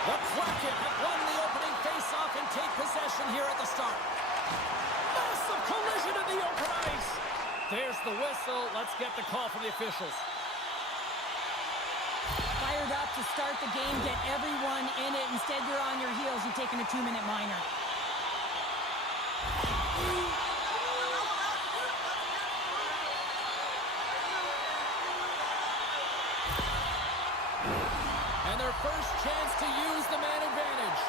The Kraken have won the opening face-off and take possession here at the start. Massive collision in the open ice. There's the whistle. Let's get the call from the officials. Fired up to start the game, get everyone in it. Instead, you're on your heels. You've taken a 2-minute minor. And their first chance to use the man advantage.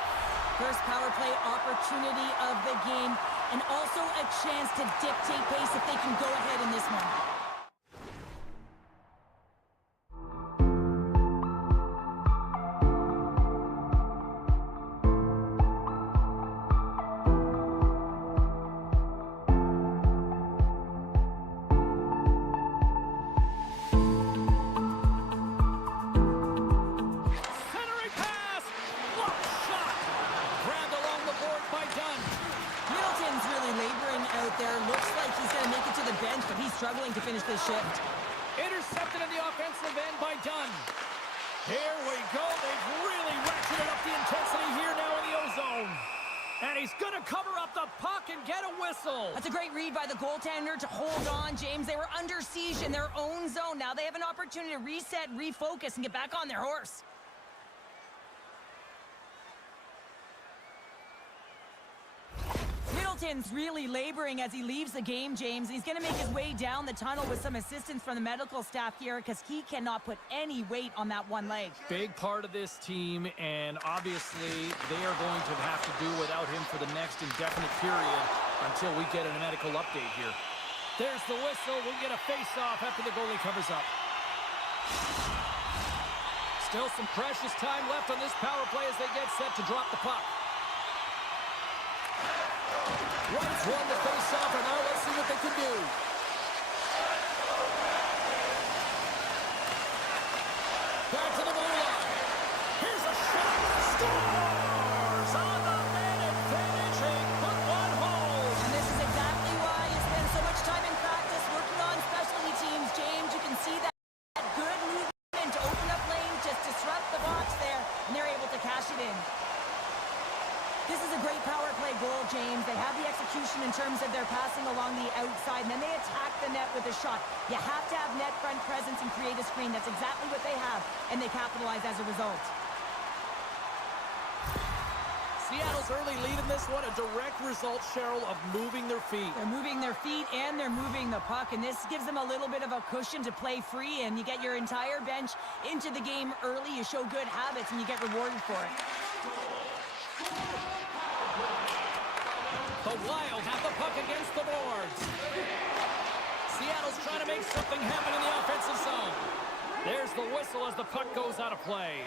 First power play opportunity of the game, and also a chance to dictate pace if they can go ahead in this one. Struggling to finish this shift. Intercepted in the offensive end by Dunn. Here we go. They've really ratcheted up the intensity here now in the O-zone. And he's going to cover up the puck and get a whistle. That's a great read by the goaltender to hold on, James. They were under siege in their own zone. Now they have an opportunity to reset, refocus, and get back on their horse. Middleton's really laboring as he leaves the game, James. He's going to make his way down the tunnel with some assistance from the medical staff here because he cannot put any weight on that one leg. Big part of this team, and obviously they are going to have to do without him for the next indefinite period until we get a medical update here. There's the whistle. We'll get a face-off after the goalie covers up. Still some precious time left on this power play as they get set to drop the puck. Wright's won the face-off, and now let's see what they can do. Back to the goal line. Here's a shot. Scores on the man advantage. Put one home. And this is exactly why you spend so much time in practice working on specialty teams, James. You can see that good movement to open up lanes, just disrupt the box there, and they're able to cash it in. This is a great power play goal, James. They have the execution in terms of their passing along the outside, and then they attack the net with a shot. You have to have net front presence and create a screen. That's exactly what they have, and they capitalize as a result. Seattle's early lead in this one, a direct result, Cheryl, of moving their feet. They're moving their feet, and they're moving the puck, and this gives them a little bit of a cushion to play free, and you get your entire bench into the game early. You show good habits, and you get rewarded for it. The Wild have the puck against the boards. Seattle's trying to make something happen in the offensive zone. There's the whistle as the puck goes out of play.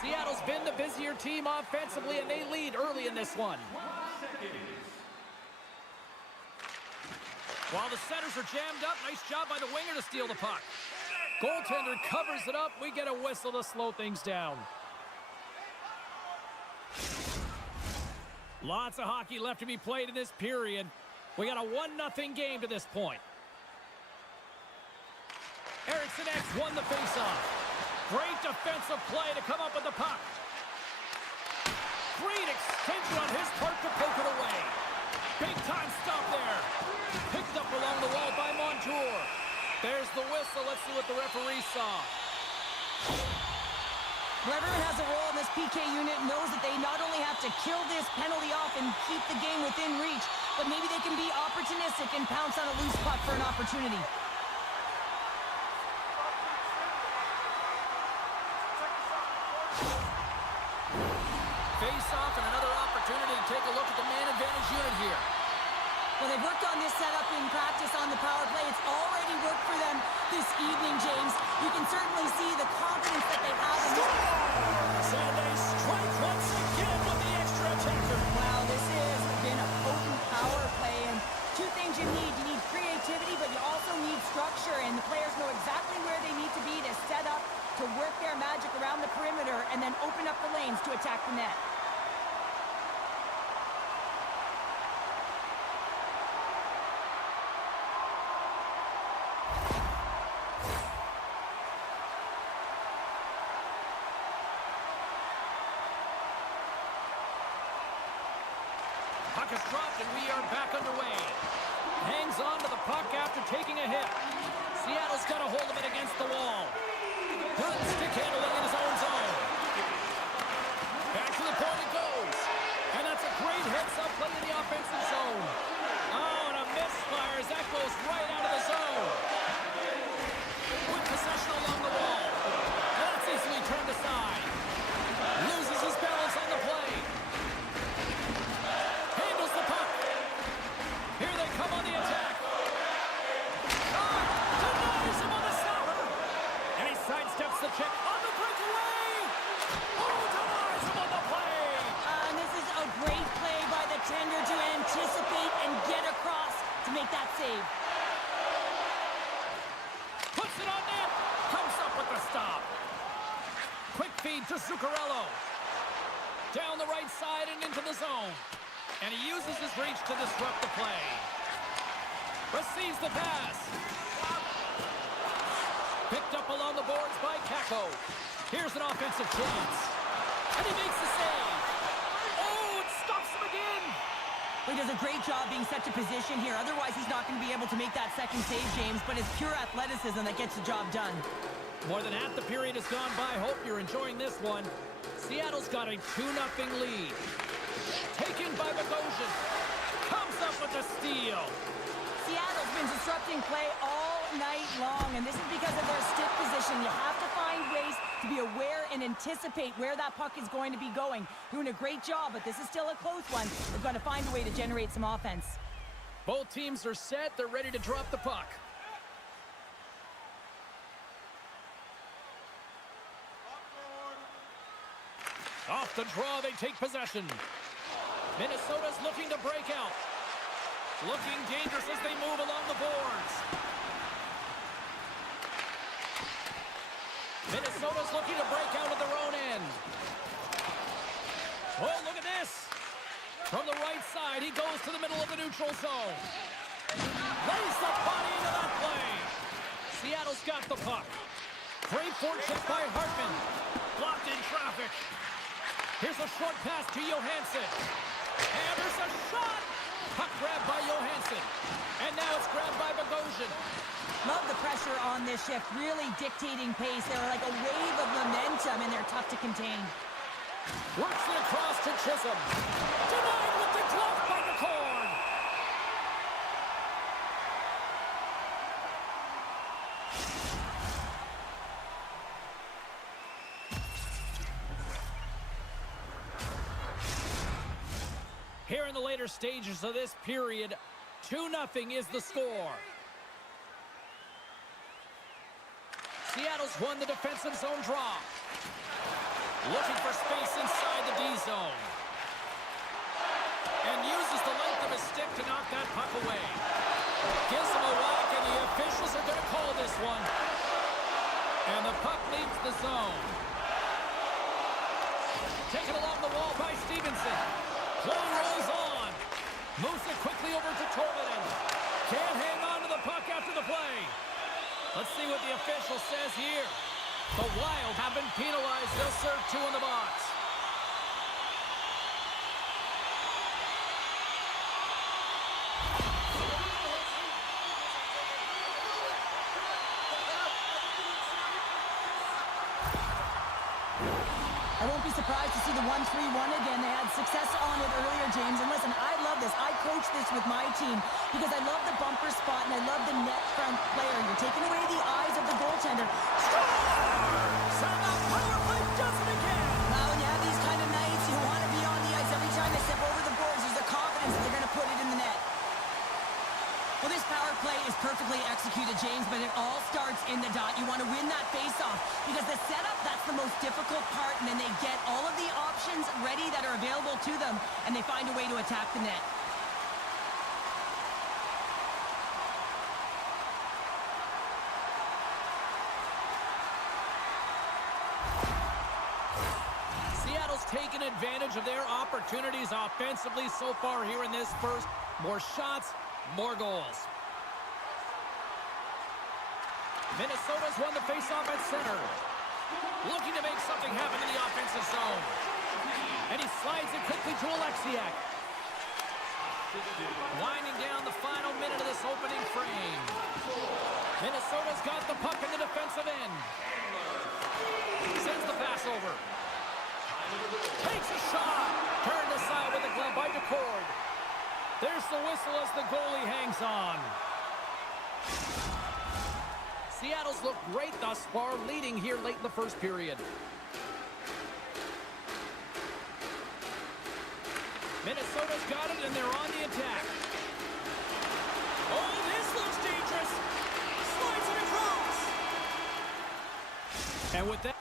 Seattle's been the busier team offensively, and they lead early in this one. While the centers are jammed up, nice job by the winger to steal the puck. Goaltender covers it up. We get a whistle to slow things down. Lots of hockey left to be played in this period. We got a 1-0 game to this point. Eriksson X won the faceoff. Great defensive play to come up with the puck. Great extension on his part to poke it away. Big time stop there. Picked up along the wall by Montour. There's the whistle. Let's see what the referee saw. Whoever has a role in this PK unit knows that they not only have to kill this penalty off and keep the game within reach, but maybe they can be opportunistic and pounce on a loose puck for an opportunity. Face-off and another opportunity to take a look at the man advantage unit here. Well, they've worked on this setup in practice on the power play. It's already worked for them this evening, James. You can certainly see the confidence that they have in this. And they strike once again with the extra attacker. Wow, this has been a potent power play. And two things you need. You need creativity, but you also need structure. And the players know exactly where they need to be to set up, to work their magic around the perimeter, and then open up the lanes to attack the net. puck is dropped, and we are back underway. Hangs on to the puck after taking a hit. Seattle's got a hold of it against the wall. Good stick handling in his own zone. Back to the point it goes. And that's a great heads-up play in the offensive zone. Oh, and a misfire as that goes right out of the zone. With possession along the wall. That's easily turned aside. Loses his balance on the play. Handles the puck. Here they come on the attack. Oh, denies him on the stopper. And he sidesteps the check on the breakaway. Oh, denies him on the play. And this is a great play by the tender to anticipate and get across to make that save. Puts it on net. Comes up with the stop. Quick feed to Zuccarello. Down the right side and into the zone. And he uses his reach to disrupt the play. Receives the pass. Picked up along the boards by Kako. Here's an offensive chance. And he makes the save. Oh, it stops him again. He does a great job being set to position here. Otherwise, he's not going to be able to make that second save, James. But it's pure athleticism that gets the job done. More than half the period has gone by. Hope you're enjoying this one. Seattle's got a 2-0 lead. Taken by Bogosian. Comes up with a steal. Seattle's been disrupting play all night long, and this is because of their stiff position. You have to find ways to be aware and anticipate where that puck is going to be going. Doing a great job, but this is still a close one. They've got to find a way to generate some offense. Both teams are set. They're ready to drop the puck. Off the draw, they take possession. Minnesota's looking to break out. Looking dangerous as they move along the boards. Minnesota's looking to break out of their own end. Oh, look at this. From the right side, he goes to the middle of the neutral zone. Lays the body into that play. Seattle's got the puck. Great fortune by Hartman. Blocked in traffic. Here's a short pass to Johansson. And there's a shot. Puck grabbed by Johansson. And now it's grabbed by Bogosian. Love the pressure on this shift. Really dictating pace. They're like a wave of momentum, and they're tough to contain. Works it across to Chisholm. Denied with the glove by the corn. Here in the later stages of this period, 2-0 is the score. Seattle's won the defensive zone draw. Looking for space inside the D zone. And uses the length of his stick to knock that puck away. Gives him a whack, and the officials are going to call this one. And the puck leaves the zone. Taken along the wall by Stevenson. Play rolls on. Moves it quickly over to Torvinen. Can't hang on to the puck after the play. Let's see what the official says here. The Wild have been penalized. They'll serve 2 in the box. I won't be surprised to see the 1-3-1 again. They had success on it earlier, James. And listen, I love this. I coach this with my team because I love the bumper spot and I love the net front player. You're taking away the eyes of the goaltender. Somehow power play does it again. Now, when you have these kind of nights, you want to be on the ice every time they step over the boards. There's a confidence that they're going to put it in the net. Well, this power play is perfectly executed, James, but it all starts in the dot. You want to win that face-off because the setup, that's the most difficult part, and then they get all of the options ready that are available to them, and they find a way to attack the net. Seattle's taken advantage of their opportunities offensively so far here in this first. More shots, more goals. Minnesota's won the faceoff at center. Looking to make something happen in the offensive zone. And he slides it quickly to Alexiak. Winding down the final minute of this opening frame. Minnesota's got the puck in the defensive end. Sends the pass over. Takes a shot. Turned aside with the glove by DeCord. There's the whistle as the goalie hangs on. Seattle's looked great thus far, leading here late in the first period. Minnesota's got it, and they're on the attack. Oh, this looks dangerous. Slides it across. And with that...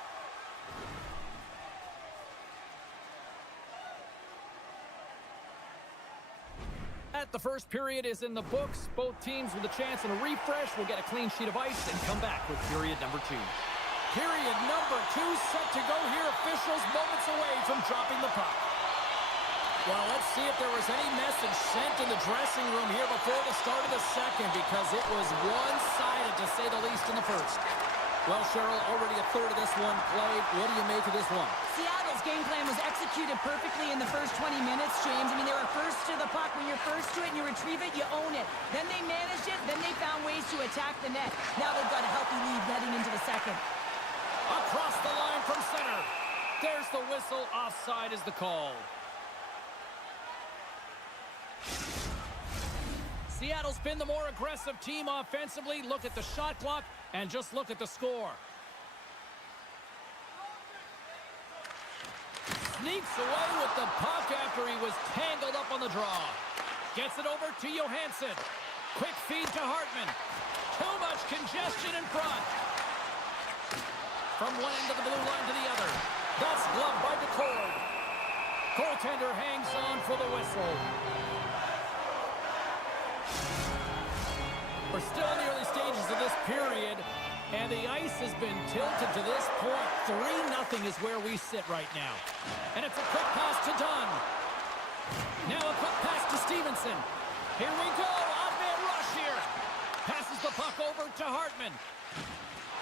The first period is in the books. Both teams with a chance and a refresh will get a clean sheet of ice and come back with period number 2. Period number 2 set to go here. Officials moments away from dropping the puck. Well, let's see if there was any message sent in the dressing room here before the start of the second, because it was one-sided to say the least in the first. Well, Cheryl, already a third of this one played. What do you make of this one? Seattle's game plan was executed perfectly in the first 20 minutes, James. I mean, they were first to the puck. When you're first to it and you retrieve it, you own it. Then they managed it. Then they found ways to attack the net. Now they've got a healthy lead heading into the second. Across the line from center. There's the whistle. Offside is the call. Seattle's been the more aggressive team offensively. Look at the shot clock and just look at the score. Sneaks away with the puck after he was tangled up on the draw. Gets it over to Johansson. Quick feed to Hartman. Too much congestion in front. From one end of the blue line to the other. That's gloved by DeCord. Goaltender hangs on for the whistle. We're still in the early stages of this period, and the ice has been tilted to this point. 3-0 is where we sit right now. And it's a quick pass to Dunn. Now a quick pass to Stevenson. Here we go. Off-man rush here. Passes the puck over to Hartman.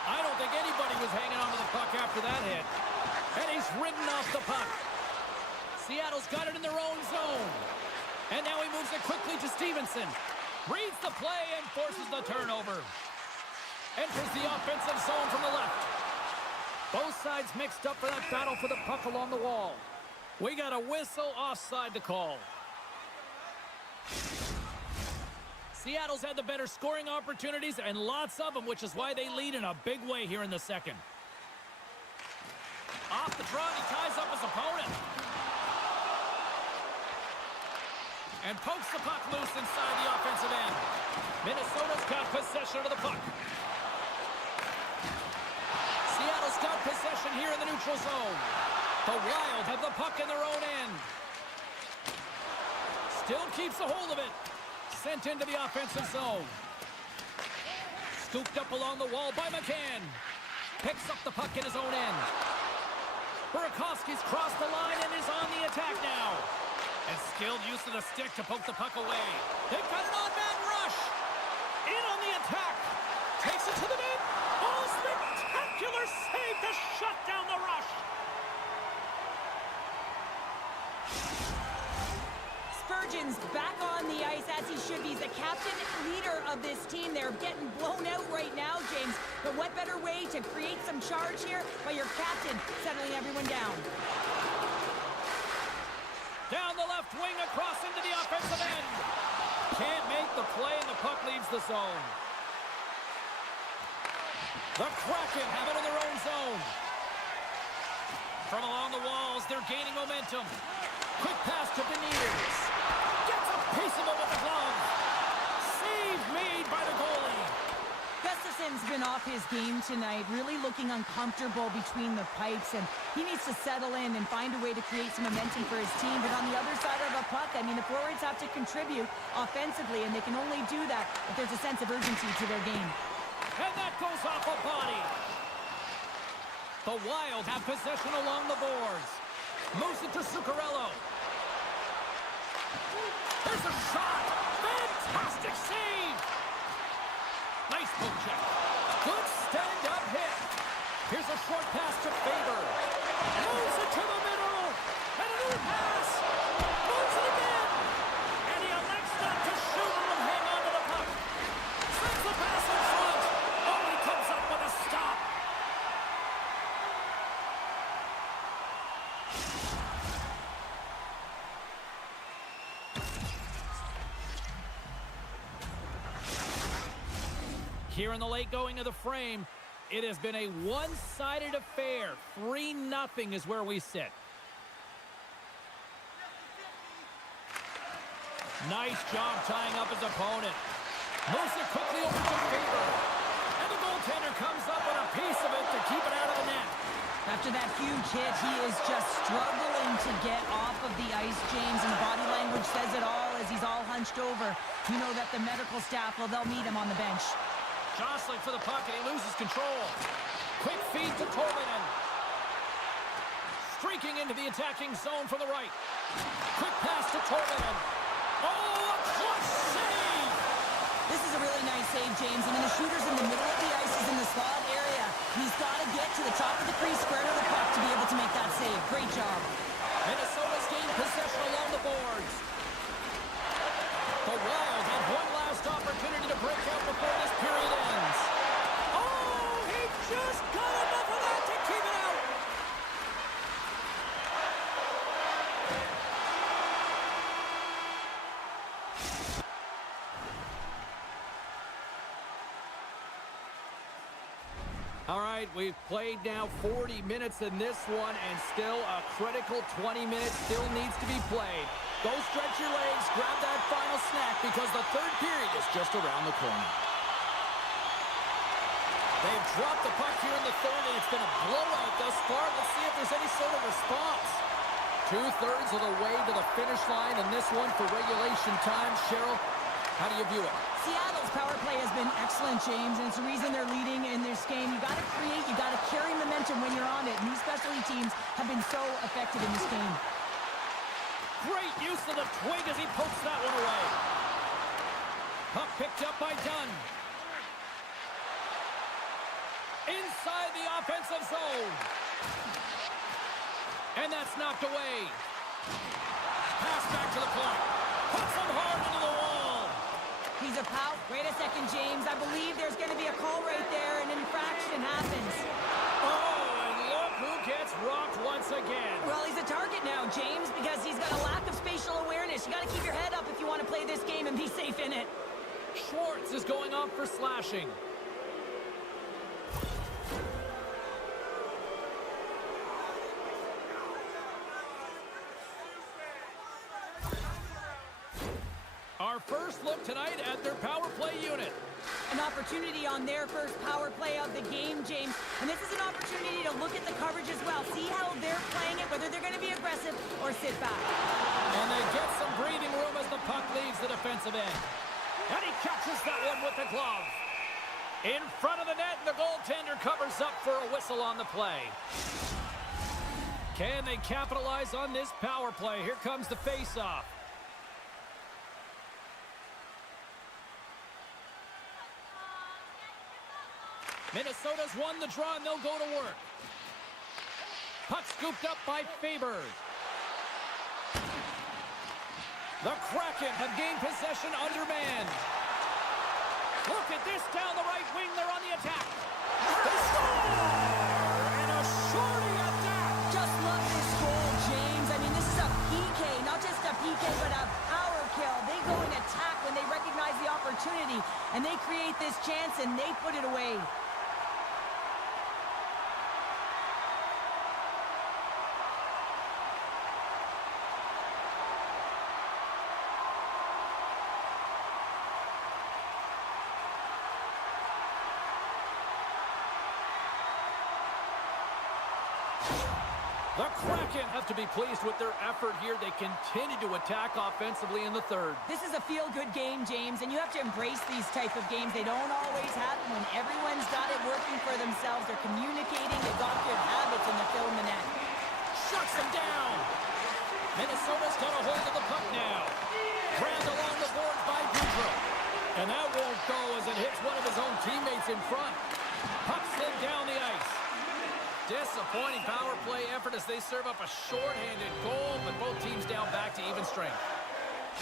I don't think anybody was hanging on to the puck after that hit. And he's ridden off the puck. Seattle's got it in their own zone. And now he moves it quickly to Stevenson. Reads the play and forces the turnover. Enters the offensive zone from the left. Both sides mixed up for that battle for the puck along the wall. We got a whistle offside to call. Seattle's had the better scoring opportunities, and lots of them, which is why they lead in a big way here in the second. Off the draw, he ties up his opponent. And pokes the puck loose inside the offensive end. Minnesota's got possession of the puck. Seattle's got possession here in the neutral zone. The Wild have the puck in their own end. Still keeps a hold of it. Sent into the offensive zone. Scooped up along the wall by McCann. Picks up the puck in his own end. Burakovsky's crossed the line and is on the attack now. And skilled use of the stick to poke the puck away. They've got an on-man rush. In on the attack. Takes it to the net. Oh, spectacular save to shut down the rush. Spurgeon's back on the ice as he should be. He's the captain leader of this team. They're getting blown out right now, James. But what better way to create some charge here by your captain settling everyone down? Down the left wing, across into the offensive end. Can't make the play, and the puck leaves the zone. The Kraken have it in their own zone. From along the walls, they're gaining momentum. Quick pass to Beniers. Gets a piece of it with the glove. Save made by the goalie. Gustafson's been off his game tonight, really looking uncomfortable between the pipes, and he needs to settle in and find a way to create some momentum for his team. But on the other side of the puck, I mean, the forwards have to contribute offensively, and they can only do that if there's a sense of urgency to their game. And that goes off a body. The Wild have possession along the boards. Moves it to Zuccarello. There's a shot. Fantastic save. Nice poke check. Good stand-up hit. Here's a short pass to Faber. Moves it to the middle. And a new pass. Moves it again. And he elects Here in the late going of the frame, it has been a one-sided affair. 3-0 is where we sit. Nice job tying up his opponent. Moves it quickly over to Saber. And the goaltender comes up with a piece of it to keep it out of the net. After that huge hit, he is just struggling to get off of the ice, James, and the body language says it all as he's all hunched over. You know that the medical staff, well, they'll meet him on the bench. Jostling for the puck, and he loses control. Quick feed to Tolvanen. Streaking into the attacking zone from the right. Quick pass to Tolvanen. Oh, a clutch save! This is a really nice save, James. I mean, the shooter's in the middle of the ice. He's in the slot area. He's got to get to the top of the crease, square to the puck to be able to make that save. Great job. Minnesota's gained possession along the boards. The Wild have one last opportunity to break out before this period ends. Oh, he just got enough of that to keep it out. All right, we've played now 40 minutes in this one, and still a critical 20 minutes still needs to be played. Go stretch your legs, grab that final snack, because the third period is just around the corner. They've dropped the puck here in the third, and it's been a blowout thus far. Let's see if there's any sort of response. 2/3 of the way to the finish line in this one for regulation time. Cheryl, how do you view it? Seattle's power play has been excellent, James, and it's the reason they're leading in this game. You got to create, you got to carry momentum when you're on it, and these specialty teams have been so effective in this game. Great use of the twig as he pokes that one away. Puck picked up by Dunn. Inside the offensive zone. And that's knocked away. Pass back to the point. Puts him hard into the wall. He's a pout. Wait a second, James. I believe there's going to be a call right there. An infraction happens. Oh, and look who gets rocked once again. Well, he's a target now, James, because he's got a lack of spatial awareness. You got to keep your head up if you want to play this game and be safe in it. Schwartz is going off for slashing. Our first look tonight at their power play unit. An opportunity on their first power play of the game, James. And this is an opportunity to look at the coverage as well. See how they're playing it, whether they're going to be aggressive or sit back. And they get some breathing room as the puck leaves the defensive end. And he catches that one with the glove. In front of the net, the goaltender covers up for a whistle on the play. Can they capitalize on this power play? Here comes the face-off. Minnesota's won the draw, and they'll go to work. Puck scooped up by Sabers. The Kraken have gained possession undermanned. Look at this down the right wing. They're on the attack. They score! And a shorty at that. Just love this goal, James. I mean, this is a PK, not just a PK, but a power kill. They go and attack when they recognize the opportunity, and they create this chance, and they put it away. The Kraken have to be pleased with their effort here. They continue to attack offensively in the third. This is a feel-good game, James, and you have to embrace these type of games. They don't always happen when everyone's got it working for themselves. They're communicating. They've got good habits, and they're filling the net. Shuts them down. Minnesota's got a hold of the puck now. Grabbed along the boards by Boudreau. And that won't go as it hits one of his own teammates in front. Puck slid down the ice. Disappointing power play effort as they serve up a shorthanded goal, but both teams down back to even strength.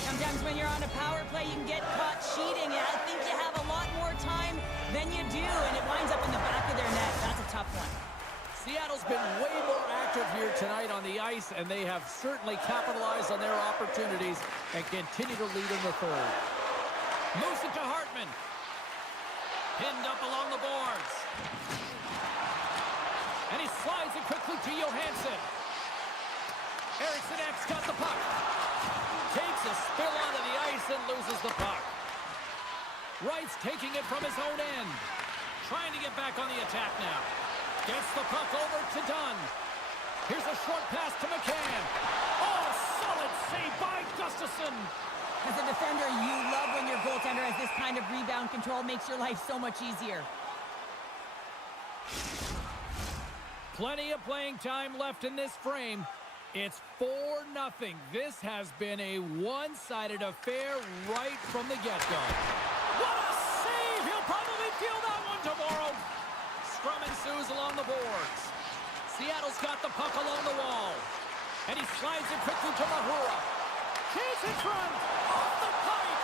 Sometimes when you're on a power play, you can get caught cheating, and I think you have a lot more time than you do, and it winds up in the back of their net. That's a tough one. Seattle's been way more active here tonight on the ice, and they have certainly capitalized on their opportunities and continue to lead in the third. Moves it to Hartman. Pinned up along the boards. And he slides it quickly to Johansson. Eriksson Ek's got the puck. Takes a spill onto the ice and loses the puck. Wright's taking it from his own end. Trying to get back on the attack now. Gets the puck over to Dunn. Here's a short pass to McCann. Oh, solid save by Gustafsson. As a defender, you love when your goaltender has this kind of rebound control. Makes your life so much easier. Plenty of playing time left in this frame. It's 4-0. This has been a one-sided affair right from the get-go. What a save! He'll probably feel that one tomorrow. Scrum ensues along the boards. Seattle's got the puck along the wall. And he slides it quickly to Mahura. Chase in front! Off the pipe!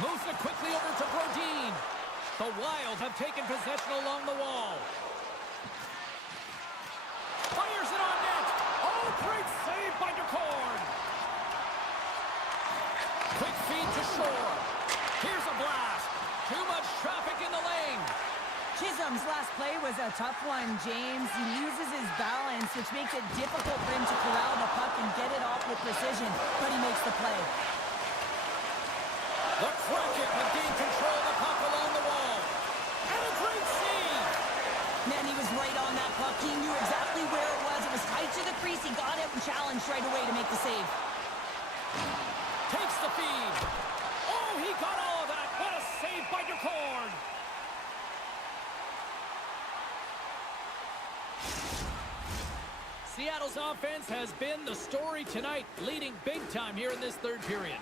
Moves it quickly over to Brodin. The Wild have taken possession along the wall. Fires it on net! Oh, great save by DeCord! Quick feed to Shore. Here's a blast. Too much traffic in the lane. Chisholm's last play was a tough one, James. He loses his balance, which makes it difficult for him to corral the puck and get it off with precision, but he makes the play. The Kraken have gained control of the puck along the wall. And a great save! Man, he was right on that puck. He knew exactly where it was. It was tight to the crease. He got it and challenged right away to make the save. Takes the feed. Oh, he got all of that. What a save by DeCord. Seattle's offense has been the story tonight, leading big time here in this third period.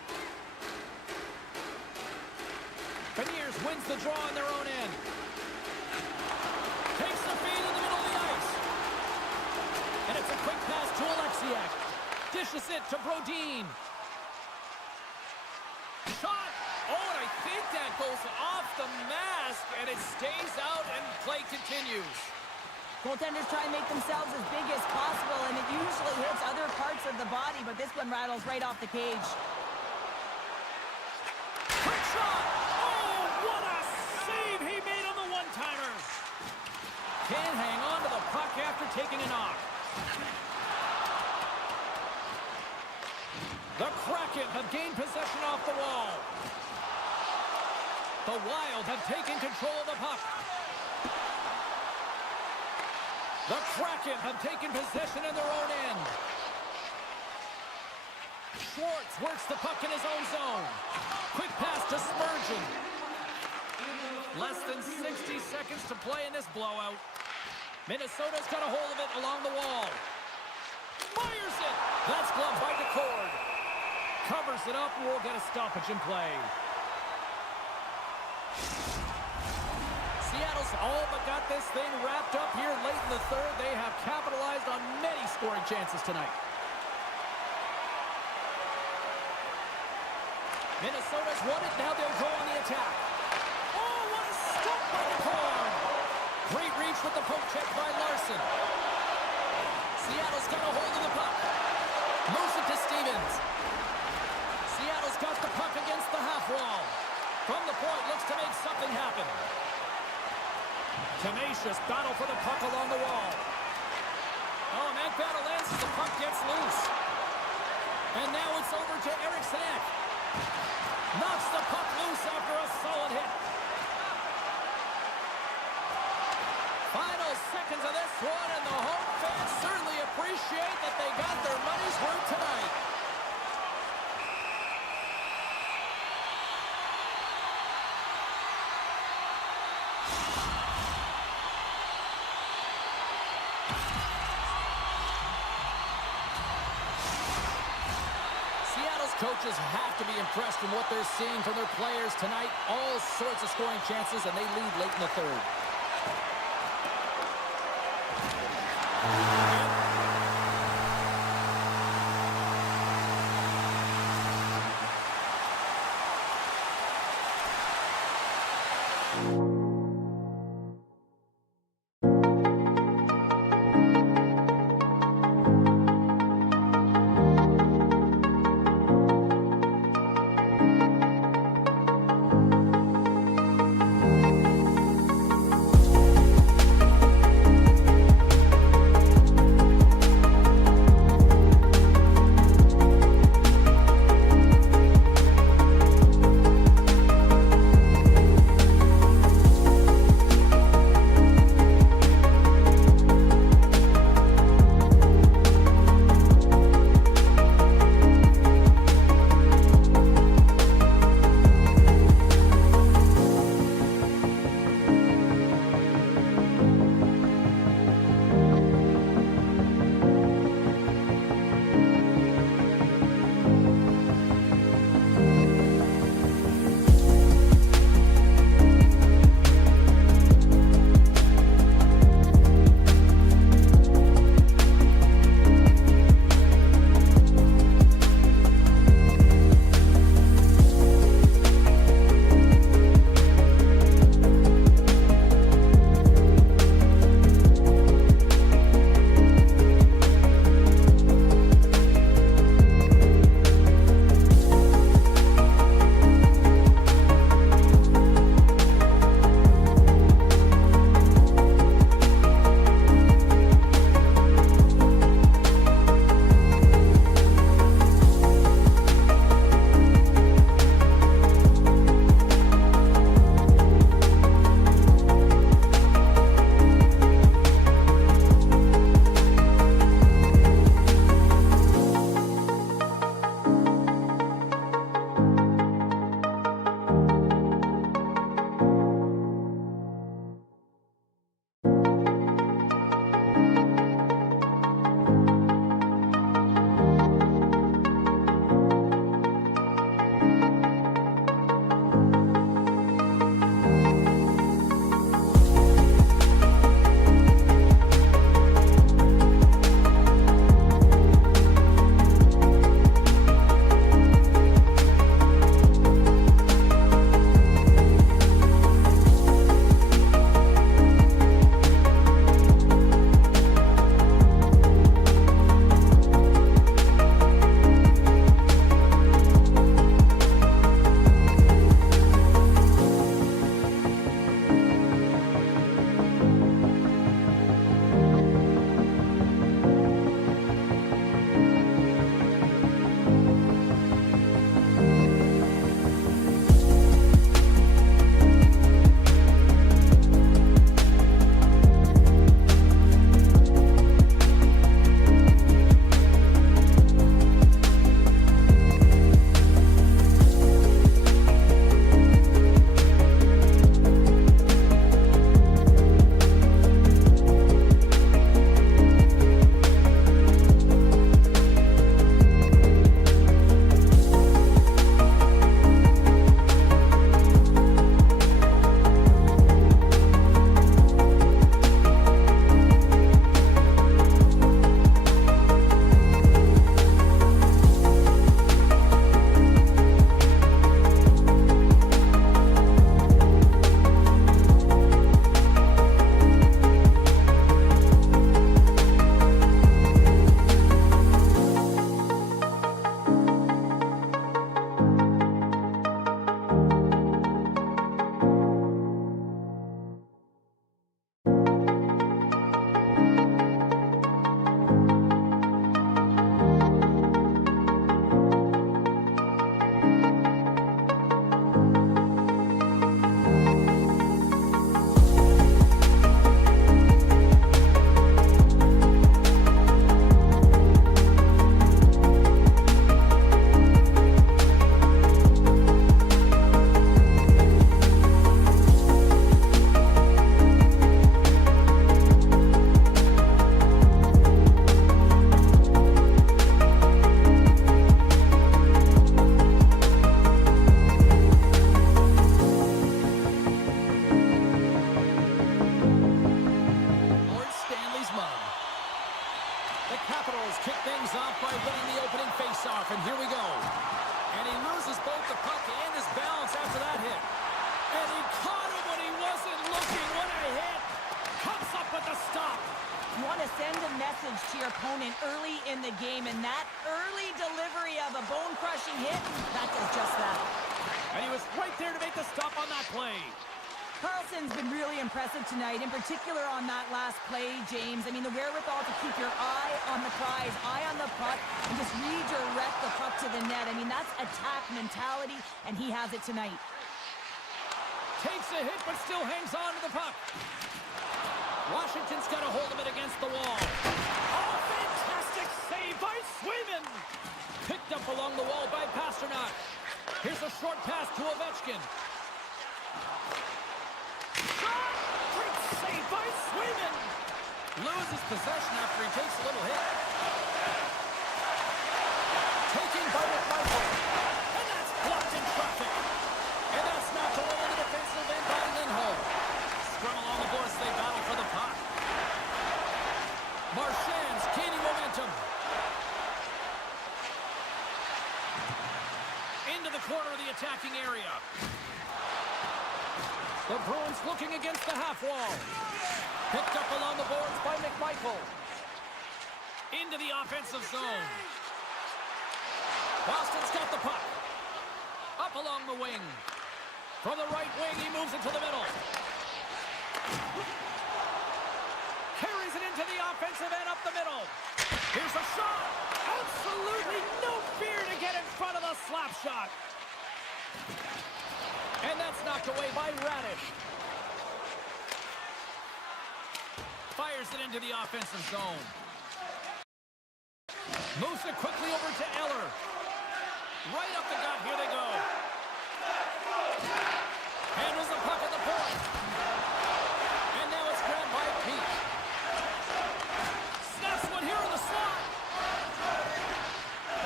Beniers wins the draw on their own end. Takes the feed in the middle of the ice. And it's a quick pass to Alexiak. Dishes it to Brodin. Shot! Oh, and I think that goes off the mask, and it stays out, and play continues. Goaltenders try and make themselves as big as possible, and it usually hits other parts of the body, but this one rattles right off the cage. Quick shot! Oh, what a save he made on the one-timer! Can't hang on to the puck after taking a knock. The Kraken have gained possession off the wall. The Wild have taken control of the puck. The Kraken have taken possession in their own end. Schwartz works the puck in his own zone. Quick pass to Spurgeon. Less than 60 seconds to play in this blowout. Minnesota's got a hold of it along the wall. Fires it! That's gloved by DeCord. Covers it up and we'll get a stoppage in play. Seattle's all but got this thing wrapped up here late in the third. They have capitalized on many scoring chances tonight. Minnesota's won it. Now they'll go on the attack. Oh, what a stop by DeCord. Great reach with the poke check by Larson. Seattle's got a hold of the puck. Moves it to Stevens. Seattle's got the puck against the half wall. From the point, looks to make something happen. Tenacious battle for the puck along the wall. Oh, and that battle ends as the puck gets loose. And now it's over to Eriksson Ek. Knocks the puck loose after a solid hit. Final seconds of this one, and the home fans certainly appreciate that they got their money's worth tonight. Coaches have to be impressed from what they're seeing from their players tonight. All sorts of scoring chances, and they lead late in the third. message to your opponent early in the game, and that early delivery of a bone-crushing hit, that does just that. And he was right there to make the stop on that play. Carlson's been really impressive tonight, in particular on that last play, James. I mean, the wherewithal to keep your eye on the prize, eye on the puck, and just redirect the puck to the net. I mean, that's attack mentality, and he has it tonight. Takes a hit, but still hangs on to the puck. Washington's got a hold of it against the wall. Oh, fantastic save by Swayman! Picked up along the wall by Pasternak. Here's a short pass to Ovechkin. Shot! Great save by Swayman! Loses possession after he takes a little hit. Taking by McMichael. And that's blocked in traffic. And that's knocked away in the defensive end by Lindholm. Scrum along the boards, they battle for the puck. Marchand's gaining momentum. Into the corner of the attacking area. The Bruins looking against the half wall. Picked up along the boards by McMichael. Into the offensive zone. Boston's got the puck. Up along the wing. From the right wing, he moves it to the middle. Carries it into the offensive end up the middle. Here's a shot. Absolutely no fear to get in front of the slap shot. And that's knocked away by Radish. Fires it into the offensive zone. Moves it quickly over to Eller. Right up the gut, here they go. Handles the puck at the point. And now it's grabbed by Pete. Snaps one here in the slot.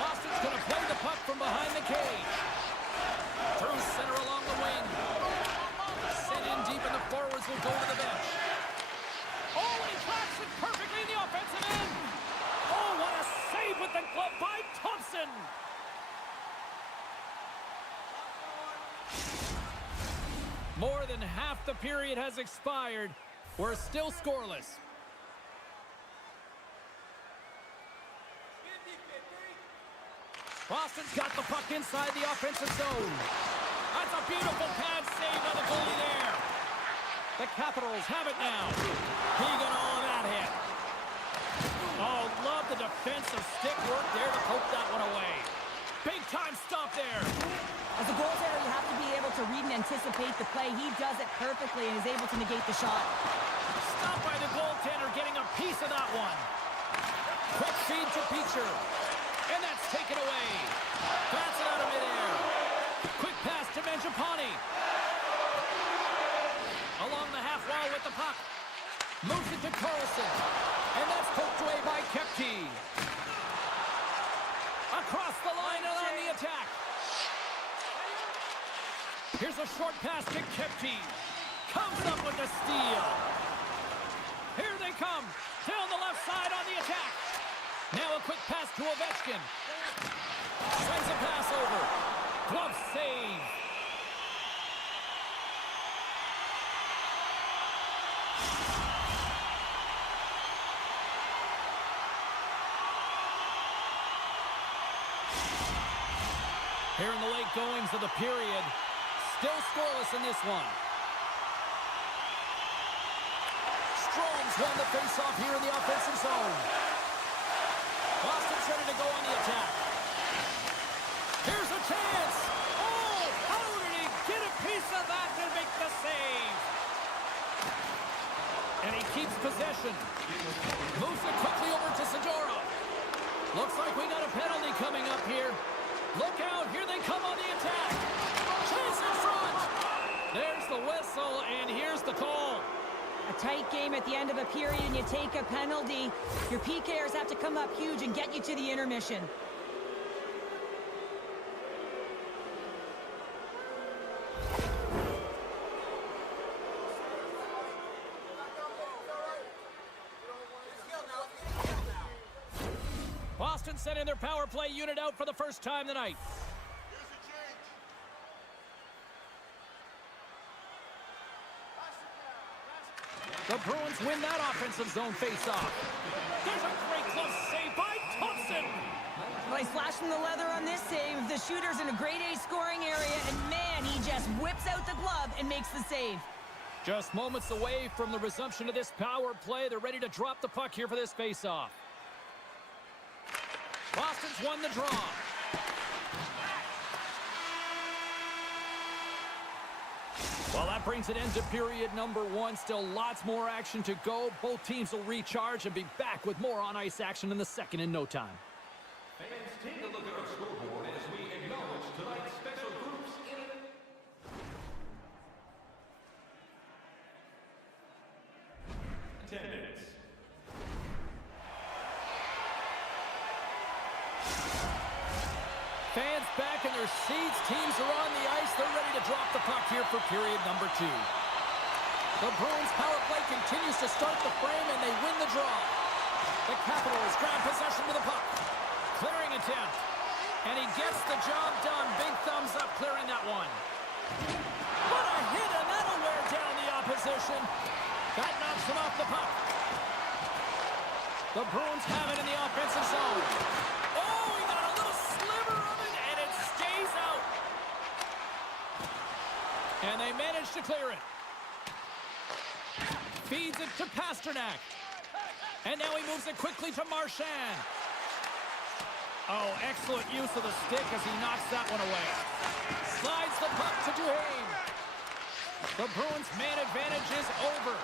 Boston's going to play the puck from behind the cage. Through center along the wing. Sent in deep and the forwards will go to the bench. Oh, he tracks it perfectly in the offensive end. Oh, what a save with the glove by Thompson. More than half the period has expired. We're still scoreless. Boston's got the puck inside the offensive zone. That's a beautiful pad save by the goalie there. The Capitals have it now. He got all of that hit. Oh, love the defensive stick work there to poke that one away. Big time stop there. As a goaltender, you have to be able to read and anticipate the play. He does it perfectly and is able to negate the shot. Stopped by the goaltender, getting a piece of that one. Quick feed to Peacher. And that's taken away. Bats it out of midair. Quick pass to Mangiapane. Along the half wall with the puck. Moves it to Carlson. And that's poked away by Kepke. Across the line and on the attack. Here's a short pass to Kepke. Comes up with the steal. Here they come. Down the left side on the attack. Now a quick pass to Ovechkin. Sends a pass over. Glove save. Here in the late goings of the period. Still scoreless in this one. Strom's won the faceoff here in the offensive zone. Boston's ready to go on the attack. Here's a chance. Oh, how did he get a piece of that to make the save? And he keeps possession. Moves it quickly over to Segura. Looks like we got a penalty coming up here. Look out, here they come on the attack. Chase in front. There's the whistle, and here's the call. A tight game at the end of a period and you take a penalty. Your PKers have to come up huge and get you to the intermission. Boston sending their power play unit out for the first time tonight. The Bruins win that offensive zone face-off. There's a great glove save by Thompson. Well, he's flashing the leather on this save. The shooter's in a grade A scoring area, and man, he just whips out the glove and makes the save. Just moments away from the resumption of this power play. They're ready to drop the puck here for this face-off. Boston's won the draw. Well, that brings an end to period number 1. Still lots more action to go. Both teams will recharge and be back with more on-ice action in the second in no time. Fans, take a look at our scoreboard as we acknowledge tonight's special groups in attendance. Fans back in their seats. Teams are on the ice. They're ready to drop the puck here for period number 2. The Bruins power play continues to start the frame, and they win the draw. The Capitals grab possession with the puck. Clearing attempt. And he gets the job done. Big thumbs up clearing that one. What a hit, and that'll wear down the opposition. That knocks him off the puck. The Bruins have it in the offensive zone. Oh, he got a little sliver of it, and it stays out. And they manage to clear it. Feeds it to Pasternak. And now he moves it quickly to Marchand. Oh, excellent use of the stick as he knocks that one away. Slides the puck to Duhaime. The Bruins' man advantage is over.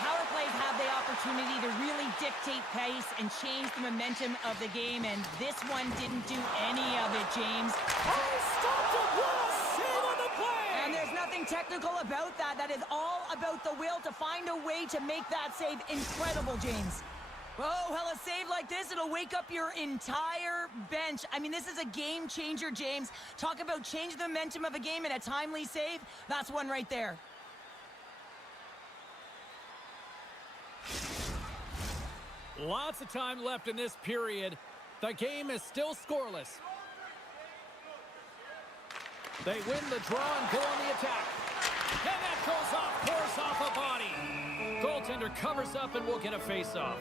Power plays have the opportunity to really dictate pace and change the momentum of the game, and this one didn't do any of it, James. Oh, stopped it! What a save on the play! And there's nothing technical about that. That is all about the will to find a way to make that save incredible, James. Oh, well, a save like this, it'll wake up your entire bench. I mean, this is a game changer, James. Talk about changing the momentum of a game and a timely save. That's one right there. Lots of time left in this period. The game is still scoreless. They win the draw and go on the attack. And that goes off, pours off a body. Goaltender covers up and will get a face-off.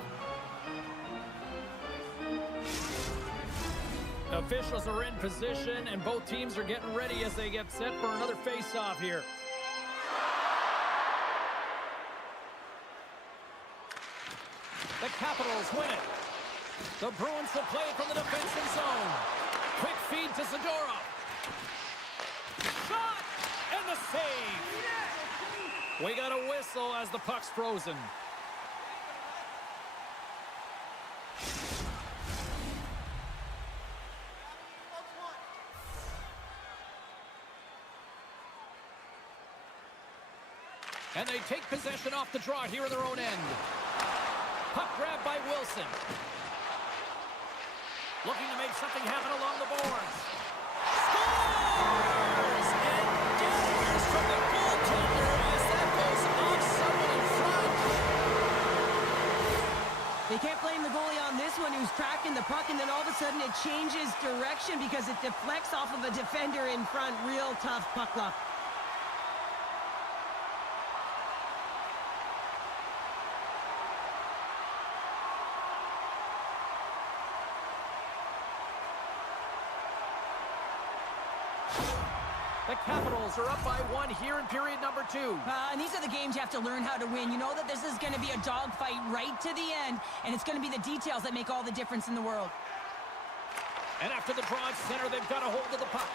Officials are in position, and both teams are getting ready as they get set for another face-off here. The Capitals win it. The Bruins will play it from the defensive zone. Quick feed to Zadorov. Shot! And the save! We got a whistle as the puck's frozen. And they take possession off the draw here in their own end. Puck grab by Wilson. Looking to make something happen along the boards. Scores! And dangers from the goaltender as that goes off someone in front. They can't blame the goalie on this one who's tracking the puck, and then all of a sudden it changes direction because it deflects off of a defender in front. Real tough puck luck. The Capitals are up by 1 here in period number 2. And these are the games you have to learn how to win. You know that this is going to be a dogfight right to the end, and it's going to be the details that make all the difference in the world. And after the draw at center, they've got a hold of the puck.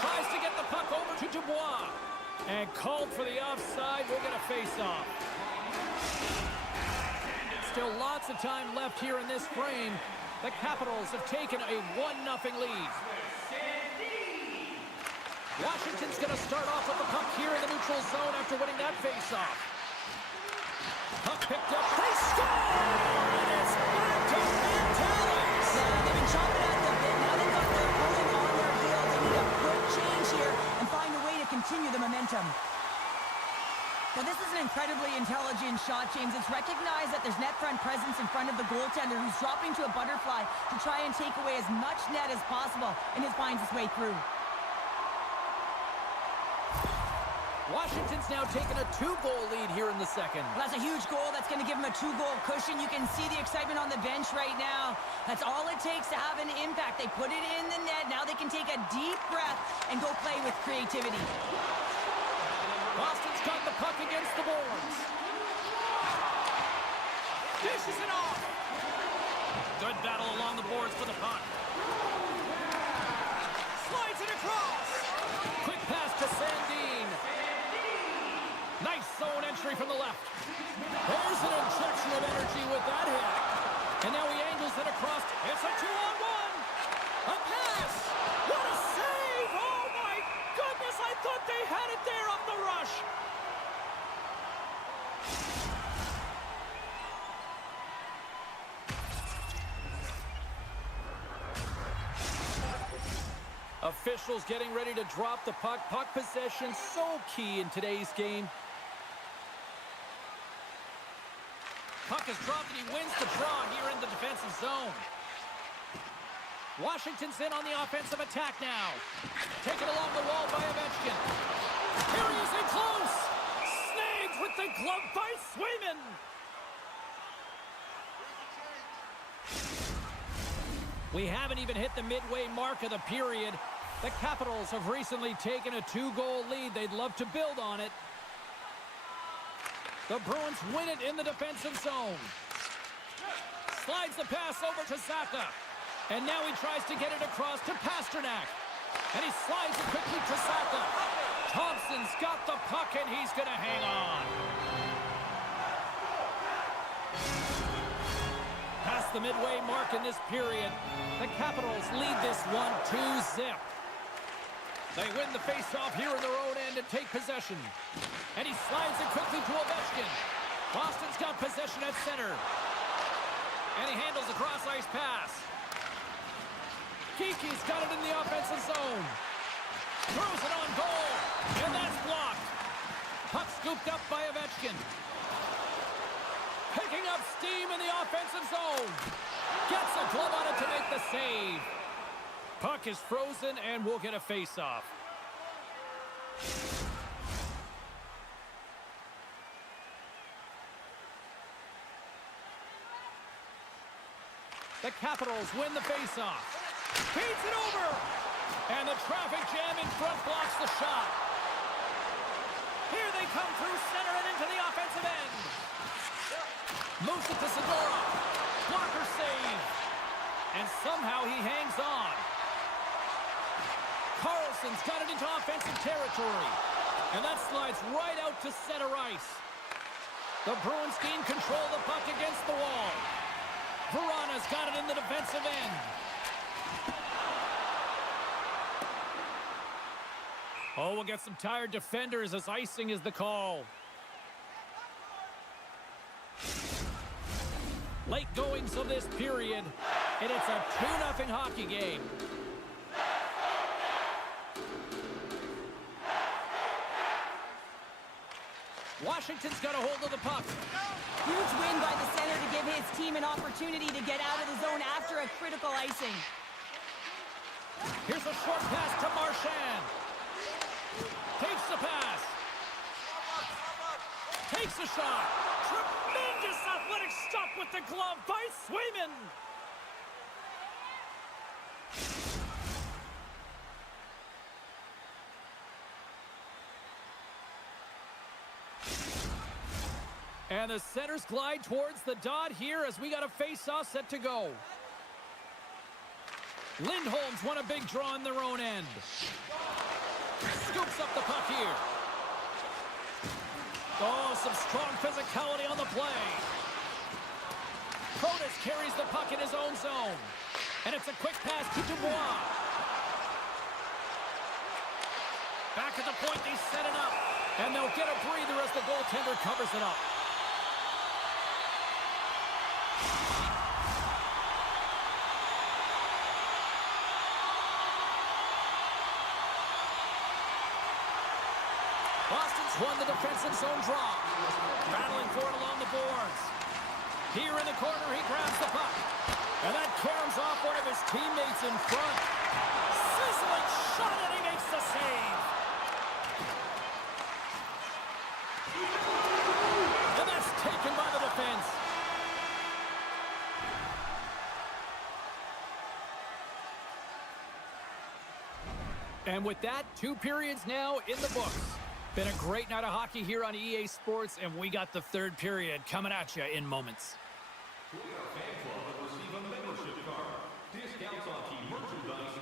Tries to get the puck over to Dubois. And called for the offside. We'll get a face-off. Still lots of time left here in this frame. The Capitals have taken a 1-0 lead. Washington's going to start off with the puck here in the neutral zone after winning that face-off. Puck picked up. They score! And it's back to Mentalist! They've been chopping at the bit. Now they've got their opponent on their heels. They need a quick change here and find a way to continue the momentum. Well, this is an incredibly intelligent shot, James. It's recognized that there's net front presence in front of the goaltender who's dropping to a butterfly to try and take away as much net as possible, and it finds its way through. Washington's now taking a 2-goal lead here in the second. Well, that's a huge goal. That's going to give them a 2-goal cushion. You can see the excitement on the bench right now. That's all it takes to have an impact. They put it in the net. Now they can take a deep breath and go play with creativity. Boston's got the puck against the boards. Dishes it off. Good battle along the boards for the puck. Slides it across. Quick pass to Sandin. Nice zone entry from the left. There's an injection of energy with that hit. And now he angles it across. It's a 2-on-1. A pass. What a save. Oh, my goodness. I thought they had it there off the rush. Officials getting ready to drop the puck. Puck possession so key in today's game. Puck is dropped and he wins the draw here in the defensive zone. Washington's in on the offensive attack now. Taken along the wall by Ovechkin. Here he is in close. Snagged with the glove by Swayman. We haven't even hit the midway mark of the period. The Capitals have recently taken a 2-goal lead. They'd love to build on it. The Bruins win it in the defensive zone. Slides the pass over to Zacha. And now he tries to get it across to Pasternak. And he slides it quickly to Zacha. Thompson's got the puck and he's going to hang on. Past the midway mark in this period, the Capitals lead this one 2-0. They win the face-off here in their own end and take possession. And he slides it quickly to Ovechkin. Boston's got possession at center. And he handles a cross-ice pass. Kiki's got it in the offensive zone. Throws it on goal. And that's blocked. Puck scooped up by Ovechkin. Picking up steam in the offensive zone. Gets a glove on it to make the save. Puck is frozen and we'll get a face-off. The Capitals win the face-off. Feeds it over. And the traffic jam in front blocks the shot. Here they come through center and into the offensive end. Moves it to Segura. Blocker save. And somehow he hangs on. Carlson's got it into offensive territory. And that slides right out to center ice. The Bruins gain control of the puck against the wall. Verana's got it in the defensive end. Oh, we'll get some tired defenders as icing is the call. Late goings of this period, and it's a 2-0 hockey game. Washington's got a hold of the puck. Huge win by the center to give his team an opportunity to get out of the zone after a critical icing. Here's a short pass to Marchand. Takes the pass. Takes a shot. Tremendous athletic stop with the glove by Swayman. And the centers glide towards the dot here as we got a face-off set to go. Lindholm's won a big draw in their own end. Scoops up the puck here. Oh, some strong physicality on the play. Protas carries the puck in his own zone. And it's a quick pass to Dubois. Back at the point, they set it up. And they'll get a breather as the goaltender covers it up. Boston's won the defensive zone draw. Battling for it along the boards. Here in the corner, he grabs the puck. And that caroms off one of his teammates in front. Sizzling shot, and he makes the save. And that's taken by the defense. And with that, 2 periods now in the books. Been a great night of hockey here on EA Sports, and we got the 3rd period coming at you in moments. We are a fan club that receive a membership card, discounts on team merchandise,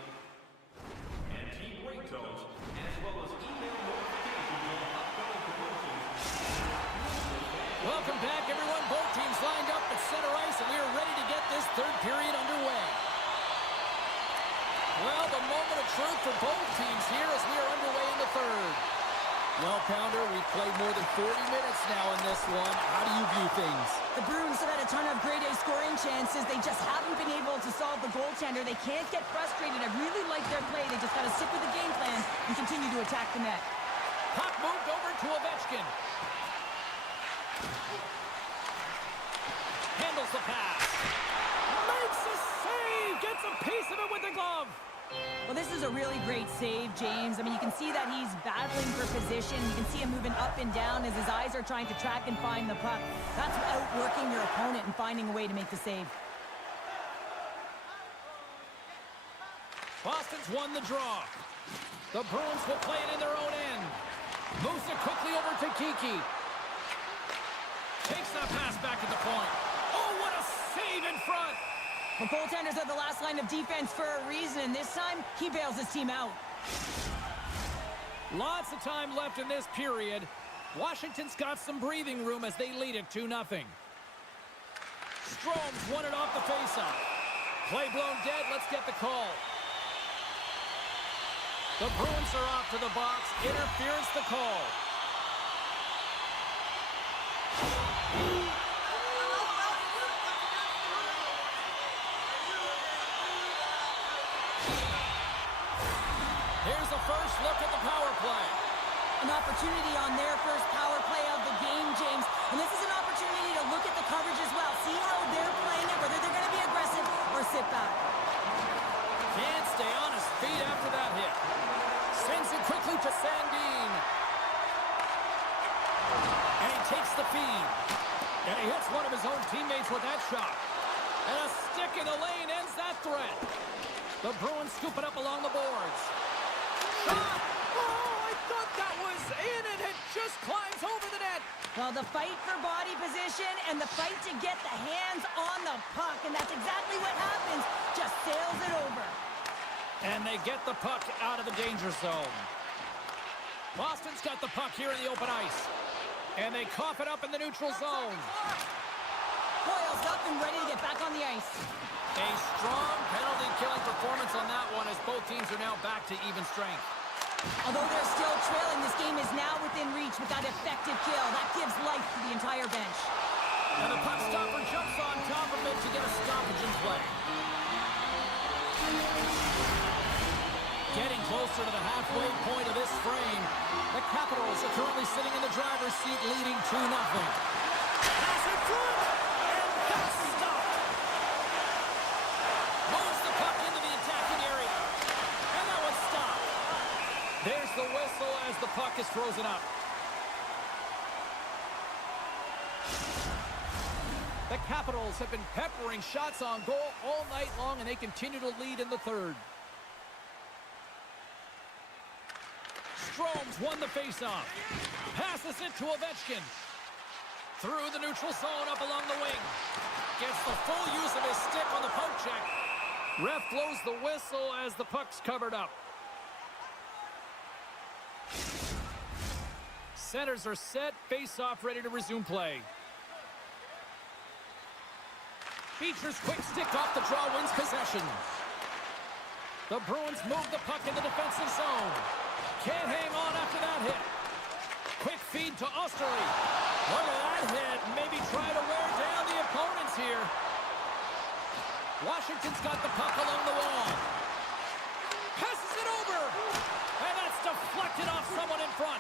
and team ringtones, as well as email notifications on upcoming promotions. Welcome back, everyone. Both teams lined up at center ice, and we are ready to get this 3rd period underway. Well, the moment of truth for both teams here as we are underway in the 3rd. Well, Pounder, we've played more than 40 minutes now in this one. How do you view things? The Bruins have had a ton of grade A scoring chances. They just haven't been able to solve the goaltender. They can't get frustrated. I really like their play. They just got to stick with the game plan and continue to attack the net. Puck moved over to Ovechkin. Handles the pass. Makes a save. Gets a piece of it with the glove. Well, this is a really great save, James. I mean, you can see that he's battling for position. You can see him moving up and down as his eyes are trying to track and find the puck. That's outworking your opponent and finding a way to make the save. Boston's won the draw. The Bruins will play it in their own end. Moves it quickly over to Kiki. Takes that pass back at the point. Oh, what a save in front. The goaltenders are the last line of defense for a reason, and this time, he bails his team out. Lots of time left in this period. Washington's got some breathing room as they lead it 2-0. Strome's won it off the faceoff. Play blown dead. Let's get the call. The Bruins are off to the box. Interference the call. Here's the first look at the power play. An opportunity on their first power play of the game, James. And this is an opportunity to look at the coverage as well. See how they're playing it, whether they're going to be aggressive or sit back. Can't stay on his feet after that hit. Sends it quickly to Sandin. And he takes the feed. And he hits one of his own teammates with that shot. And a stick in the lane ends that threat. The Bruins scoop it up along the boards. Shot! Oh, I thought that was in, and it just climbs over the net. Well, the fight for body position and the fight to get the hands on the puck, and that's exactly what happens. Just sails it over. And they get the puck out of the danger zone. Boston's got the puck here in the open ice. And they cough it up in the neutral zone. Coyle's up and ready to get back on the ice. A strong penalty-killing performance on that one as both teams are now back to even strength. Although they're still trailing, this game is now within reach with that effective kill. That gives life to the entire bench. And the puck stopper jumps on top of it to get a stoppage in play. Getting closer to the halfway point of this frame. The Capitals are currently sitting in the driver's seat leading 2-0. Pass in front! And that's stopped! Moves the puck into the attacking area. And that one's stopped. There's the whistle as the puck is frozen up. The Capitals have been peppering shots on goal all night long, and they continue to lead in the 3rd. Strome's won the faceoff. Passes it to Ovechkin. Through the neutral zone up along the wing. Gets the full use of his stick on the poke check. Ref blows the whistle as the puck's covered up. Centers are set. Faceoff ready to resume play. Beecher's quick stick off the draw wins possession. The Bruins move the puck in the defensive zone. Can't hang on after that hit. Quick feed to Osterley. Look at that hit. Maybe try to wear down the opponents here. Washington's got the puck along the wall. Passes it over. And that's deflected off someone in front.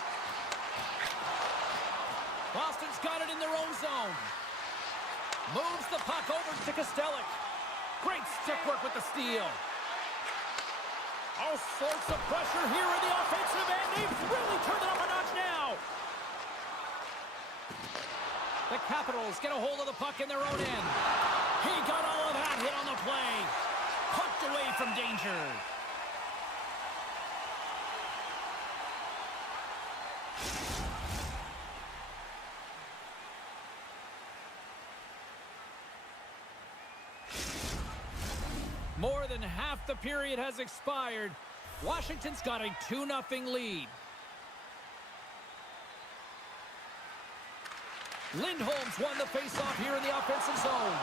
Boston's got it in their own zone. Moves the puck over to Kostelic. Great stick work with the steal. All sorts of pressure here in the offensive end. They've really turned it up a notch now. The Capitals get a hold of the puck in their own end. He got all of that hit on the play. Pucked away from danger. More than half the period has expired. Washington's got a 2-0 lead. Lindholm's won the faceoff here in the offensive zone.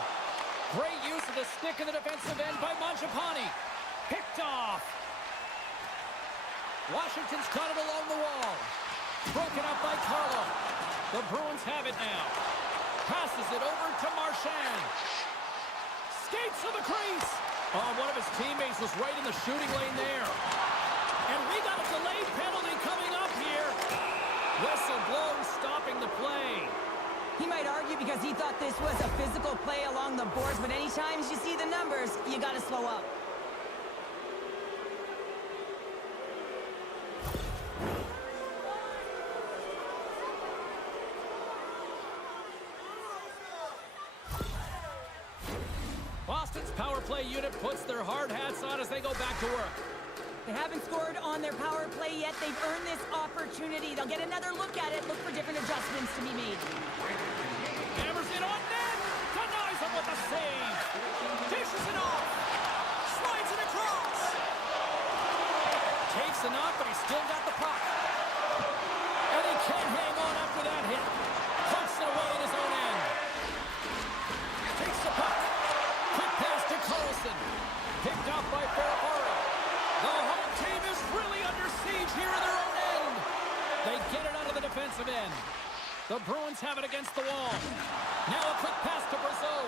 Great use of the stick in the defensive end by Mangiapane. Picked off. Washington's got it along the wall. Broken up by Carlo. The Bruins have it now. Passes it over to Marchand. Skates to the crease. Oh, one of his teammates was right in the shooting lane there. And we got a delayed penalty coming up here. Whistle blown, stopping the play. He might argue because he thought this was a physical play along the boards, but anytime you see the numbers, you got to slow up. Boston's power play unit puts their hard hats on as they go back to work. They haven't scored on their power play yet. They've earned this opportunity. They'll get another look at it, look for different adjustments to be made. Hammers it on net. Denies him with a save. Dishes it off. Slides it across. Takes a knock, but he's still got the puck. And he can't hang on after that hit. Punts it away in his own end. Takes the puck. Quick pass to Carlson. Picked up by Ferrari. The home team is really under siege here in their own end. They get it out of the defensive end. The Bruins have it against the wall. Now a quick pass to Brazeau.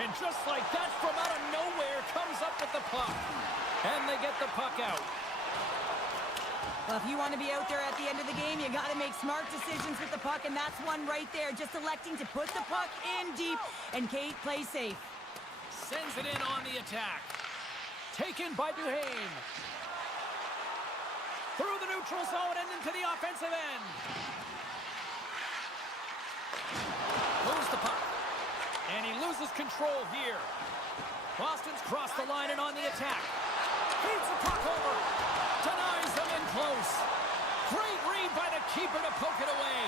And just like that, from out of nowhere, comes up with the puck. And they get the puck out. Well, if you want to be out there at the end of the game, you got to make smart decisions with the puck, and that's one right there. Just electing to put the puck in deep, and Kate plays safe. Sends it in on the attack. Taken by Duhaime. Through the neutral zone and into the offensive end. Moves the puck. And he loses control here. Boston's crossed the line and on the attack. Feeds the puck over. Denies them in close. Great read by the keeper to poke it away.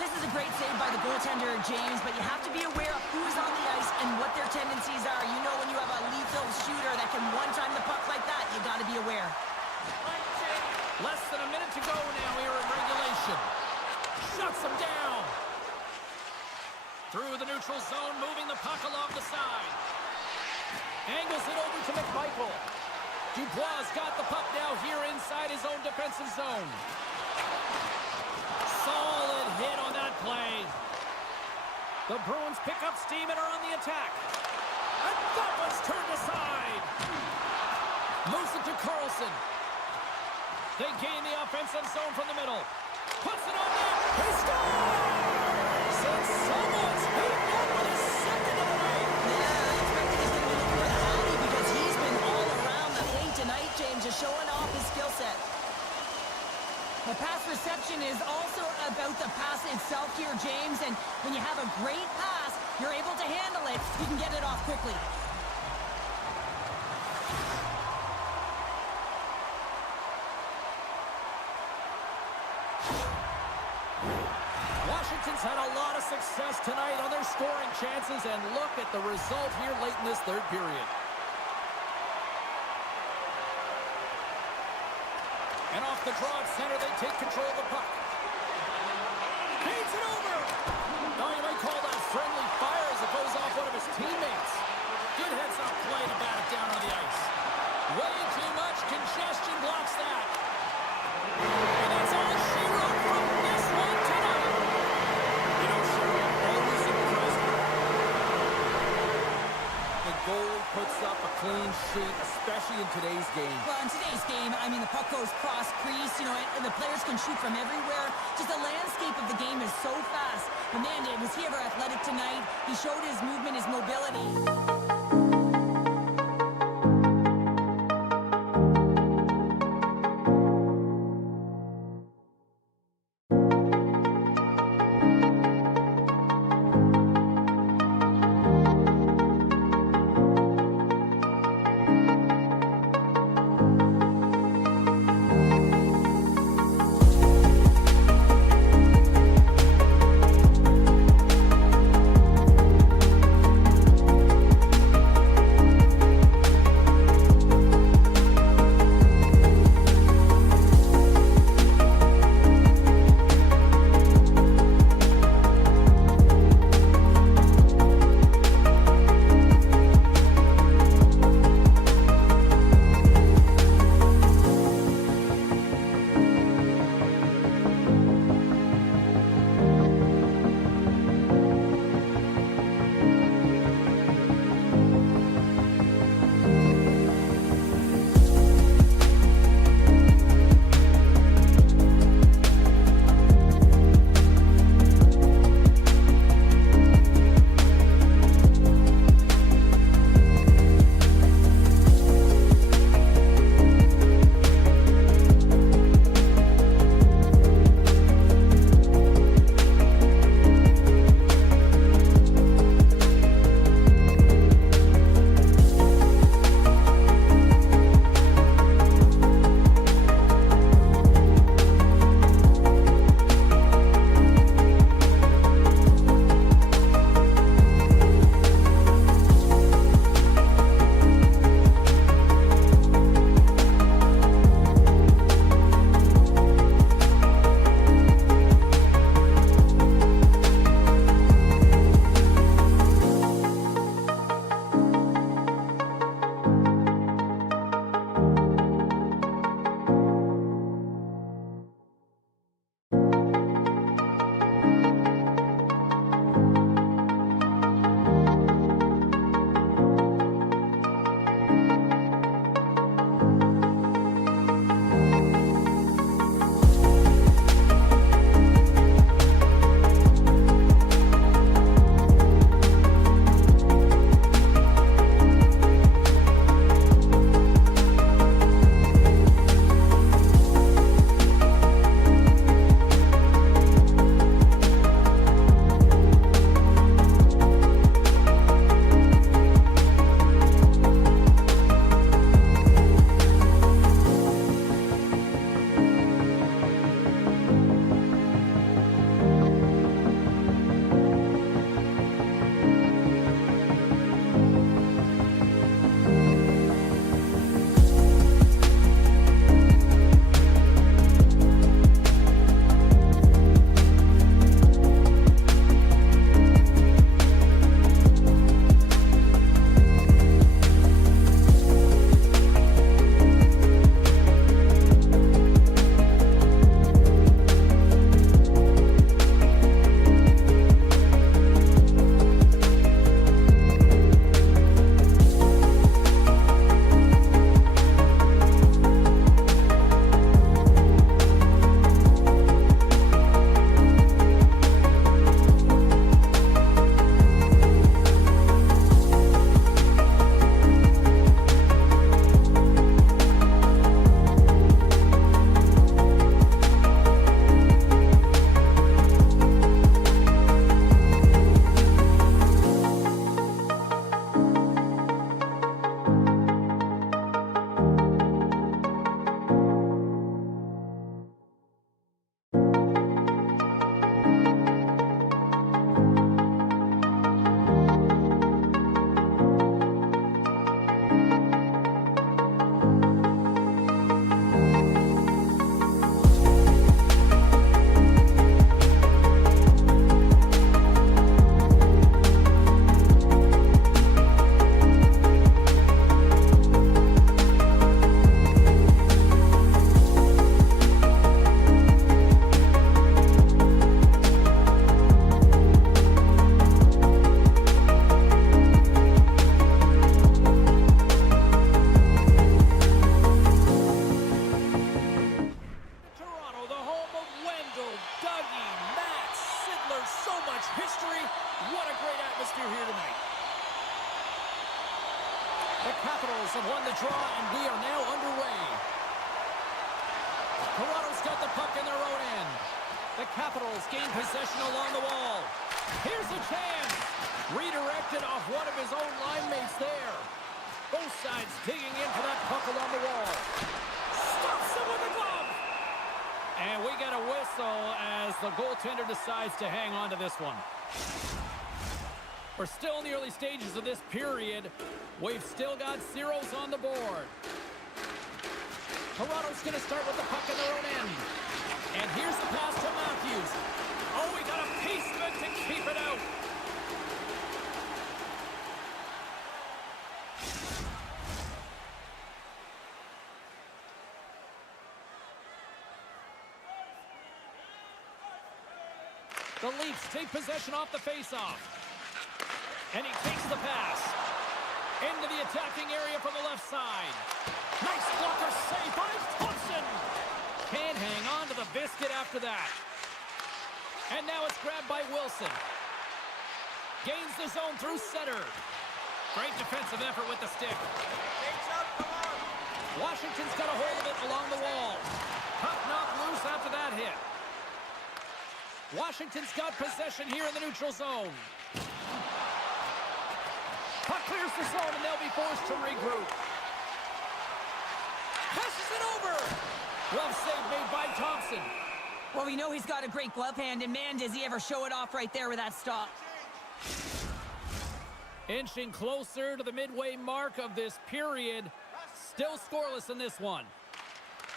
This is a great save by the goaltender, James, but you have to be aware of who is on the ice and what their tendencies are. You know when you have a lethal shooter that can one-time the puck like that, you got to be aware. Less than a minute to go now here in regulation. Shuts him down. Through the neutral zone, moving the puck along the side. Angles it over to McMichael. Dubois got the puck now here inside his own defensive zone. Solid hit on that play. The Bruins pick up steam and are on the attack. And that one's turned aside. Moves it to Carlson. They gain the offensive zone from the middle. Puts it on net. He scores! Since someone's beaten up with his second of the night. Yeah, I expected he's going to be looking for the Hattie because he's been all around the plate tonight, James, just showing off his skill set. The pass reception is also about the pass itself here, James, and when you have a great pass, you're able to handle it, you can get it off quickly. Washington's had a lot of success tonight on their scoring chances, and look at the result here late in this third period. And off the draw at center, they take control of the puck. Feeds it over. Now you might call that friendly fire as it goes off one of his teammates. Good heads-up play to bat it down on the ice. Way too much congestion blocks that. And that's all she wrote from this one tonight. You know, Sherwood always impressed. The goalie puts up a clean sheet, especially in today's game. Well, in today's game, I mean, the puck goes cross-crease, you know, and the players can shoot from everywhere. Just the landscape of the game is so fast. But man, was he ever athletic tonight? He showed his movement, his mobility. history. What a great atmosphere here tonight. The Capitals have won the draw, and we are now underway. Toronto's got the puck in their own end. The Capitals gain possession along the wall. Here's a chance. Redirected off one of his own line mates there. Both sides digging in for that puck along the wall. Stops him with a glove. And we got a whistle as the goaltender decides to hang on to this one. We're still in the early stages of this period. We've still got zeros on the board. Toronto's going to start with the puck in their own end. And here's the pass to Matthews. Oh, we got a piece of it to keep it out. The Leafs take possession off the faceoff. And he takes the pass. Into the attacking area from the left side. Nice blocker save by Thompson. Can't hang on to the biscuit after that. And now it's grabbed by Wilson. Gains the zone through center. Great defensive effort with the stick. Washington's got a hold of it along the wall. Puck knocked loose after that hit. Washington's got possession here in the neutral zone. Puck clears the zone and they'll be forced to regroup. Passes it over. Glove save made by Thompson. Well, we know he's got a great glove hand, and man, does he ever show it off right there with that stop. Inching closer to the midway mark of this period. Still scoreless in this one.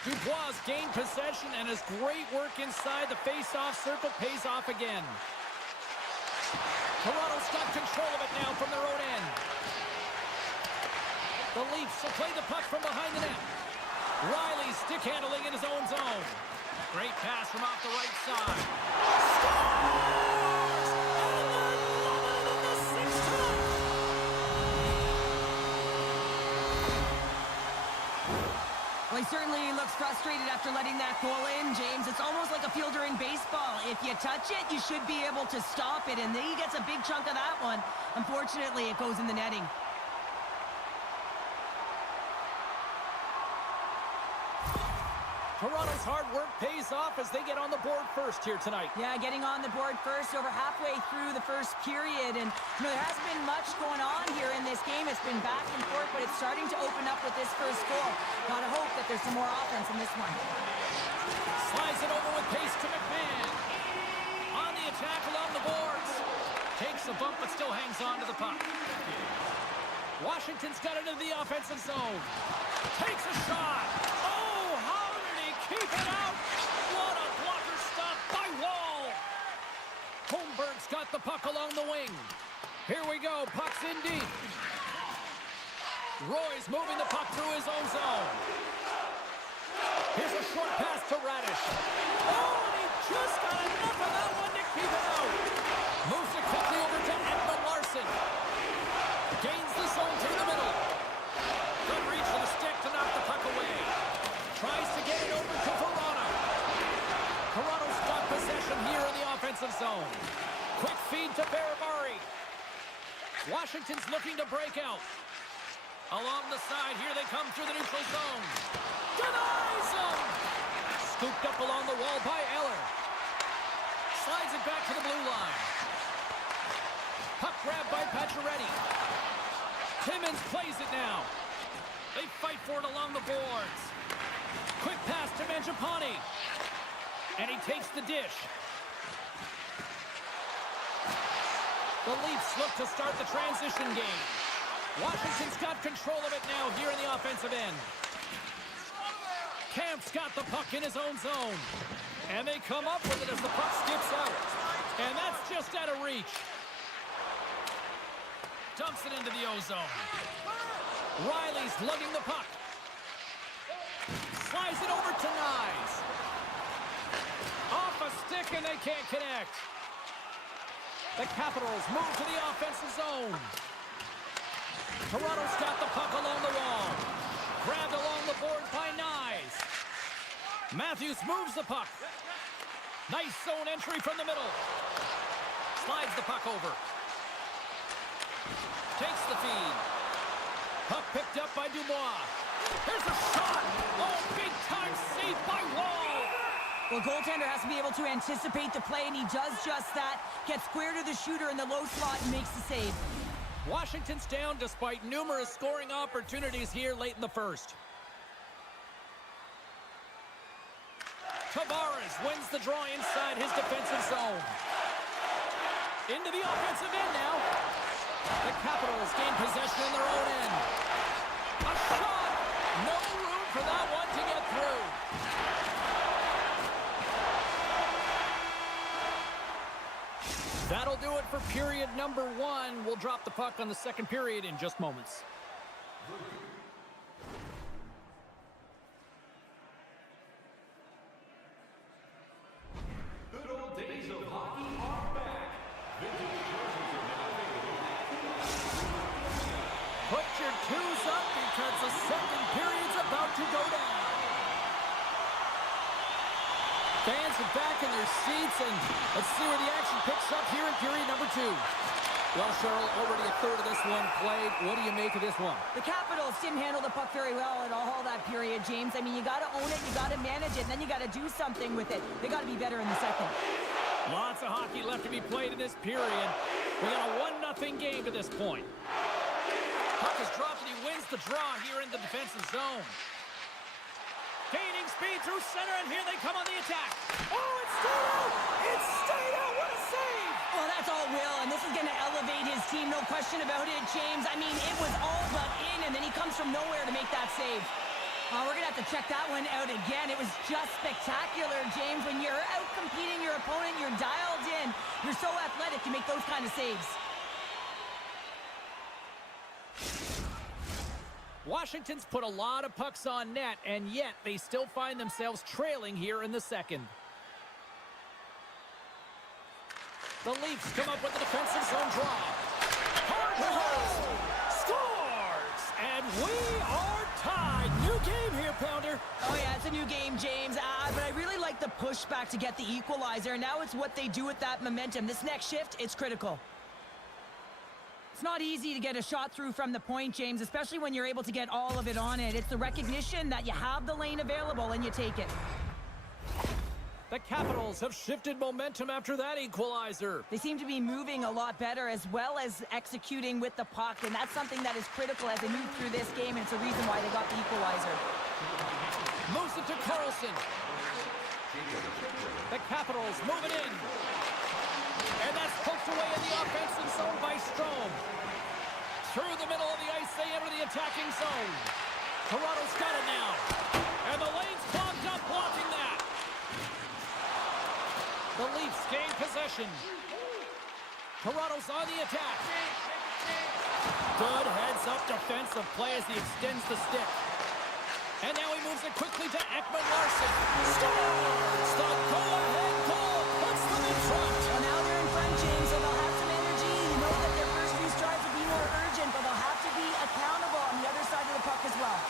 Dubois gained possession, and his great work inside the face-off circle pays off again. Toronto's got control of it now from their own end. The Leafs will play the puck from behind the net. Riley stick handling in his own zone. Great pass from off the right side. Scores! And the sixth time! Well, he certainly looks frustrated after letting that goal in, James. It's almost like a fielder in baseball. If you touch it, you should be able to stop it, and then he gets a big chunk of that one. Unfortunately, it goes in the netting. Toronto's hard work pays off as they get on the board first here tonight. Yeah, getting on the board first over halfway through the first period. And, you know, there hasn't been much going on here in this game. It's been back and forth, but it's starting to open up with this first goal. Gotta hope that there's some more offense in this one. Slides it over with pace to McMahon. On the attack along the boards. Takes a bump, but still hangs on to the puck. Washington's got it into the offensive zone. Takes a shot. Oh, how did he keep it out? What a blocker stop by Wall. Holmberg's got the puck along the wing. Here we go. Puck's in deep. Roy's moving the puck through his own zone. Here's a short pass to Radish. Oh, and he just got enough of that one to keep it out. Moves it quickly over to Edmund Larson. Gains the zone through the middle. Good reach for the stick to knock the puck away. Tries to get it over to Verona. Toronto's got possession here in the offensive zone. Quick feed to Barabari. Washington's looking to break out. Along the side, here they come through the neutral zone. Denies them! Scooped up along the wall by Eller. Slides it back to the blue line. Puck grabbed by Pacioretty. Timmins plays it now. They fight for it along the boards. Quick pass to Mangiapane. And he takes the dish. The Leafs look to start the transition game. Washington's got control of it now here in the offensive end. Camp's got the puck in his own zone. And they come up with it as the puck skips out. And that's just out of reach. Dumps it into the O-zone. Riley's lugging the puck. Slides it over to Nyes. Off a stick and they can't connect. The Capitals move to the offensive zone. Toronto's got the puck along the wall. Grabbed along the board by Nyes. Matthews moves the puck. Nice zone entry from the middle. Slides the puck over. Takes the feed. Puck picked up by Dubois. Here's a shot. Oh, big-time save by Wall. Well, goaltender has to be able to anticipate the play, and he does just that. Gets square to the shooter in the low slot and makes the save. Washington's down despite numerous scoring opportunities here late in the first. Sabers wins the draw inside his defensive zone. Into the offensive end now. The Capitals gain possession on their own end. A shot! No room for that one to get through. That'll do it for period number 1. We'll drop the puck on the second period in just moments. Good old days of hockey are back. Vintage jerseys are now available. Put your twos up because the second period's about to go down. Fans are back in their seats, and let's see where the action picks up here in period number 2. Well, Cheryl, already a third of this one played. What do you make of this one? The Capitals didn't handle the puck very well at all that period, James. I mean, you got to own it, you got to manage it, and then you got to do something with it. They got to be better in the second. Lots of hockey left to be played in this period. We got a 1-0 game to this point. Puck is dropped, and he wins the draw here in the defensive zone. Gaining speed through center, and here they come on the attack. Oh, it's stayed out! It's stayed out! What a save! Well, that's all Will, and this is going to elevate his team, no question about it, James. I mean, it was all but in, and then he comes from nowhere to make that save. We're going to have to check that one out again. It was just spectacular, James. When you're out-competing your opponent, you're dialed in, you're so athletic, you make those kind of saves. Washington's put a lot of pucks on net, and yet they still find themselves trailing here in the second. The Leafs come up with the defensive zone draw. Scores! And we are tied. New game here, Pounder. Oh, yeah, it's a new game, James. But I really like the pushback to get the equalizer. And now it's what they do with that momentum. This next shift, it's critical. It's not easy to get a shot through from the point, James, especially when you're able to get all of it on it. It's the recognition that you have the lane available and you take it. The Capitals have shifted momentum after that equalizer. They seem to be moving a lot better as well as executing with the puck, and that's something that is critical as they move through this game, and it's a reason why they got the equalizer. Moves it to Carlson. The Capitals move it in. And that's poked away in the offensive zone by Strome. Through the middle of the ice, they enter the attacking zone. Toronto's got it now. And the lane's clogged up, blocking that. The Leafs gain possession. Toronto's on the attack. Good heads-up defensive play as he extends the stick. And now he moves it quickly to Ekman-Larsson. Scores! The go-ahead goal puts them in front. Well, now they're in front, James, so they'll have some energy. You know that their first few strides will be more urgent, but they'll have to be accountable on the other side of the puck as well.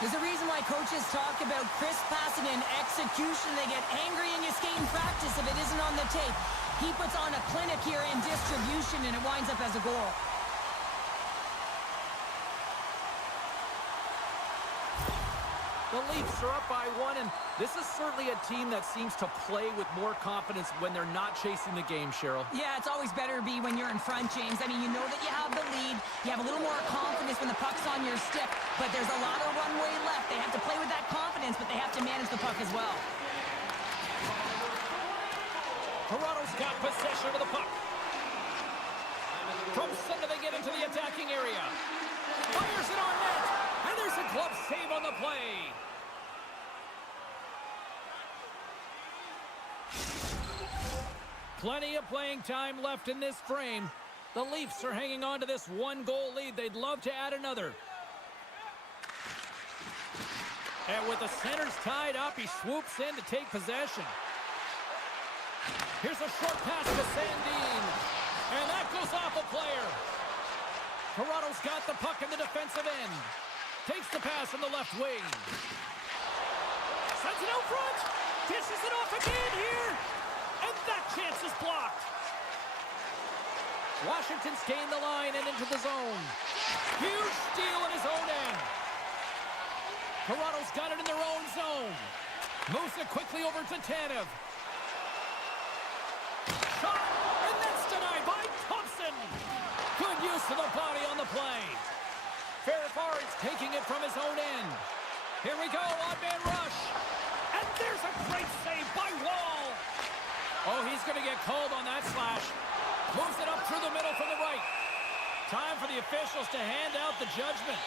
There's a reason why coaches talk about crisp passing and execution. They get angry in your skate in practice if it isn't on the tape. He puts on a clinic here in distribution, and it winds up as a goal. The Leafs are up by 1, and this is certainly a team that seems to play with more confidence when they're not chasing the game, Cheryl. Yeah, it's always better to be when you're in front, James. I mean, you know that you have the lead. You have a little more confidence when the puck's on your stick, but there's a lot of runway left. They have to play with that confidence, but they have to manage the puck as well. Toronto's got possession of the puck. From center, they get into the attacking area. Fires it on net, and there's a glove save on the play. Plenty of playing time left in this frame. The Leafs are hanging on to this 1-goal lead. They'd love to add another. And with the centers tied up, he swoops in to take possession. Here's a short pass to Sandin. And that goes off a player. Toronto's got the puck in the defensive end. Takes the pass from the left wing. Sends it out front. Dishes it off again here. And that chance is blocked. Washington's gained the line and into the zone. Huge steal in his own end. Toronto's got it in their own zone. Moves it quickly over to Tanev. Shot, and that's denied by Thompson. Good use of the body on the play. Ferraris taking it from his own end. Here we go, odd-man rush. And there's a great save by Wall. Oh, he's going to get called on that slash. Moves it up through the middle from the right. Time for the officials to hand out the judgment.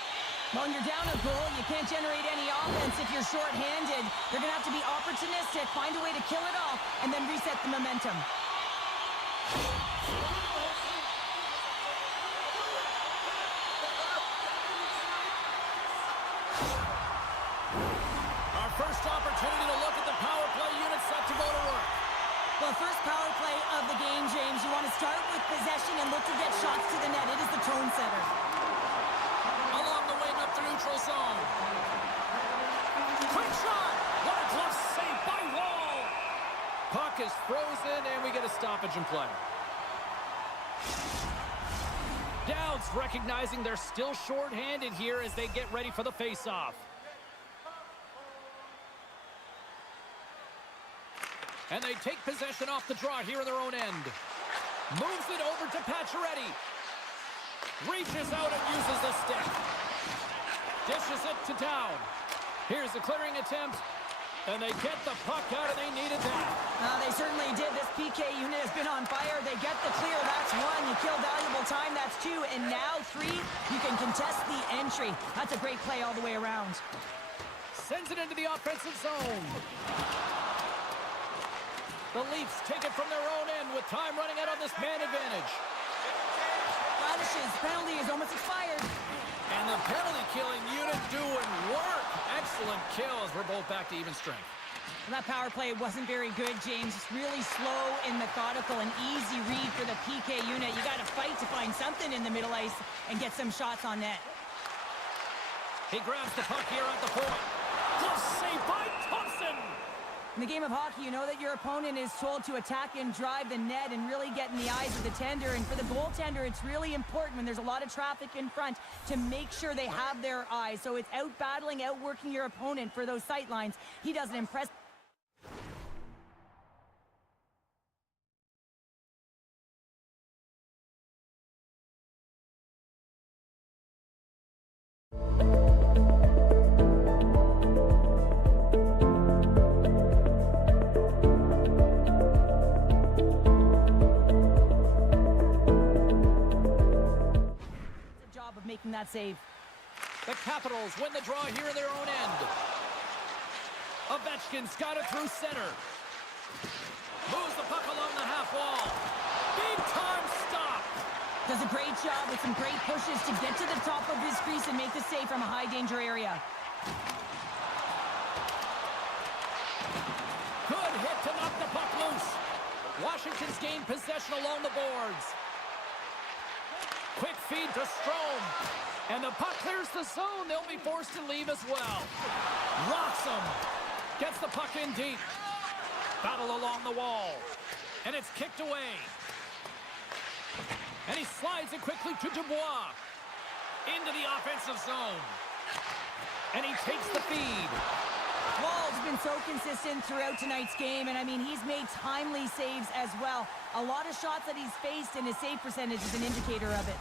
Well, when you're down a goal, you can't generate any offense if you're short-handed. They're going to have to be opportunistic, find a way to kill it off, and then reset the momentum. Our first opportunity to look at the power play unit set to go to work. Well, first power play of the game, James. You want to start with possession and look to get shots to the net. It is the tone setter. Along the wing up the neutral zone. Quick shot! What a glove save by Wall! Puck is frozen, and we get a stoppage in play. Dowds recognizing they're still short-handed here as they get ready for the face-off. And they take possession off the draw here in their own end. Moves it over to Pacioretty. Reaches out and uses the stick. Dishes it to Down. Here's the clearing attempt. And they get the puck out, and they needed that. They certainly did. This PK unit has been on fire. They get the clear. That's one. You kill valuable time. That's two. And now three. You can contest the entry. That's a great play all the way around. Sends it into the offensive zone. The Leafs take it from their own end with time running out on this man advantage. Radish's penalty is almost expired. And the penalty-killing unit doing work. Excellent kills. We're both back to even strength. Well, that power play wasn't very good, James. It's really slow and methodical and easy read for the PK unit. You got to fight to find something in the middle ice and get some shots on net. He grabs the puck here at the point. Glove save by Thompson. In the game of hockey, you know that your opponent is told to attack and drive the net and really get in the eyes of the tender. And for the goaltender, it's really important when there's a lot of traffic in front to make sure they have their eyes. So it's out-battling, outworking your opponent for those sight lines. He does an impressive... making that save. The Capitals win the draw here in their own end. Ovechkin's got it through center. Moves the puck along the half wall. Big time stop. Does a great job with some great pushes to get to the top of his crease and make the save from a high danger area. Good hit to knock the puck loose. Washington's gained possession along the boards. Quick feed to Strome. And the puck clears the zone. They'll be forced to leave as well. Rocks him. Gets the puck in deep. Battle along the wall. And it's kicked away. And he slides it quickly to Dubois. Into the offensive zone. And he takes the feed. Wall's been so consistent throughout tonight's game, and I mean, he's made timely saves as well. A lot of shots that he's faced, and his save percentage is an indicator of it.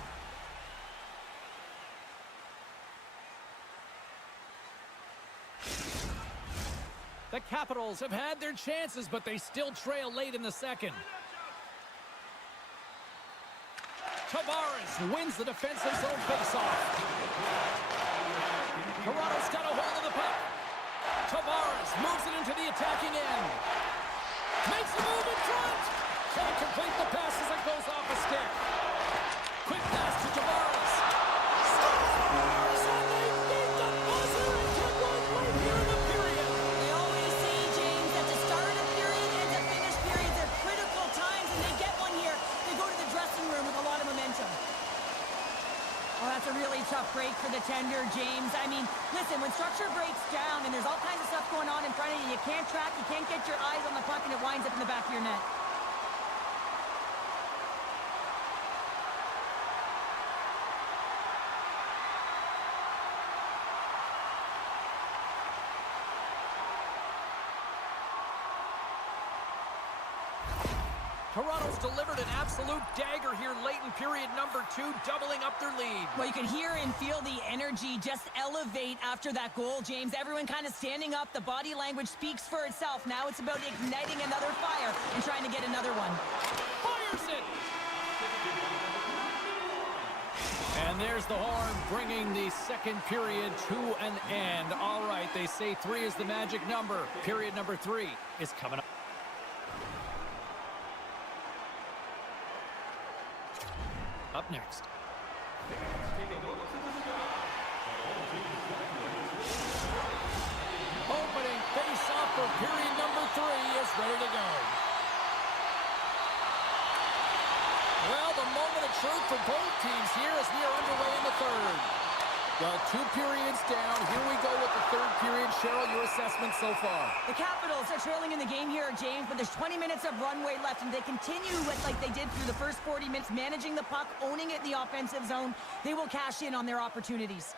The Capitals have had their chances, but they still trail late in the second. Tavares wins the defensive zone faceoff. Toronto's got a hold of the puck. Tavares moves it into the attacking end. Makes a move in front. Can't complete the pass as it goes off a stick. Quick pass to Tavares. Scores! And they beat the buzzer and get one right here in the period. They always say, James, that the start of the period and the finish periods are critical times, and they get one here. They go to the dressing room with a lot of momentum. Well, that's a really tough break for the tender, James. I mean, listen, when structure breaks down and there's all kinds of stuff going on in front of you, you can't track, you can't get your eyes on the puck, and it winds up in the back of your net. Toronto's delivered an absolute dagger here late in period number 2, doubling up their lead. Well, you can hear and feel the energy just elevate after that goal, James. Everyone kind of standing up. The body language speaks for itself. Now it's about igniting another fire and trying to get another one. Fires it! And there's the horn, bringing the second period to an end. All right, they say 3 is the magic number. Period number 3 is coming up. Up next. Opening face-off for period number 3 is ready to go. Well, the moment of truth for both teams here as we are underway in the third. Well, 2 periods down. Here we go with the third period. Cheryl, your assessment so far? The Capitals are trailing in the game here, James, but there's 20 minutes of runway left, and they continue with like they did through the first 40 minutes, managing the puck, owning it in the offensive zone. They will cash in on their opportunities.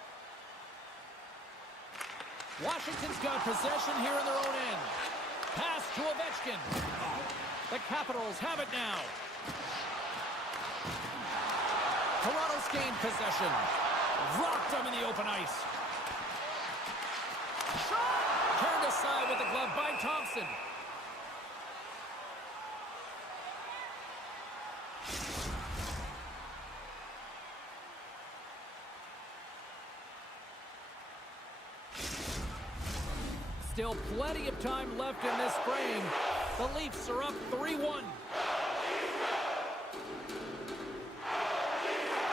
Washington's got possession here in their own end. Pass to Ovechkin. The Capitals have it now. Toronto's gained possession. Rocked them in the open ice. Shot! Turned aside with the glove by Thompson. Still plenty of time left in this frame. The Leafs are up 3-1.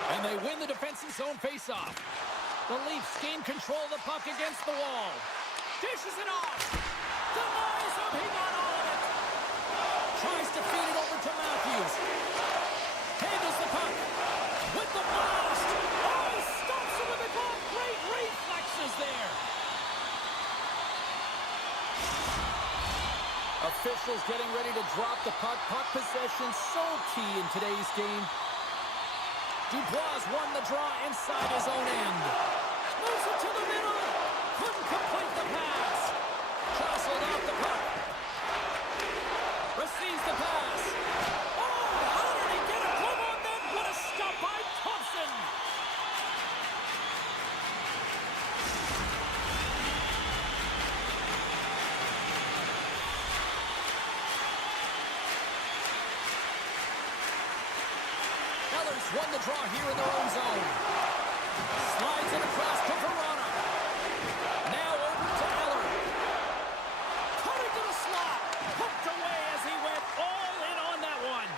And they win the defensive zone faceoff. The Leafs gain control of the puck against the wall. Dishes it off. Denies him. He got all of it. Tries to feed it over to Matthews. Handles the puck. With the blast. Oh, he stops him with the glove. Great reflexes there. Officials getting ready to drop the puck. Puck possession so key in today's game. Dubois won the draw inside his own end. Moves it to the middle. Couldn't complete the pass. Jostled out the puck. Receives the pass. Oh, how did he get a glove on that? What a stop by Thompson. Won the draw here in their own zone. Slides it across to Verona. Now over to Eller. Cutting to the slot. Hooked away as he went all in on that one.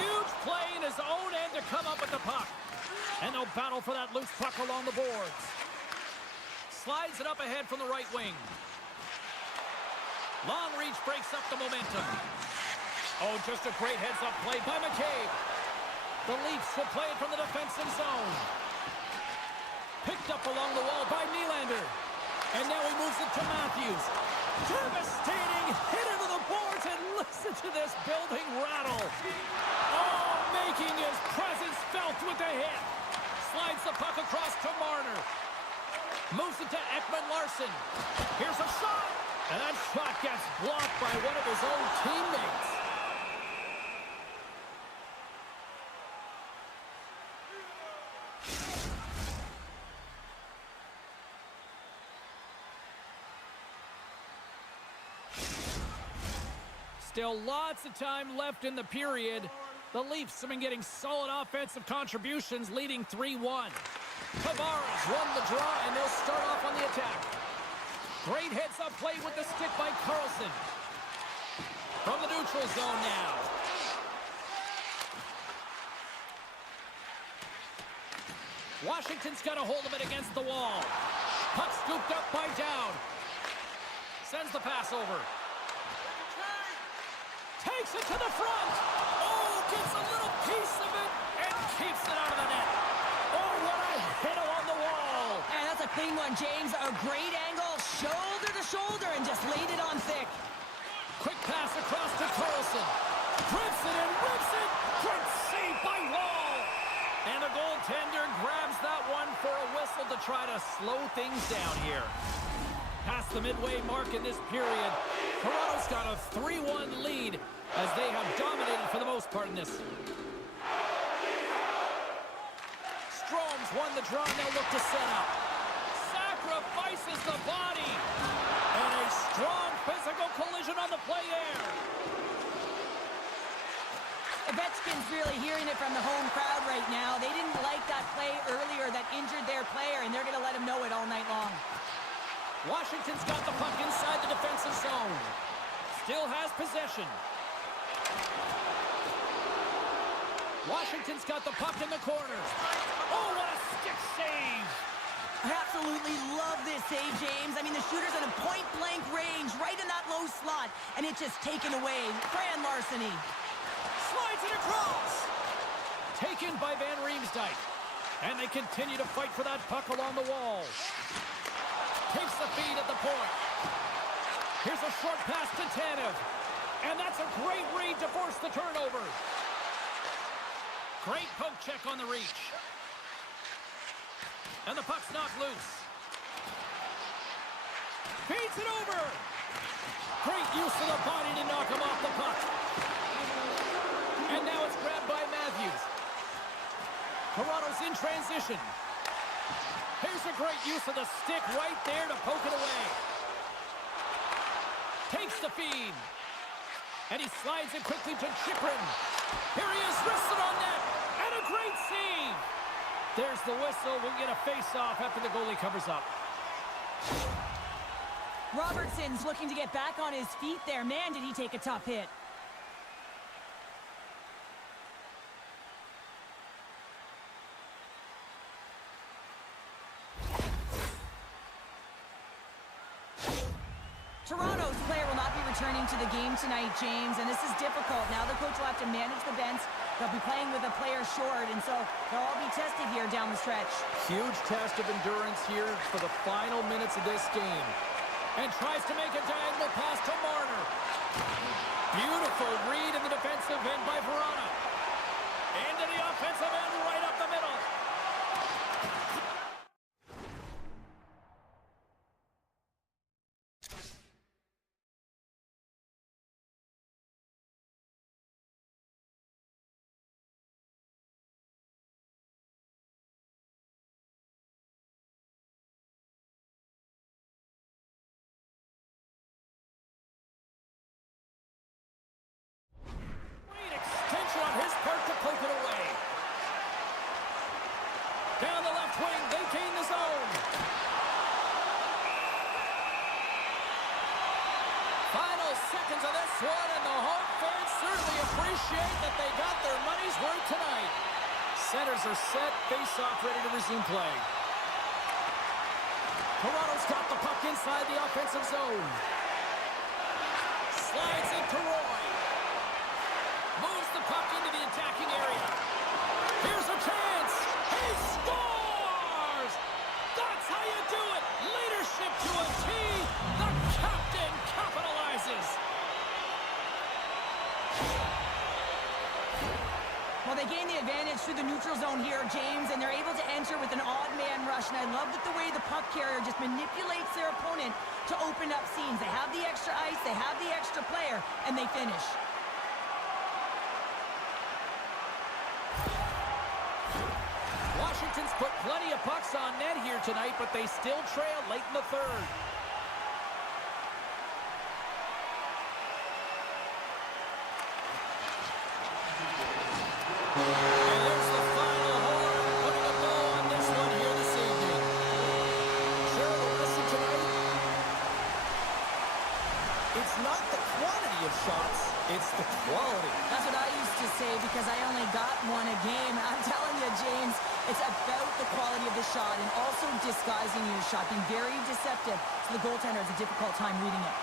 Huge play in his own end to come up with the puck. And they'll battle for that loose puck along the boards. Slides it up ahead from the right wing. Long reach breaks up the momentum. Oh, just a great heads-up play by McCabe. The Leafs will play it from the defensive zone. Picked up along the wall by Nylander. And now he moves it to Matthews. Devastating hit into the boards, and listen to this building rattle. Oh, making his presence felt with the hit. Slides the puck across to Marner. Moves it to Ekman-Larsson. Here's a shot. And that shot gets blocked by one of his own teammates. Still lots of time left in the period. The Leafs have been getting solid offensive contributions, leading 3-1. Tavares won the draw, and they'll start off on the attack. Great heads-up play with the stick by Carlson. From the neutral zone now. Washington's got a hold of it against the wall. Puck scooped up by Down. Sends the pass over. Takes it to the front. Oh, gets a little piece of it and keeps it out of the net. Oh, what a hit along the wall. And that's a clean one, James. A great angle, shoulder to shoulder, and just laid it on thick. Quick pass across to Carlson. Grips it and rips it. Great save by Wall. And the goaltender grabs that one for a whistle to try to slow things down here. past the midway mark in this period. Toronto's got a 3-1 lead as they have dominated for the most part in this. Strome's won the draw, now look to set up. Sacrifices the body. And a strong physical collision on the play there. Ovechkin's really hearing it from the home crowd right now. They didn't like that play earlier that injured their player, and they're going to let him know it all night long. Washington's got the puck inside the defensive zone. Still has possession. Washington's got the puck in the corner. Oh, what a stick save! I absolutely love this save, James. I mean, the shooter's in a point-blank range, right in that low slot, and it's just taken away. Fran larceny. Slides it across. Taken by Van Riemsdyk. And they continue to fight for that puck along the wall. Takes the feed at the point. Here's a short pass to Tanev. And that's a great read to force the turnover. Great poke check on the reach. And the puck's knocked loose. Feeds it over. Great use of the body to knock him off the puck. And now it's grabbed by Matthews. Toronto's in transition. Here's a great use of the stick right there to poke it away. Takes the feed. And he slides it quickly to Chychrun. Here he is, wristed on net. And a great save. There's the whistle. We'll get a face-off after the goalie covers up. Robertson's looking to get back on his feet there. Man, did he take a tough hit. Toronto's player will not be returning to the game tonight, James, and this is difficult. Now the coach will have to manage the bench. They'll be playing with a player short, and so they'll all be tested here down the stretch. Huge test of endurance here for the final minutes of this game. And tries to make a diagonal pass to Marner. Beautiful read in the defensive end by Verona. Into the offensive end, right up the middle. On his part to poke it away. Down the left wing, they gain the zone. Final seconds of this one, and the home fans certainly appreciate that they got their money's worth tonight. Centers are set, face-off ready to resume play. Toronto's got the puck inside the offensive zone. Slides it to Roy. Moves the puck into the attacking area. Here's a chance. He scores! That's how you do it. Leadership to a T. The captain capitalizes. Well, they gain the advantage through the neutral zone here, James, and they're able to enter with an odd man rush. And I love that the way the puck carrier just manipulates their opponent to open up seams. They have the extra ice, they have the extra player, and they finish. Washington's put plenty of pucks on net here tonight, but they still trail late in the third. And there's the final horn, putting a bow on this one here this evening. Share the lesson tonight. It's not the quantity of shots, it's the quality. That's what I used to say because I only got one a game. I'm telling you, James, it's about the quality of the shot and also disguising your shot, being very deceptive. So the goaltender has a difficult time reading it.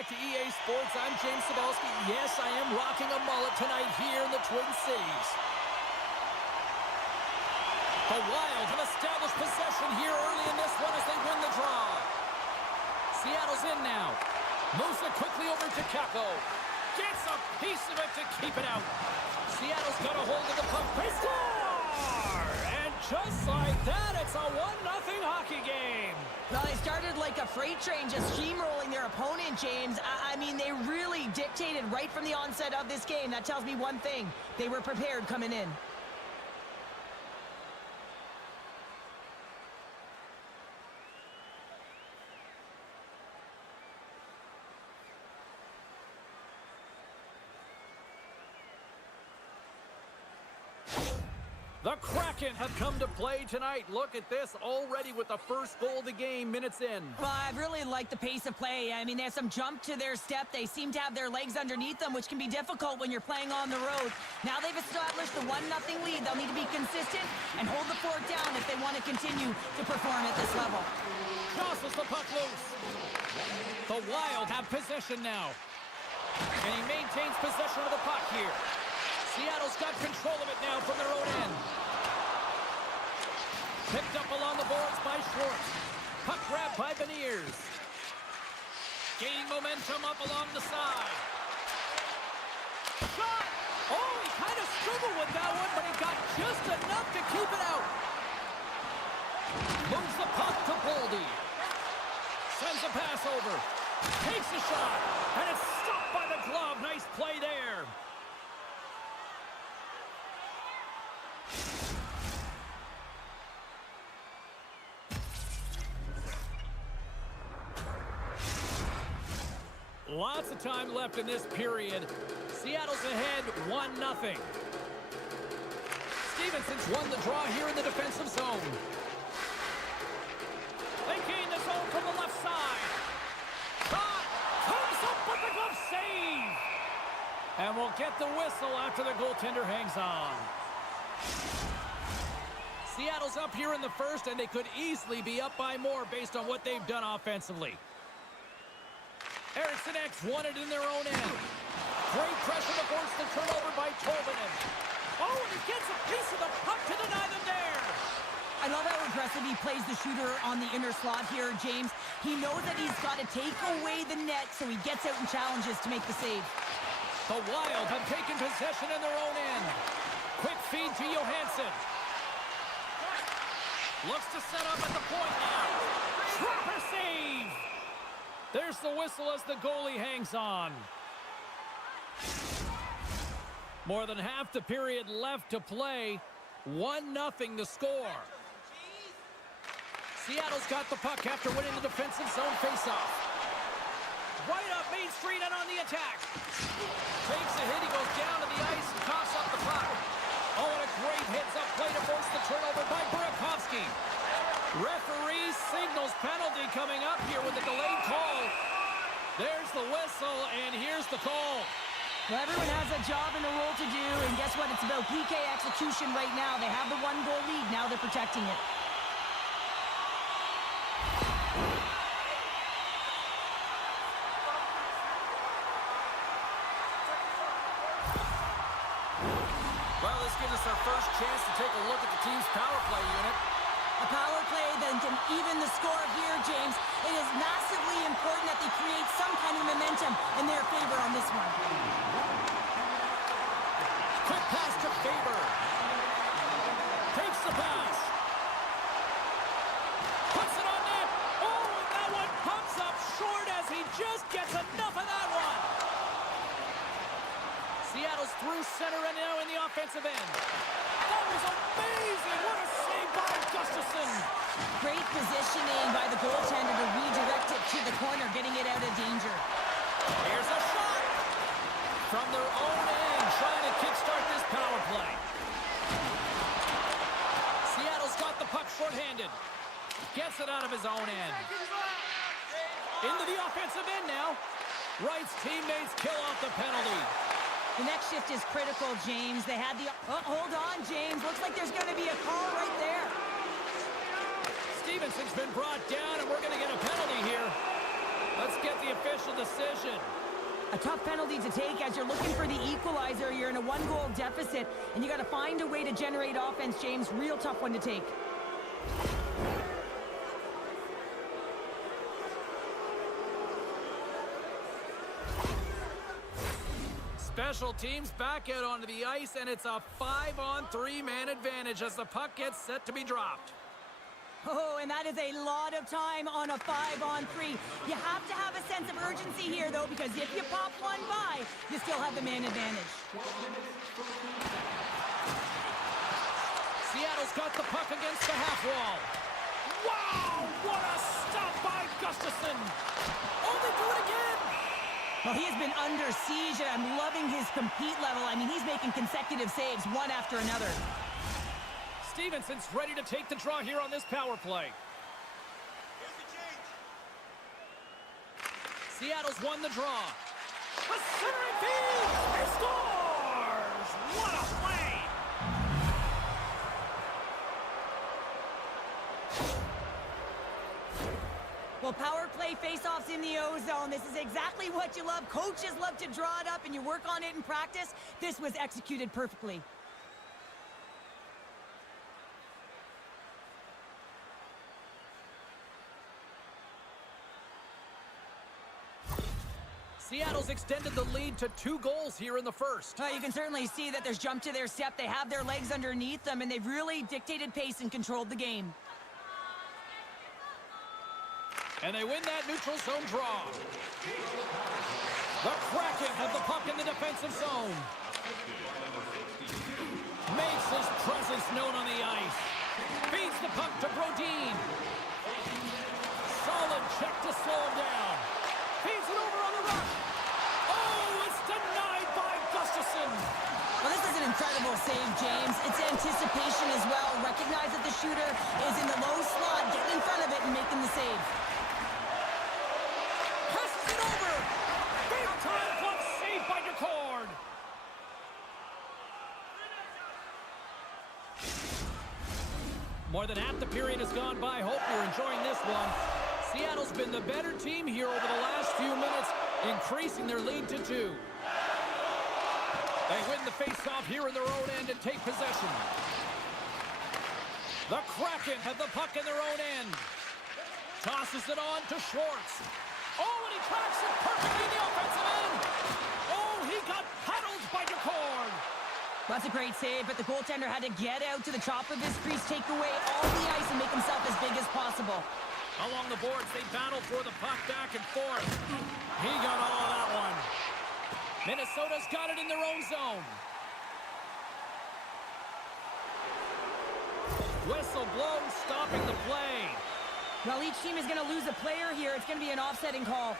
back to EA Sports. I'm James Cybulski. Yes, I am rocking a mullet tonight here in the Twin Cities. The Wild have established possession here early in this one as they win the draw. Seattle's in now. Moves it quickly over to Kako. Gets a piece of it to keep it out. Seattle's got a hold of the puck. They score! And just like that, it's a 1-0 hockey game. Well, they started like a freight train, just steamrolling their opponent, James. I mean, they really dictated right from the onset of this game. That tells me one thing. They were prepared coming in. The Kraken have come to play tonight. Look at this, already with the first goal of the game, minutes in. Well, I really like the pace of play. I mean, they have some jump to their step. They seem to have their legs underneath them, which can be difficult when you're playing on the road. Now they've established the 1-0 lead. They'll need to be consistent and hold the fort down if they want to continue to perform at this level. Jostles the puck loose. The Wild have possession now. And he maintains possession of the puck here. Seattle's got control of it now from their own end. Picked up along the boards by Schwartz. Puck grab by Beniers. Gaining momentum up along the side. Shot! Oh, he kind of struggled with that one, but he got just enough to keep it out. Moves the puck to Boldy. Sends a pass over. Takes a shot. And it's stopped by the glove. Nice play there. Lots of time left in this period. Seattle's ahead 1-0. Stevenson's won the draw here in the defensive zone. They gain the zone from the left side. Shot! Comes up with the glove save! And we'll get the whistle after the goaltender hangs on. Seattle's up here in the first, and they could easily be up by more based on what they've done offensively. Eriksson X won it in their own end. Great pressure to force the turnover by Tolvanen. Oh, and he gets a piece of the puck to deny them there. I love how aggressive he plays the shooter on the inner slot here, James. He knows that he's got to take away the net, so he gets out and challenges to make the save. The Wild have taken possession in their own end. Quick feed to Johansson. Looks to set up at the point now. Trapper save! There's the whistle as the goalie hangs on. More than half the period left to play. 1-0 the score. Seattle's got the puck after winning the defensive zone faceoff. Right up Main Street and on the attack. Takes a hit, he goes down to the ice and coughs up the puck. Oh, and a great heads-up play to force the turnover by Burakovsky. Referee signals penalty coming up here with a delayed call. There's the whistle, and here's the call. Well, everyone has a job and a role to do, and guess what? It's about PK execution right now. They have the 1-goal lead. Now they're protecting it. Well, this gives us our first chance to take a look at the team's power play unit. A power play that can even the score here, James. It is massively important that they create some kind of momentum in their favor on this one. Quick pass to Faber. Takes the pass. Puts it on net. Oh, and that one comes up short as he just gets enough of that one. Seattle's through center and now in the offensive end. That was amazing. What a save by Gustafsson. Great positioning by the goaltender to redirect it to the corner, getting it out of danger. Here's a shot from their own end, trying to kickstart this power play. Seattle's got the puck shorthanded. Gets it out of his own end. Into the offensive end now. Wright's teammates kill off the penalty. The next shift is critical, James. They had the... Oh, hold on, James. Looks like there's going to be a call right there. Stevenson's been brought down, and we're going to get a penalty here. Let's get the official decision. A tough penalty to take as you're looking for the equalizer. You're in a one-goal deficit, and you got to find a way to generate offense, James. Real tough one to take. Special teams back out onto the ice, and it's a 5-on-3 man advantage as the puck gets set to be dropped. Oh, and that is a lot of time on a 5-on-3. You have to have a sense of urgency here, though, because if you pop one by, you still have the man advantage. Seattle's got the puck against the half wall. Wow, what a stop by Gustafsson. Only do it again. Well, he has been under siege, and I'm loving his compete level. I mean, he's making consecutive saves, one after another. Stevenson's ready to take the draw here on this power play. Seattle's won the draw. A centering feed! He scores! What a play! Well, power play face-offs in the O-zone. This is exactly what you love. Coaches love to draw it up, and you work on it in practice. This was executed perfectly. Seattle's extended the lead to 2 goals here in the first. You can certainly see that there's jump to their step. They have their legs underneath them, and they've really dictated pace and controlled the game. And they win that neutral zone draw. The Kraken have the puck in the defensive zone. Makes his presence known on the ice. Feeds the puck to Brodin. Solid check to slow him down. Feeds it over on the rush. Oh, it's denied by Gustafsson. Well, this is an incredible save, James. It's anticipation as well. Recognize that the shooter is in the low slot, getting in front of it and making the save. Passes it over. Big time glove save by Decord. More than half the period has gone by. Hope you're enjoying this one. Seattle's been the better team here over the last few minutes, increasing their lead to 2. They win the face-off here in their own end and take possession. The Kraken have the puck in their own end. Tosses it on to Schwartz. Oh, and he tracks it perfectly in the offensive end. Oh, he got paddled by Decord. That's a great save, but the goaltender had to get out to the top of his crease, take away all the ice, and make himself as big as possible. Along the boards, they battle for the puck back and forth. He got all of that one. Minnesota's got it in their own zone. Whistle blown, stopping the play. Well, each team is going to lose a player here. It's going to be an offsetting call.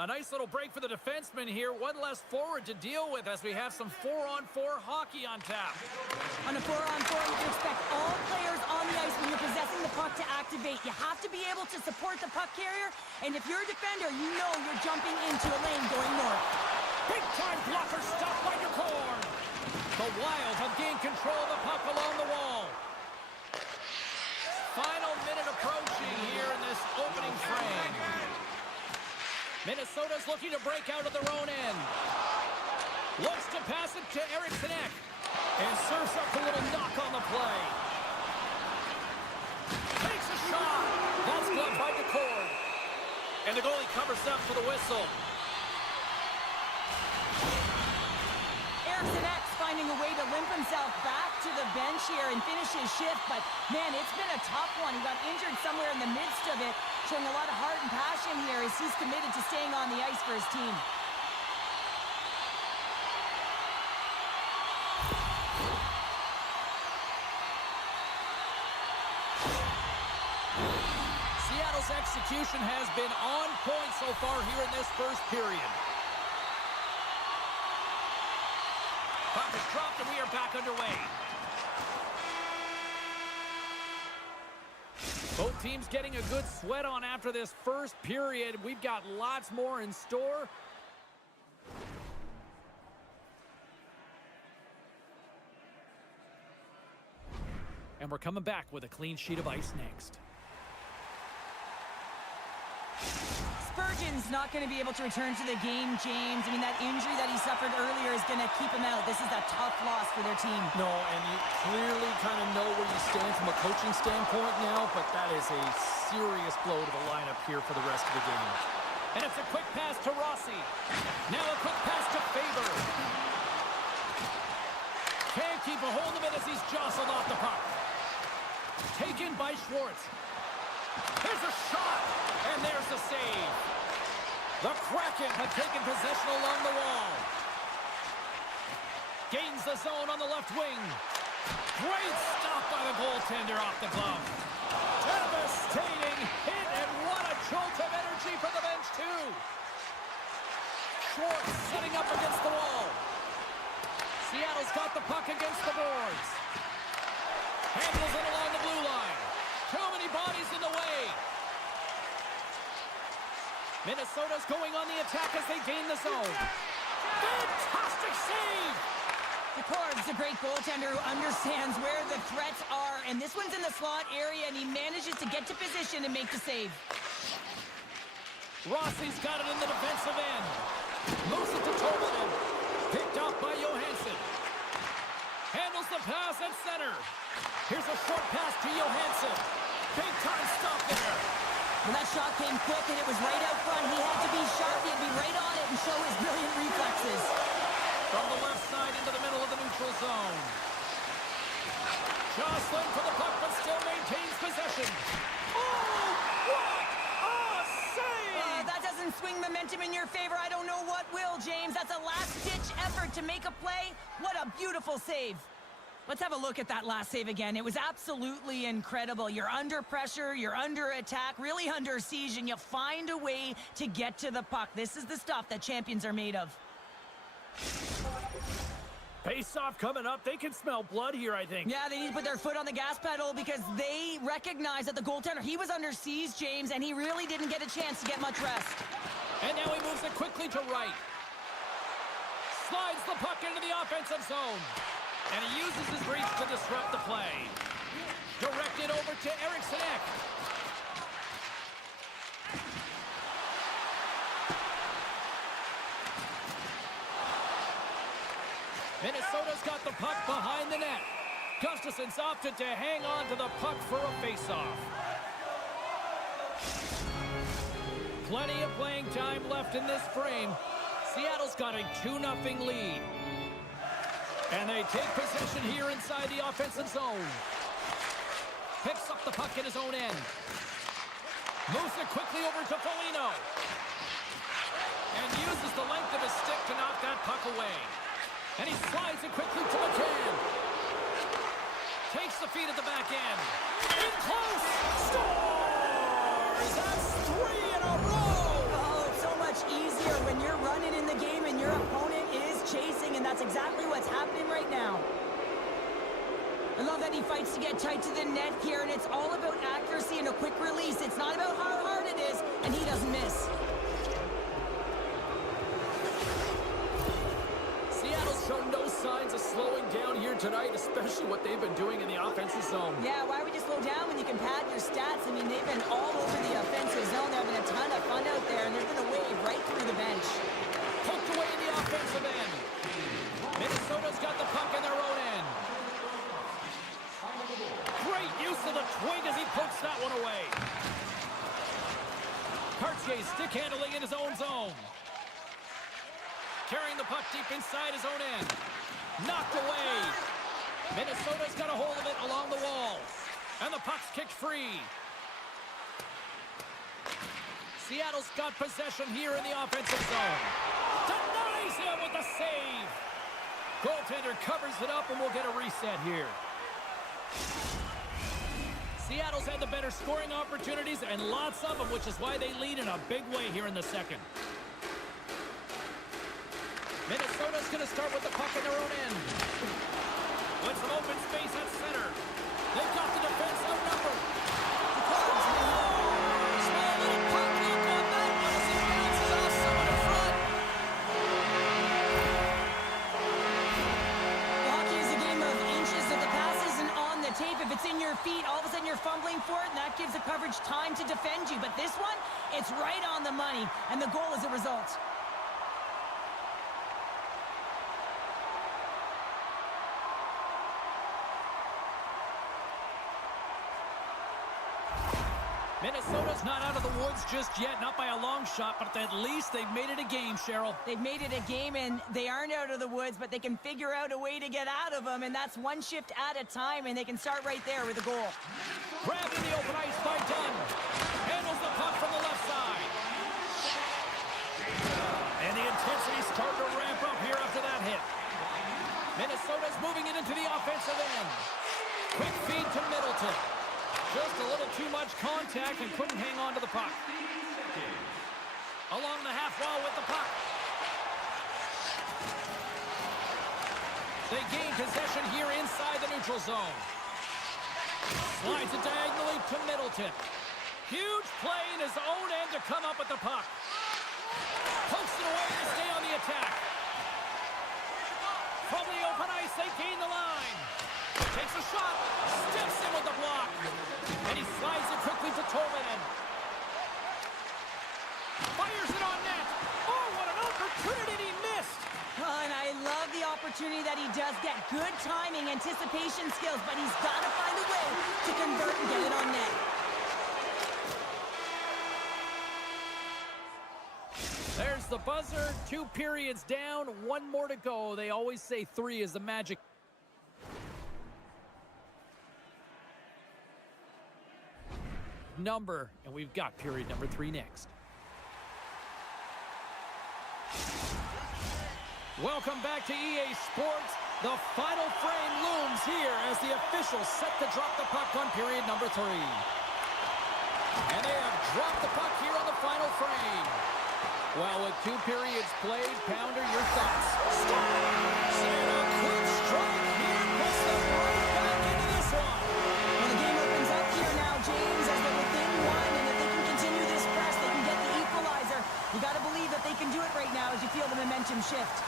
A nice little break for the defenseman here. One less forward to deal with as we have some 4-on-4 hockey on tap. On a 4-on-4, you can expect all players on the ice when you're possessing the puck to activate. You have to be able to support the puck carrier, and if you're a defender, you know you're jumping into a lane going north. Big-time blocker stopped by Decord. The Wild have gained control of the puck along the wall. Final minute approaching here in this opening frame. Minnesota's looking to break out of their own end. Looks to pass it to Eriksson Ek. And serves up a little knock on the play. Takes a shot. That's blocked by Decord. And the goalie covers up for the whistle. Eriksson Ek finding a way to limp himself back to the bench here and finish his shift. But, man, it's been a tough one. He got injured somewhere in the midst of it. Showing a lot of heart and passion here as he's committed to staying on the ice for his team. Seattle's execution has been on point so far here in this first period. Puck is dropped and we are back underway. Both teams getting a good sweat on after this first period. We've got lots more in store. And we're coming back with a clean sheet of ice next. Spurgeon's not going to be able to return to the game, James. I mean, that injury that he suffered earlier is going to keep him out. This is a tough loss for their team. No, and you clearly kind of know where you stand from a coaching standpoint now, but that is a serious blow to the lineup here for the rest of the game. And it's a quick pass to Rossi. Now a quick pass to Faber. Can't keep a hold of it as he's jostled off the puck. Taken by Schwartz. Here's a shot, and there's the save. The Kraken have taken possession along the wall. Gains the zone on the left wing. Great stop by the goaltender off the glove. Devastating hit, and what a jolt of energy from the bench, too. Schwartz setting up against the wall. Seattle's got the puck against the boards. Handles it along the blue line. Too many bodies in the way. Minnesota's going on the attack as they gain the zone. Fantastic save! Picard's a great goaltender who understands where the threats are, and this one's in the slot area, and he manages to get to position and make the save. Rossi's got it in the defensive end. Moves it to Tolvanen. Picked off by Johansson. Handles the pass at center. Here's a short pass to Johansson. Big time stop there. Well, that shot came quick, and it was right out front. He had to be sharp. He had to be right on it and show his brilliant reflexes. From the left side into the middle of the neutral zone. Jostling for the puck, but still maintains possession. Oh, what a save! That doesn't swing momentum in your favor. I don't know what will, James. That's a last-ditch effort to make a play. What a beautiful save. Let's have a look at that last save again. It was absolutely incredible. You're under pressure, you're under attack, really under siege, and you find a way to get to the puck. This is the stuff that champions are made of. Face-off coming up. They can smell blood here, I think. Yeah, they need to put their foot on the gas pedal because they recognize that the goaltender, he was under siege, James, and he really didn't get a chance to get much rest. And now he moves it quickly to right. Slides the puck into the offensive zone. And he uses his reach to disrupt the play. Directed over to Eriksson Ek. Minnesota's got the puck behind the net. Gustafsson's opted to hang on to the puck for a face-off. Plenty of playing time left in this frame. Seattle's got a 2-0 lead. And they take possession here inside the offensive zone. Picks up the puck in his own end. Moves it quickly over to Foligno. And uses the length of his stick to knock that puck away. And he slides it quickly to McCann. Takes the feed at the back end. In close! Scores! That's 3 in a row! Oh, it's so much easier when you're running in the game and your opponent is chasing, and that's exactly what's happening right now. I love that he fights to get tight to the net here, and it's all about accuracy and a quick release. It's not about how hard it is, and he doesn't miss. Seattle's shown no signs of slowing down here tonight, especially what they've been doing in the offensive zone. Yeah, why would you slow down when you can pad your stats? I mean, they've been all over the offensive zone. They're having a ton of fun out there, and there's been a wave right through the bench. Poked away in the offensive end. Minnesota's got the puck in their own end. Great use of the twig as he pokes that one away. Cartier stick handling in his own zone. Carrying the puck deep inside his own end. Knocked away. Minnesota's got a hold of it along the wall. And the puck's kicked free. Seattle's got possession here in the offensive zone. Denies him with the save. Goaltender covers it up, and we'll get a reset here. Seattle's had the better scoring opportunities, and lots of them, which is why they lead in a big way here in the second. Minnesota's going to start with the puck in their own end. With some open space at center. They've got the defense outnumbered. it's in your feet, all of a sudden you're fumbling for it, and that gives the coverage time to defend you. But this one, it's right on the money, and the goal is a result. Minnesota's not out of the woods just yet, not by a long shot, but at least they've made it a game, Cheryl. They've made it a game, and they aren't out of the woods, but they can figure out a way to get out of them, and that's one shift at a time, and they can start right there with a goal. Grabbed in the open ice by Dunn. Handles the puck from the left side. And the intensity's starting to ramp up here after that hit. Minnesota's moving it into the offensive end. Quick feed to Middleton. Just a little too much contact and couldn't hang on to the puck. Along the half wall with the puck. They gain possession here inside the neutral zone. Slides it diagonally to Middleton. Huge play in his own end to come up with the puck. Pokes it away to stay on the attack. From the open ice, they gain the line. Takes a shot, steps in with the block, and he slides it quickly to Tolvanen. Fires it on net. Oh, what an opportunity he missed. Oh, and I love the opportunity that he does get. Good timing, anticipation skills, but he's got to find a way to convert and get it on net. There's the buzzer. 2 periods down, 1 more to go. They always say 3 is the magic number, and we've got period number 3 next. Welcome back to EA Sports. The final frame looms here as the officials set to drop the puck on period number 3. And they have dropped the puck here on the final frame. Well, with 2 periods played, Pounder, your thoughts? Stop! And a quick strike here puts them right back into this one. Well, the game opens up here now, James, as they're within 1, and if they can continue this press, they can get the equalizer. You got to believe that they can do it right now as you feel the momentum shift.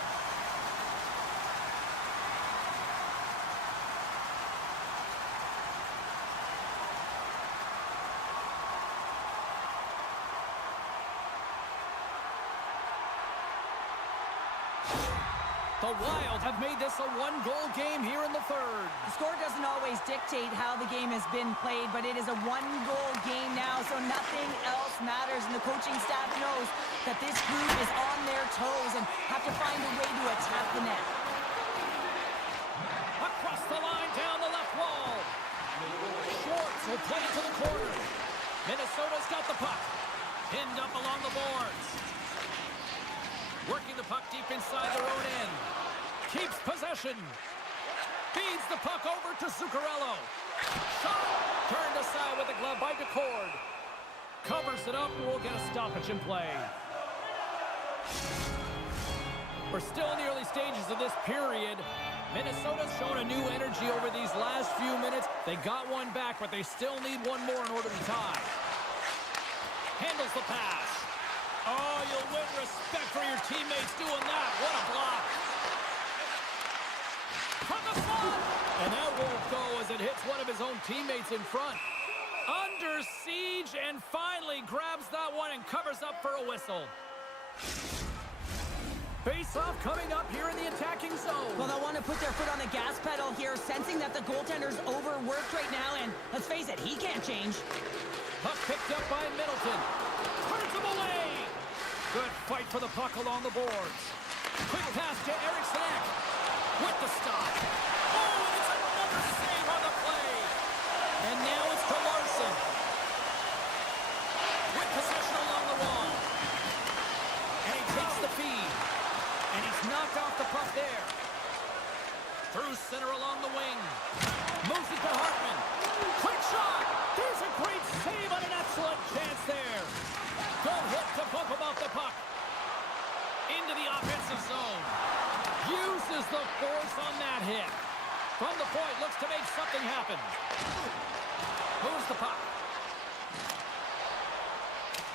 The Wild have made this a 1-goal game here in the 3rd. The score doesn't always dictate how the game has been played, but it is a 1-goal game now, so nothing else matters, and the coaching staff knows that this group is on their toes and have to find a way to attack the net. Across the line, down the left wall. Schwartz will play it to the corner. Minnesota's got the puck. Pinned up along the boards. Working the puck deep inside their own end. Keeps possession. Feeds the puck over to Zuccarello. Shot! Turned aside with the glove by DeCord. Covers it up and we'll get a stoppage in play. We're still in the early stages of this period. Minnesota's shown a new energy over these last few minutes. They got one back, but they still need one more in order to tie. Handles the pass. Oh, you'll win respect for your teammates doing that. What a block. From the front. And that won't go as it hits one of his own teammates in front. Under siege and finally grabs that one and covers up for a whistle. Face-off coming up here in the attacking zone. Well, they'll want to put their foot on the gas pedal here, sensing that the goaltender's overworked right now, and let's face it, he can't change. Puck picked up by Middleton. Turns him away. Good fight for the puck along the boards. Quick pass to Eriksson with the stop. Oh, and it's another save on the play. And now it's to Larson. With possession along the wall. And he takes the feed. And he's knocked off the puck there. Through center along the wing. Moves it to Hartman. Quick shot. There's a great save on an excellent chance there. Good hit to bump him off the puck. Into the offensive zone. Uses the force on that hit. From the point, looks to make something happen. Moves the puck.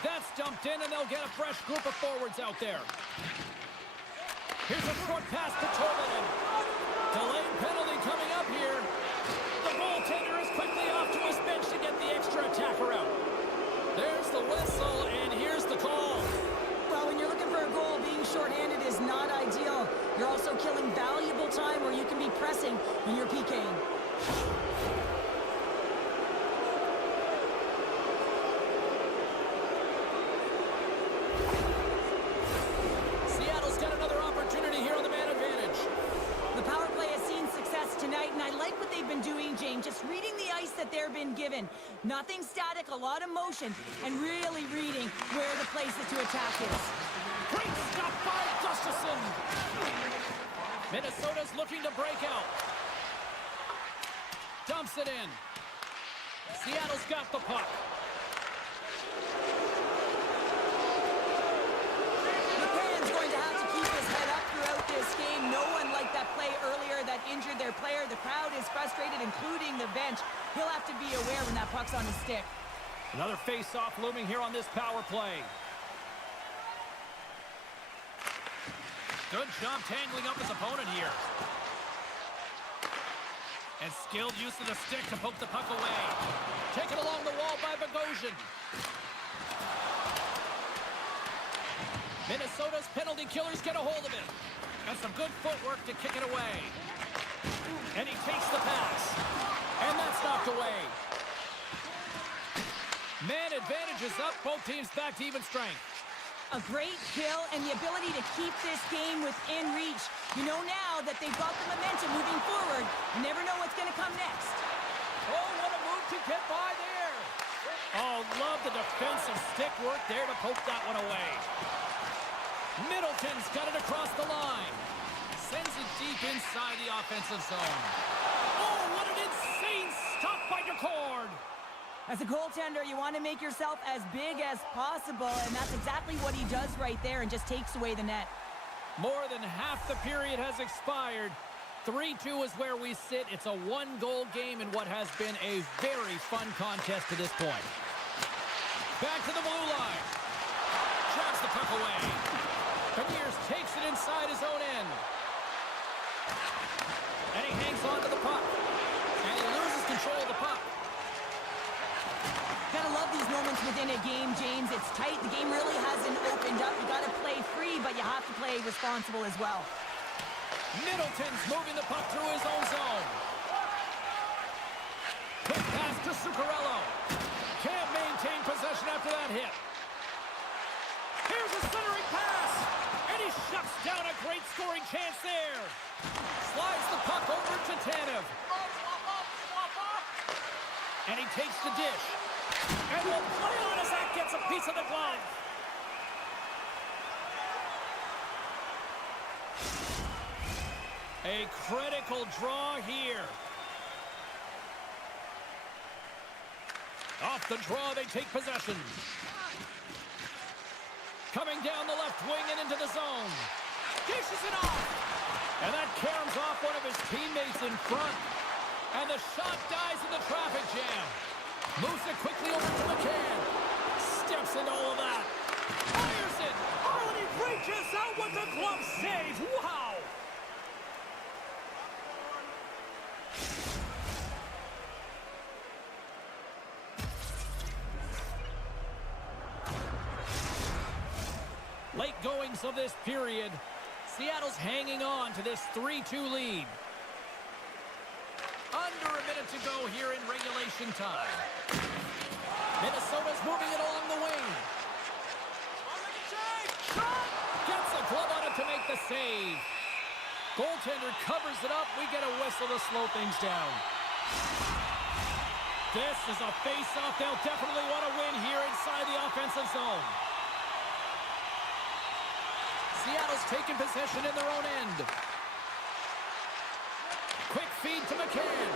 That's dumped in, and they'll get a fresh group of forwards out there. Here's a short pass to Tolvanen. Delayed penalty coming up here. The goaltender is quick to attacker out. There's the whistle, and here's the call. Well, when you're looking for a goal, being shorthanded is not ideal. You're also killing valuable time where you can be pressing when you're PKing. Seattle's got another opportunity here on the man advantage. The power play has seen success tonight, and I like what they've been doing, James. Just reading the ice that they've been given. Nothing static, a lot of motion, and really reading where the places to attack is. Great stop by Gustafsson. Minnesota's looking to break out. Dumps it in. Seattle's got the puck. McCann's going to have to keep his head up throughout this game. No one liked that play earlier that injured their player. The crowd is frustrated, including the bench. He'll have to be aware when that puck's on his stick. Another face-off looming here on this power play. Good job tangling up his opponent here. And skilled use of the stick to poke the puck away. Taken along the wall by Bogosian. Minnesota's penalty killers get a hold of it. Got some good footwork to kick it away. And he takes the pass. And that's knocked away. Man advantage is up. Both teams back to even strength. A great kill and the ability to keep this game within reach. You know now that they've got the momentum moving forward. You never know what's going to come next. Oh, what a move to get by there. Oh, love the defensive stick work there to poke that one away. Middleton's got it across the line. Sends it deep inside the offensive zone. Oh, what an insane stop by DeCord. As a goaltender, you want to make yourself as big as possible, and that's exactly what he does right there and just takes away the net. More than half the period has expired. 3-2 is where we sit. It's a one-goal game in what has been a very fun contest to this point. Back to the blue line. Drives the puck away. Beniers takes it inside his own end. And he hangs on to the puck. And he loses control of the puck. Gotta love these moments within a game, James. It's tight. The game really hasn't opened up. You gotta play free, but you have to play responsible as well. Middleton's moving the puck through his own zone. Quick pass to Zuccarello. Can't maintain possession after that hit. Here's a centering pass. And he shuts down a great scoring chance there. Slides the puck over to Tanev. And he takes the dish. And will play on as that gets a piece of the glove. A critical draw here. Off the draw, they take possession. Coming down the left wing and into the zone. Dishes it off. And that caroms off one of his teammates in front. And the shot dies in the traffic jam. Moves it quickly over to McCann. Steps into all of that. Fires it. Oh, and he reaches out with the glove save. Wow. Late goings of this period. Seattle's hanging on to this 3-2 lead. Under a minute to go here in regulation time. Minnesota's moving it along the wing. Shot! Gets a glove on it to make the save. Goaltender covers it up. We get a whistle to slow things down. This is a face-off. They'll definitely want to win here inside the offensive zone. Seattle's taking possession in their own end. Quick feed to McCann.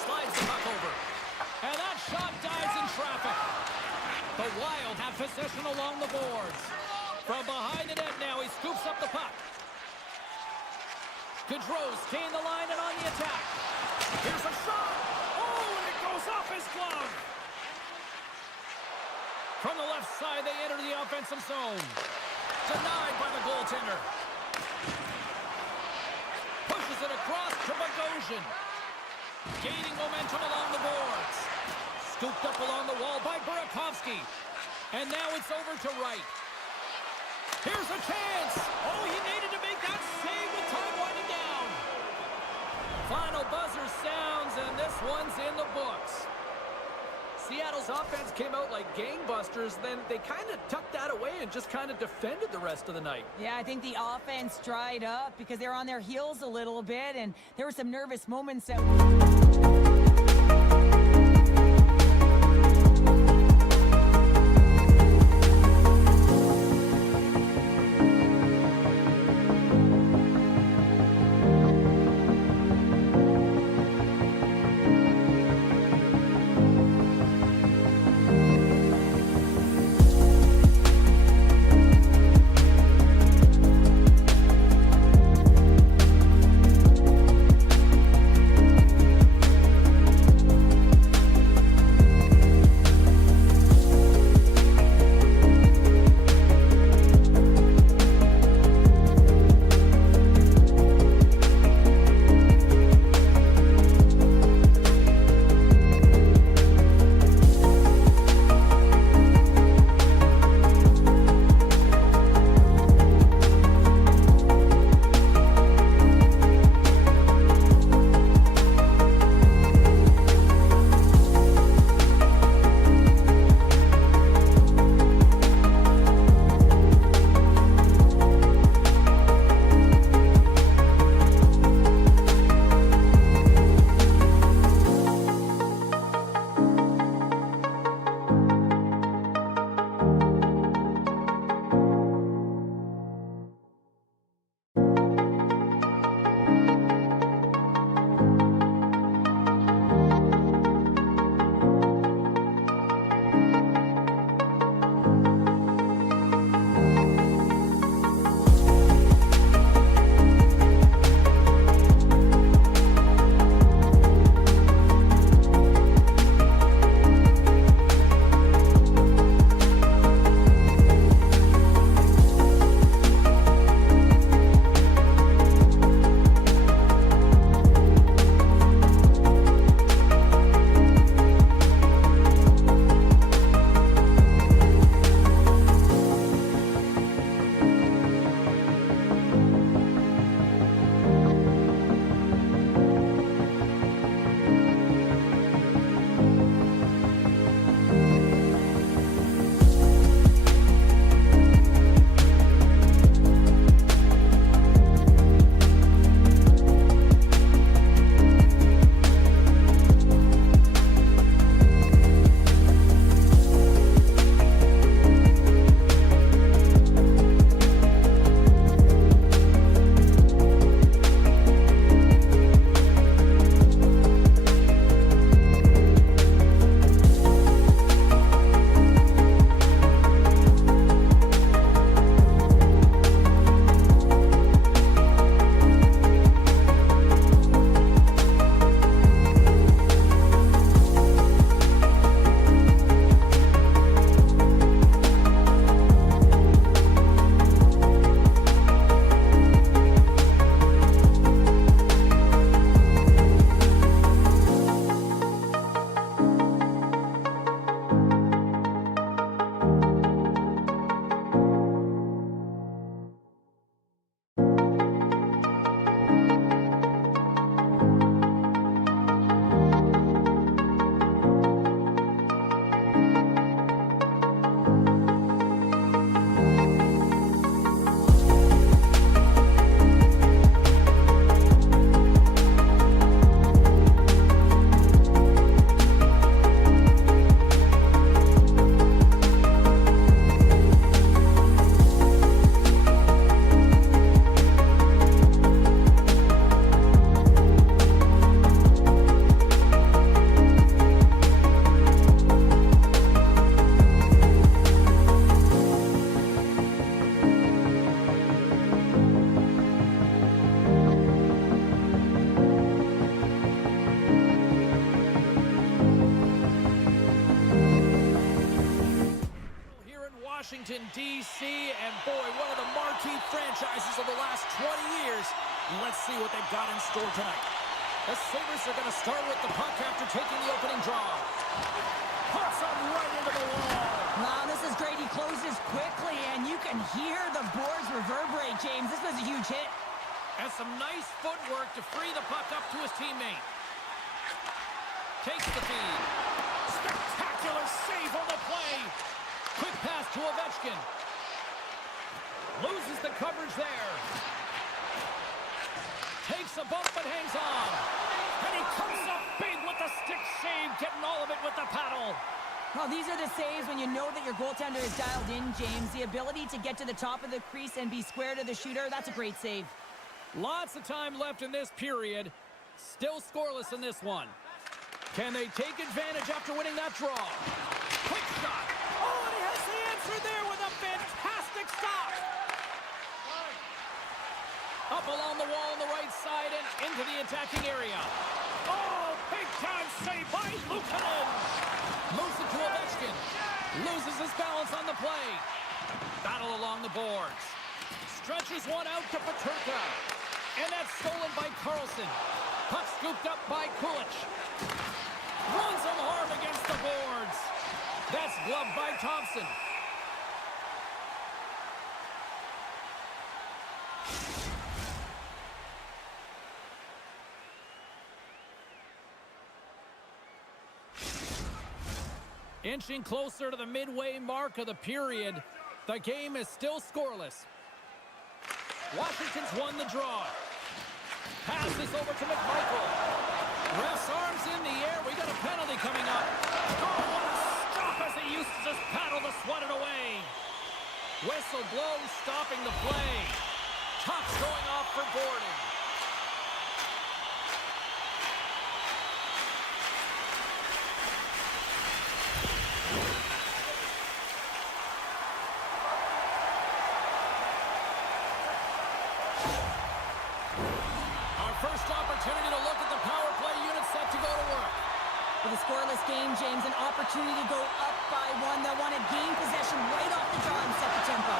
Slides the puck over. And that shot dies in traffic. The Wild have possession along the boards. From behind the net now, he scoops up the puck. Gaudreau's gained the line and on the attack. Here's a shot. Oh, and it goes off his glove. From the left side, they enter the offensive zone. Denied by the goaltender. Pushes it across to Bogosian. Gaining momentum along the boards. Scooped up along the wall by Burakovsky. And now it's over to Wright. Here's a chance. Oh, he needed to make that save with time winding down. Final buzzer sounds, and this one's in the books. Seattle's offense came out like gangbusters, then they kind of tucked that away and just kind of defended the rest of the night. Yeah, I think the offense dried up because they're on their heels a little bit, and there were some nervous moments that... Washington, D.C., and boy, one of the marquee franchises of the last 20 years. Let's see what they've got in store tonight. The Sabers are going to start with the puck after taking the opening draw. Puts him right into the wall. Wow, this is great. He closes quickly, and you can hear the boards reverberate, James. This was a huge hit. And some nice footwork to free the puck up to his teammate. Takes the feed. Spectacular save on the play. Quick pass to Ovechkin. Loses the coverage there. Takes a bump but hangs on. And he comes up big with the stick save, getting all of it with the paddle. Well, these are the saves when you know that your goaltender is dialed in, James. The ability to get to the top of the crease and be square to the shooter, that's a great save. Lots of time left in this period. Still scoreless in this one. Can they take advantage after winning that draw? Quick shot. Oh, and he has the answer there with a fantastic stop. Up along the wall on the right side and into the attacking area. Oh, big-time save by Luukkonen. Moves it to Ovechkin. Loses his balance on the play. Battle along the boards. Stretches one out to Peterka. And that's stolen by Carlson. Puck scooped up by Kulich. Runs him hard against the boards. That's gloved by Thompson. Inching closer to the midway mark of the period. The game is still scoreless. Washington's won the draw. Passes over to McMichael. Ref's arms in the air. We got a penalty coming up. Oh, what a stop as he used to just paddle to swat it away. Whistle blows, stopping the play. Puck's going off for Gordon. First opportunity to look at the power play unit set to go to work. With a scoreless game, James, an opportunity to go up by one. They'll want to gain possession right off the draw and set the tempo.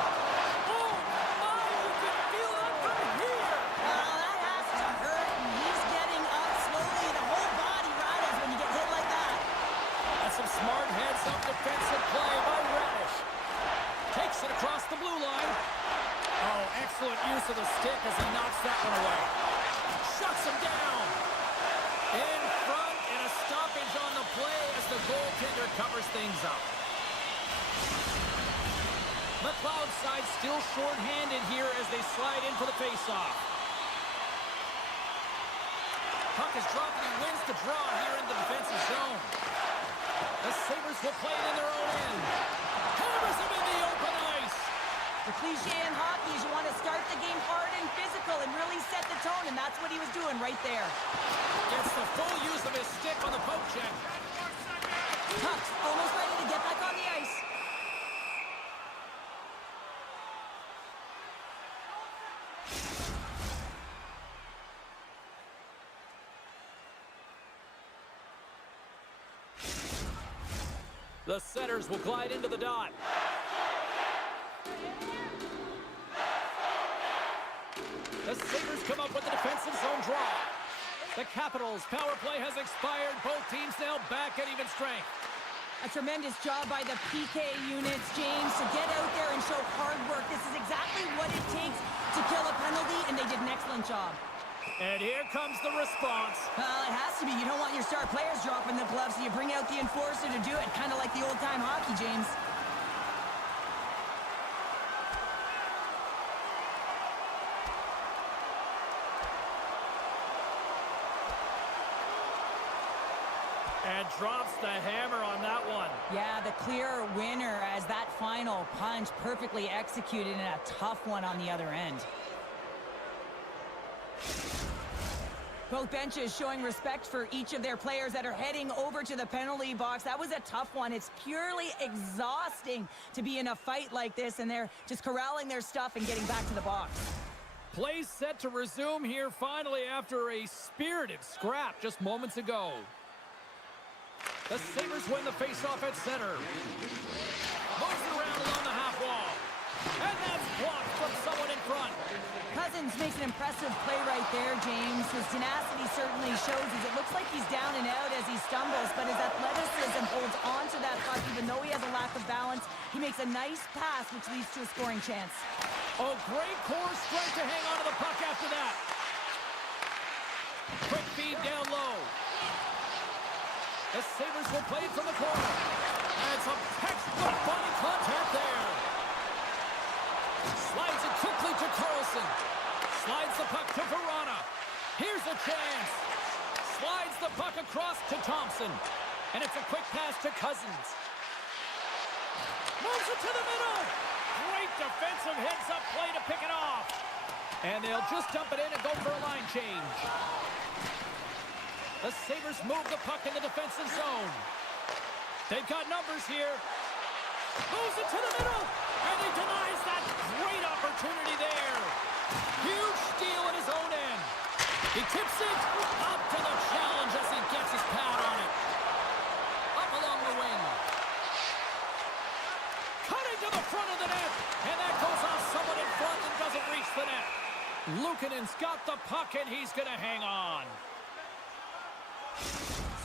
Oh, my, you can feel that from here. Well, that has to hurt. He's getting up slowly. The whole body rattles when you get hit like that. That's some smart heads-up defensive play by Radish. Takes it across the blue line. Oh, excellent use of the stick as he knocks that one away. Shuts him down. In front and a stoppage on the play as the goaltender covers things up. McLeod side still short-handed here as they slide in for the face-off. Puck is dropped and he wins the draw here in the defensive zone. The Sabers will play it in their own end. Hammers him in the open ice. The cliche in hockey is you want to start the game hard and physical and really set the tone, and that's what he was doing right there. Gets the full use of his stick on the poke check. Puck's almost ready to get back on the ice. The setters will glide into the dot. The Sabres come up with the defensive zone draw. The Capitals' power play has expired. Both teams now back at even strength. A tremendous job by the PK units, James, to get out there and show hard work. This is exactly what it takes to kill a penalty, and they did an excellent job. And here comes the response. Well, it has to be. You don't want your star players dropping the gloves, so you bring out the enforcer to do it, kind of like the old-time hockey, James. And drops the hammer on that one. Yeah, the clear winner as that final punch perfectly executed and a tough one on the other end. Both benches showing respect for each of their players that are heading over to the penalty box. That was a tough one. It's purely exhausting to be in a fight like this, and they're just corralling their stuff and getting back to the box. Play set to resume here finally after a spirited scrap just moments ago. The Sabres win the face-off at center. Moves it around along the half wall. And that's blocked from someone in front. Cousins Cozens makes an impressive play right there, James. His tenacity certainly shows as it looks like he's down and out as he stumbles, but his athleticism holds on to that puck even though he has a lack of balance. He makes a nice pass, which leads to a scoring chance. Oh, great core strength to hang on to the puck after that. Quick feed down low. The Sabers will play it from the corner. And some textbook body contact there. Slides it quickly to Carlson. Slides the puck to Verana. Here's a chance. Slides the puck across to Thompson. And it's a quick pass to Cozens. Moves it to the middle. Great defensive heads-up play to pick it off. And they'll just dump it in and go for a line change. The Sabres move the puck in the defensive zone. They've got numbers here. Moves it to the middle. And he denies that great opportunity there. Huge steal at his own end. He tips it up to the challenge as he gets his pad on it. Up along the wing. Cutting to the front of the net. And that goes off someone in front and doesn't reach the net. Luukkonen's got the puck and he's going to hang on.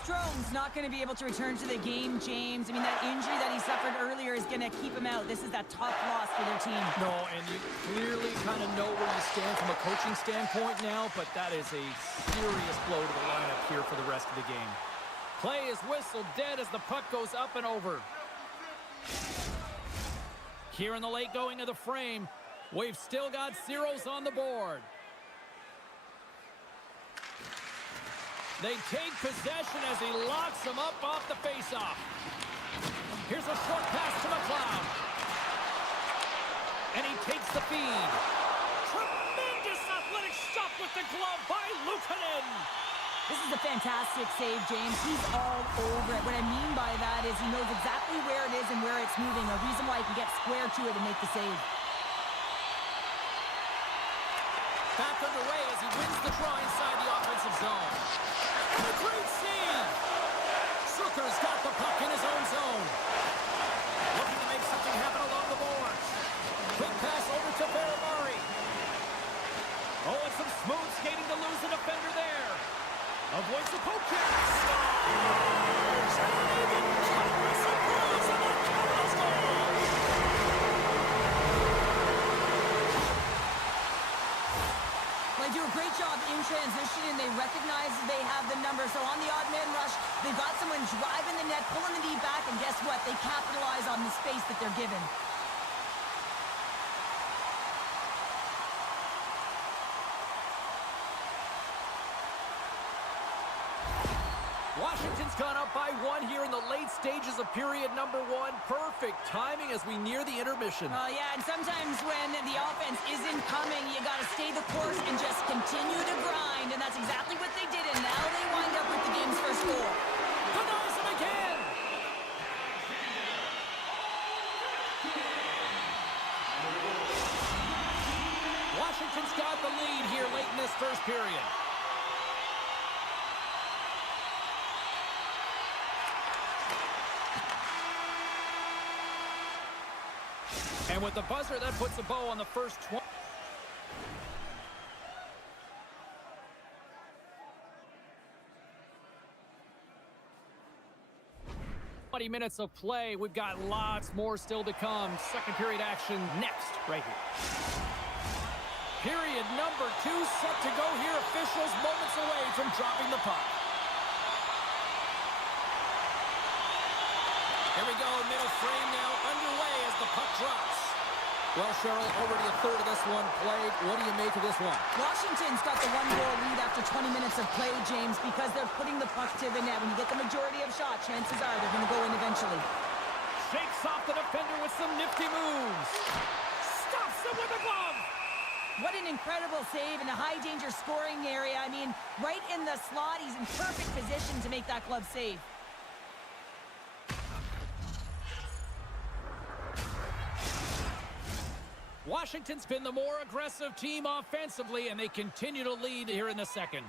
Strome's not going to be able to return to the game, James. I mean, that injury that he suffered earlier is going to keep him out. This is that tough loss for their team. No, and you clearly kind of know where you stand from a coaching standpoint now, but that is a serious blow to the lineup here for the rest of the game. Play is whistled dead as the puck goes up and over. Here in the late going of the frame, we've still got zeros on the board. They take possession as he locks them up off the faceoff. Here's a short pass to McLeod. And he takes the feed. Tremendous athletic stop with the glove by Luukkonen. This is a fantastic save, James. He's all over it. What I mean by that is he knows exactly where it is and where it's moving. A reason why he can get square to it and make the save. Back underway as he wins the draw inside the offensive zone. And a great save! Zucker's got the puck in his own zone. Looking to make something happen along the boards. Quick pass over to Baramari. Oh, and some smooth skating to lose the defender there. Avoids the poke check. Scores! And even Congress improves on that Capitals goal! They do a great job in transition, and they recognize they have the number. So on the odd man rush, they've got someone driving the net, pulling the knee back, and guess what? They capitalize on the space that they're given. Washington's gone up by one here in the late stages of period number one. Perfect timing as we near the intermission. Yeah, and sometimes when the offense isn't coming, you got to stay the course and just continue to grind, and that's exactly what they did, and now they wind up with the game's first goal. Denies him again! Washington's got the lead here late in this first period. And with the buzzer, that puts a bow on the first 20 minutes of play. We've got lots more still to come. Second period action next, right here. Period number 2 set to go here. Officials moments away from dropping the puck. Here we go, middle frame now underway as the puck drops. Well, Cheryl, already a third of this one played. What do you make of this one? Washington's got the one-goal lead after 20 minutes of play, James, because they're putting the puck to the net. When you get the majority of shots, chances are they're going to go in eventually. Shakes off the defender with some nifty moves. Stops him with a glove. What an incredible save in a high-danger scoring area. I mean, right in the slot, he's in perfect position to make that glove save. Washington's been the more aggressive team offensively, and they continue to lead here in the second.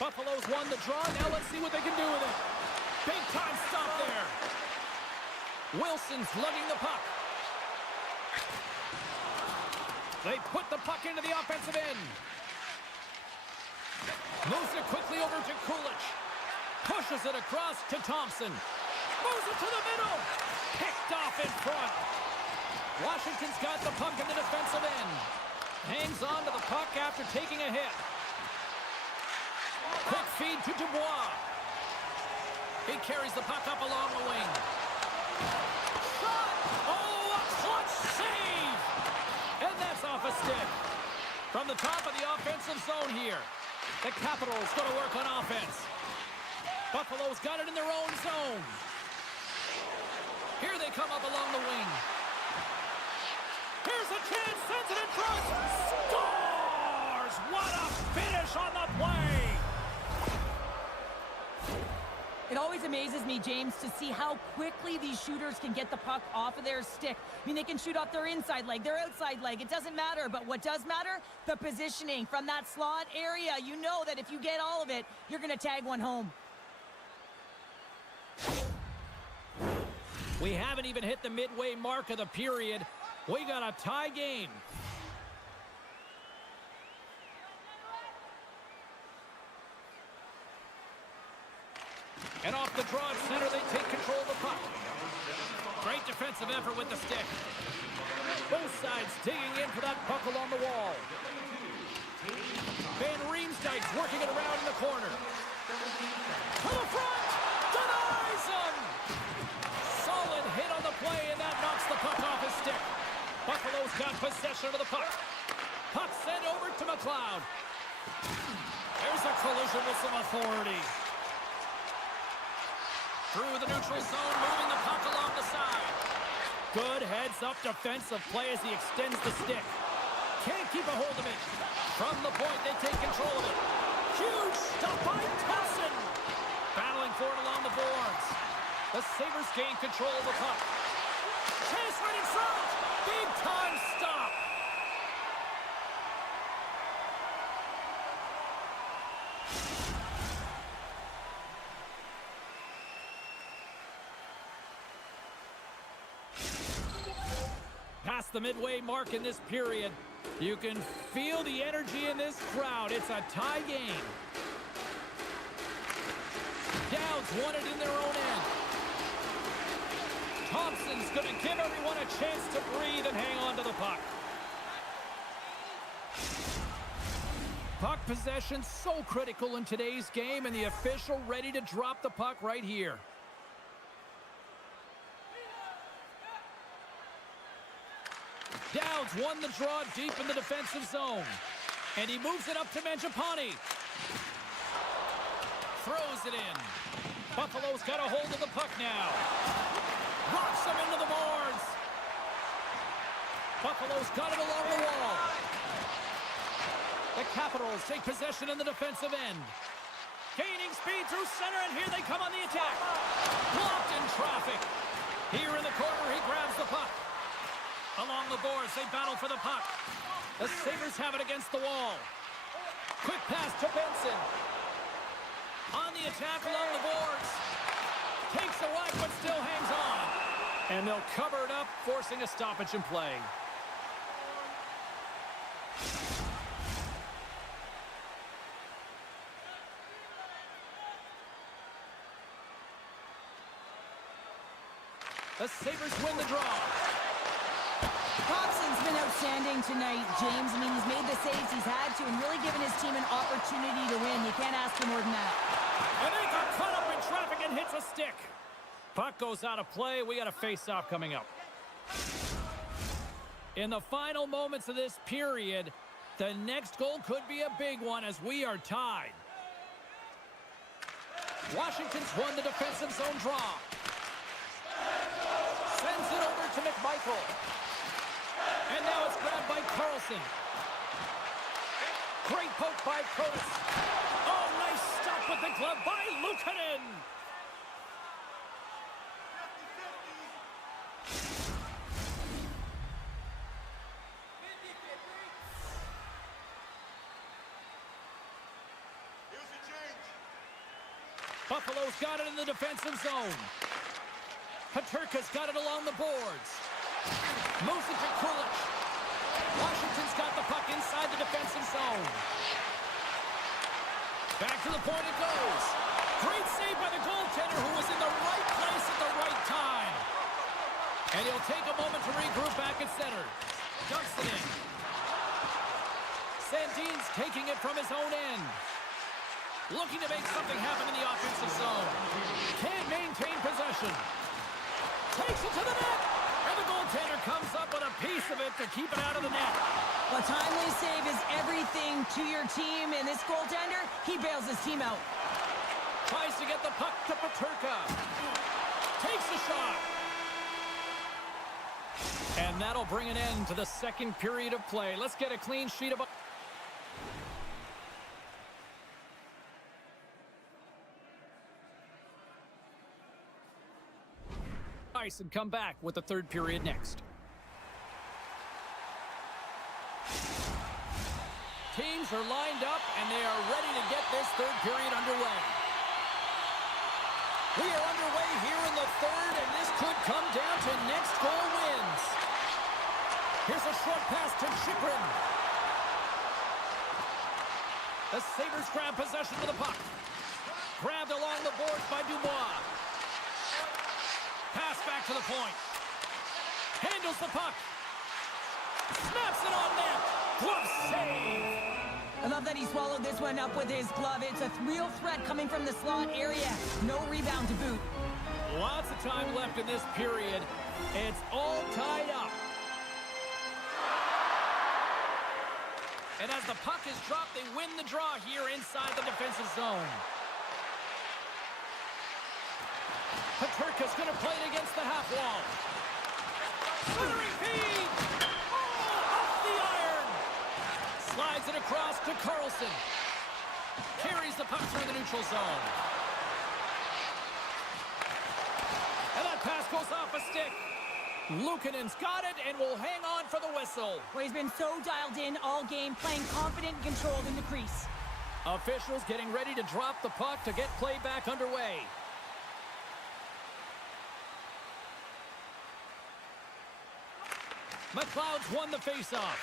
Buffalo's won the draw. Now let's see what they can do with it. Big time stop there. Wilson's lugging the puck. They put the puck into the offensive end. Moves it quickly over to Kulich. Pushes it across to Thompson. Moves it to the middle. Picked off in front. Washington's got the puck in the defensive end. Hangs on to the puck after taking a hit. Quick feed to Dubois. He carries the puck up along the wing. Shot! Oh, a clutch save! And that's off a stick. From the top of the offensive zone here. The Capitals going to work on offense. Buffalo's got it in their own zone. Here they come up along the wing. Here's a chance, sends it in front. Scores! What a finish on the play! It always amazes me, James, to see how quickly these shooters can get the puck off of their stick. I mean, they can shoot off their inside leg, their outside leg. It doesn't matter. But what does matter? The positioning from that slot area. You know that if you get all of it, you're going to tag one home. We haven't even hit the midway mark of the period. We got a tie game. And off the draw at center, they take control of the puck. Great defensive effort with the stick. Both sides digging in for that puck along the wall. Van Riemsdyk's working it around in the corner. To the front! Denies him! Solid hit on the play, and that knocks the puck off his stick. Buffalo's got possession of the puck. Puck sent over to McLeod. There's a collision with some authority. Through the neutral zone, moving the puck along the side. Good heads-up defensive play as he extends the stick. Can't keep a hold of it. From the point, they take control of it. Huge stop by Thompson. Battling for it along the boards. The Sabers gain control of the puck. Chase right in front. Big-time stop. Past the midway mark in this period. You can feel the energy in this crowd. It's a tie game. Downs won it in their own end. Thompson's going to give everyone a chance to breathe and hang on to the puck. Puck possession so critical in today's game, and the official ready to drop the puck right here. Downs won the draw deep in the defensive zone. And he moves it up to Mangiapane. Throws it in. Buffalo's got a hold of the puck now. Rocks him into the boards. Buffalo's got it along the wall. The Capitals take possession in the defensive end. Gaining speed through center, and here they come on the attack. Blocked in traffic. Here in the corner, he grabs the puck. Along the boards, they battle for the puck. The Sabres have it against the wall. Quick pass to Benson. On the attack along the boards. Takes a whack, but still hangs on. And they'll cover it up, forcing a stoppage in play. The Sabres win the draw. Thompson's been outstanding tonight, James. I mean, he's made the saves he's had to and really given his team an opportunity to win. You can't ask for more than that. And they got caught up in traffic and hits a stick. Puck goes out of play. We got a face-off coming up. In the final moments of this period, the next goal could be a big one as we are tied. Washington's won the defensive zone draw. Sends it over to McMichael. And now it's grabbed by Carlson. Great poke by Protas. Oh, nice stop with the glove by Luukkonen. Buffalo's got it in the defensive zone. Peterka's got it along the boards. Moves it to Kulich. Washington's got the puck inside the defensive zone. Back to the point it goes. Great save by the goaltender who was in the right place at the right time. And he'll take a moment to regroup back at center. Dumps it in. Sandin's taking it from his own end. Looking to make something happen in the offensive zone. Can't maintain possession. Takes it to the net. And the goaltender comes up with a piece of it to keep it out of the net. A timely save is everything to your team, and this goaltender, he bails his team out. Tries to get the puck to Peterka. Takes the shot. And that'll bring an end to the second period of play. Let's get a clean sheet of ice and come back with the third period next. Teams are lined up, and they are ready to get this third period underway. We are underway here in the third, and this could come down to next goal wins. Here's a short pass to Chikrin. The Sabres grab possession of the puck. Grabbed along the boards by Dubois. Pass back to the point. Handles the puck. Snaps it on net. Glove save. I love that he swallowed this one up with his glove. It's a real threat coming from the slot area. No rebound to boot. Lots of time left in this period. It's all tied up. And as the puck is dropped, they win the draw here inside the defensive zone. Peterka's going to play it against the half wall. Centering feed! Oh, off the iron! Slides it across to Carlson. Carries the puck through the neutral zone. And that pass goes off a stick. Luukkonen's got it and will hang on for the whistle. Well, he's been so dialed in all game, playing confident and controlled in the crease. Officials getting ready to drop the puck to get play back underway. McLeod's won the faceoff.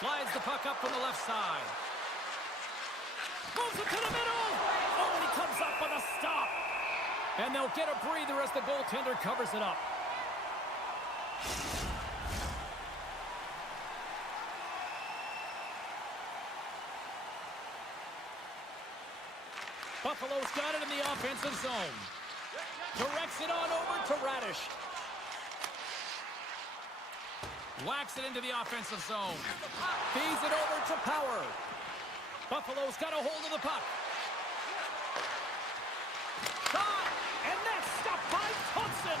Slides the puck up from the left side. Moves it to the middle. Oh, and he comes up with a stop. And they'll get a breather as the goaltender covers it up. Buffalo's got it in the offensive zone. Directs it on over to Radish. Whacks it into the offensive zone. Feeds it over to Power. Buffalo's got a hold of the puck. Shot! And that's stopped by Thompson.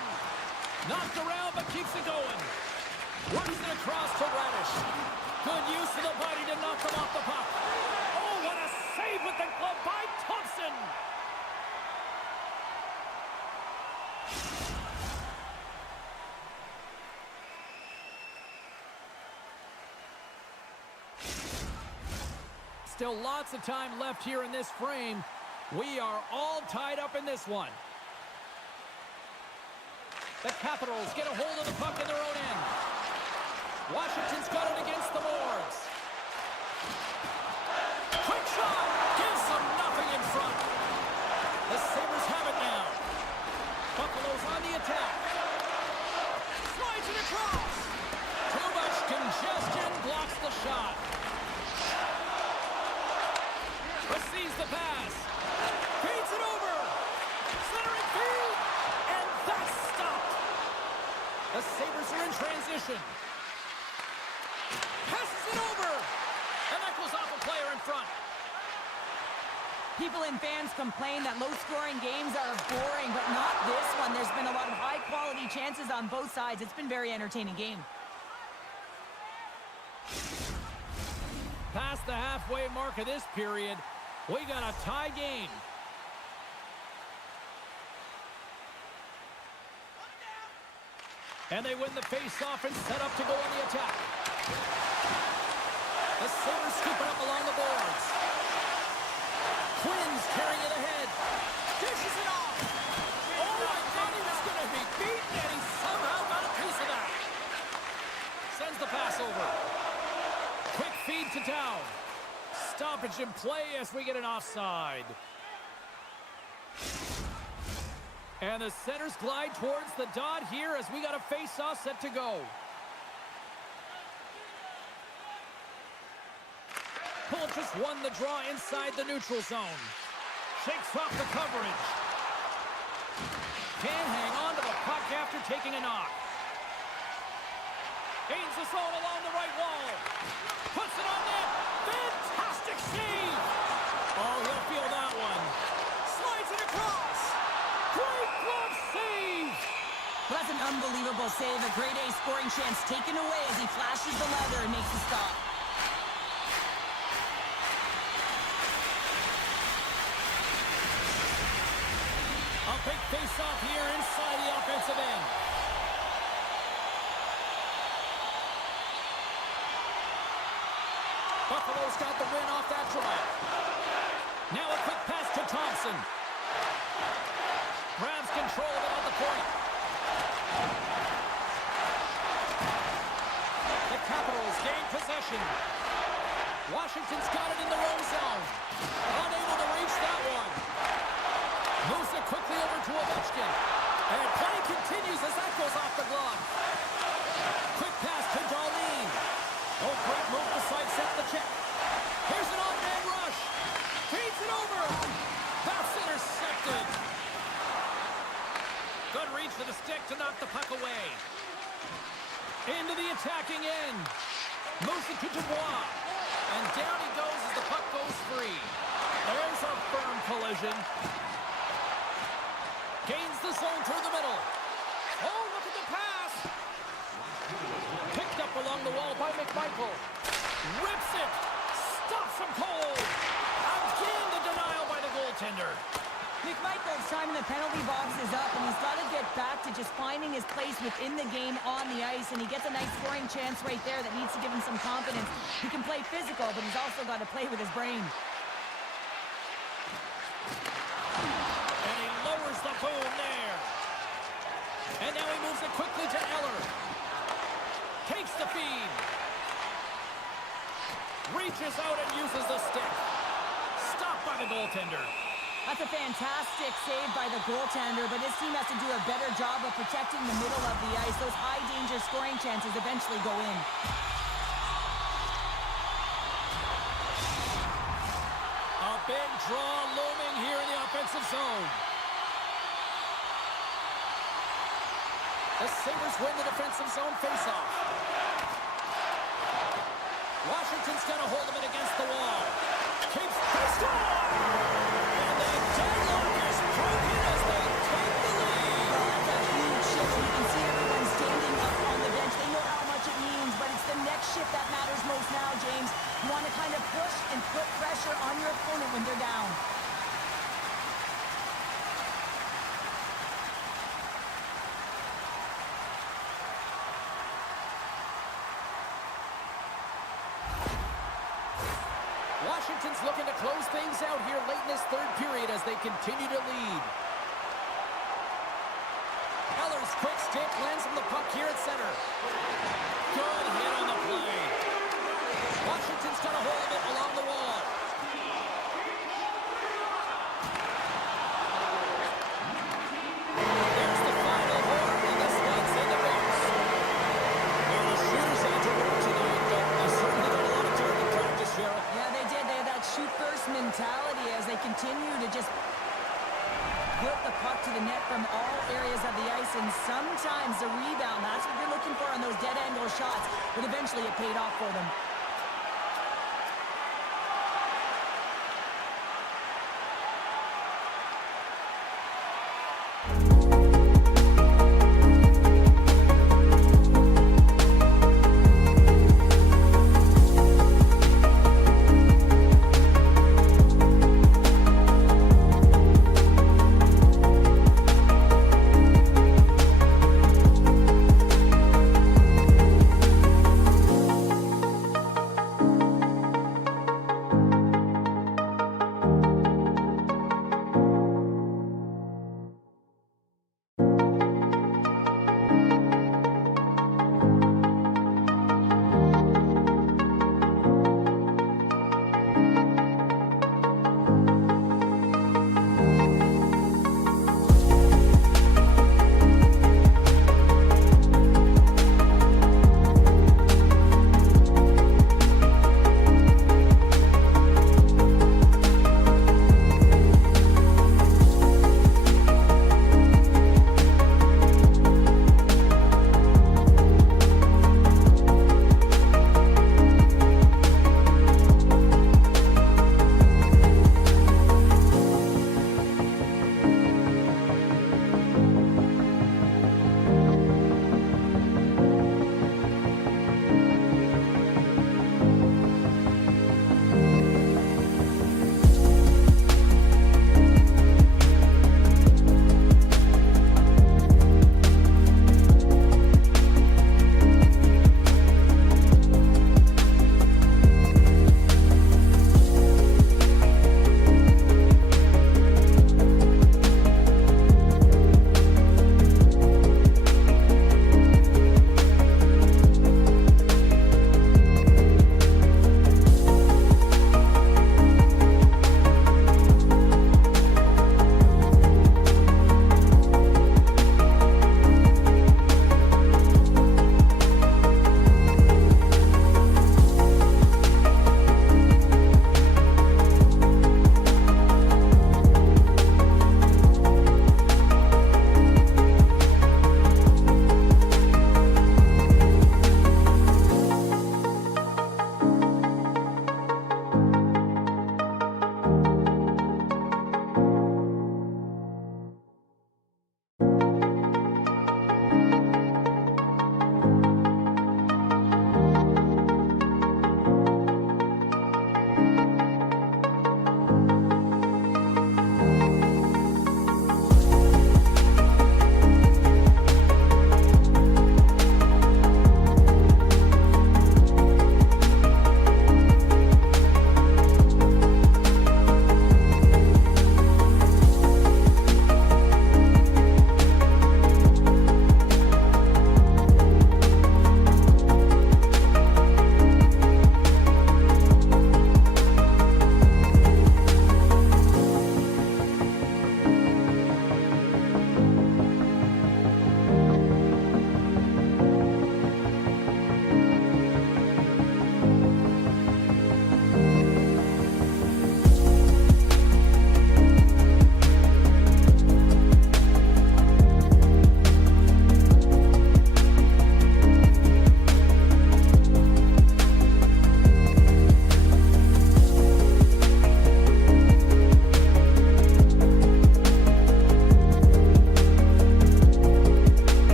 Knocked around but keeps it going. Works it across to Radish. Good use of the body to knock them off the puck. Oh, what a save with the glove by Thompson. Still lots of time left here in this frame. We are all tied up in this one. The Capitals get a hold of the puck in their own end. Washington's got it against the boards. Quick shot! Gives them nothing in front. The Sabres have it now. Buffalo's on the attack. Slides it across. Too much congestion blocks the shot. Receives the pass. Feeds it over. Centering feed. And that's stopped. The Sabres are in transition. Passes it over. And that goes off a player in front. People and fans complain that low-scoring games are boring, but not this one. There's been a lot of high-quality chances on both sides. It's been a very entertaining game. Past the halfway mark of this period, we got a tie game. And they win the face-off and set up to go on the attack. The Sabres scoop it up along the boards. Quinn's carrying it ahead. Dishes it off. Oh, I thought he was going to be beaten, and he somehow got a piece of that. the pass over. Quick feed to down. Stoppage in play as we get an offside. And the centers glide towards the dot here as we got a face-off set to go. Just won the draw inside the neutral zone. Shakes off the coverage. Can't hang on to the puck after taking a knock. Gains the zone along the right wall. Puts it on net. Fantastic save. Oh, he'll feel that one. Slides it across. Great glove save. Well, that's an unbelievable save. A grade A scoring chance taken away as he flashes the leather and makes the stop. A big face-off here inside the offensive end. Buffalo's got the win off that drive. Now a quick pass to Thompson. Grabs control of it at the point. The Capitals gain possession. Washington's got it in the wrong zone. Unable to reach that one. Moves it quickly over to Ovechkin. And play continues as that goes off the glove. Quick pass to Darlene. Oh, great move to sidestep the check. Here's an on-man rush. Feeds it over. That's intercepted. Good reach for the stick to knock the puck away. Into the attacking end. Moves it to Dubois. And down he goes as the puck goes free. There's a firm collision. Gains the zone through the middle. Oh, look at the pass. Picked up along the wall by McMichael. Rips it. Stops him cold. Again, the denial by the goaltender. McMichael's time in the penalty box is up, and he's got to get back to just finding his place within the game on the ice, and he gets a nice scoring chance right there that needs to give him some confidence. He can play physical, but he's also got to play with his brain. And he lowers the boom there. And now he moves it quickly to Eller. Takes the feed. Reaches out and uses the stick. Stopped by the goaltender. That's a fantastic save by the goaltender, but his team has to do a better job of protecting the middle of the ice. Those high-danger scoring chances eventually go in. A big draw looming here in the offensive zone. The Sabers win the defensive zone faceoff. Washington's got a hold of it against the wall. Keeps the score! And the deadlock is broken as they take the lead. Well, that's a huge shift. You can see everyone standing up on the bench. They know how much it means, but it's the next shift that matters most now, James. You want to kind of push and put pressure on your opponent when they're down. Washington's looking to close things out here late in this third period as they continue to lead. Eller's quick stick lands him the puck here at center. Good hit on the play. Washington's got a hold of it along the wall. There's the final horn, and this one's in the box. Well, the shooters had to work tonight, but they certainly got a lot of target practice, Gerald. Yeah, they did. They had that shoot-first mentality as they continue to just put the puck to the net from all areas of the ice, and sometimes the rebound, that's what you're looking for on those dead-angle shots, but eventually it paid off for them.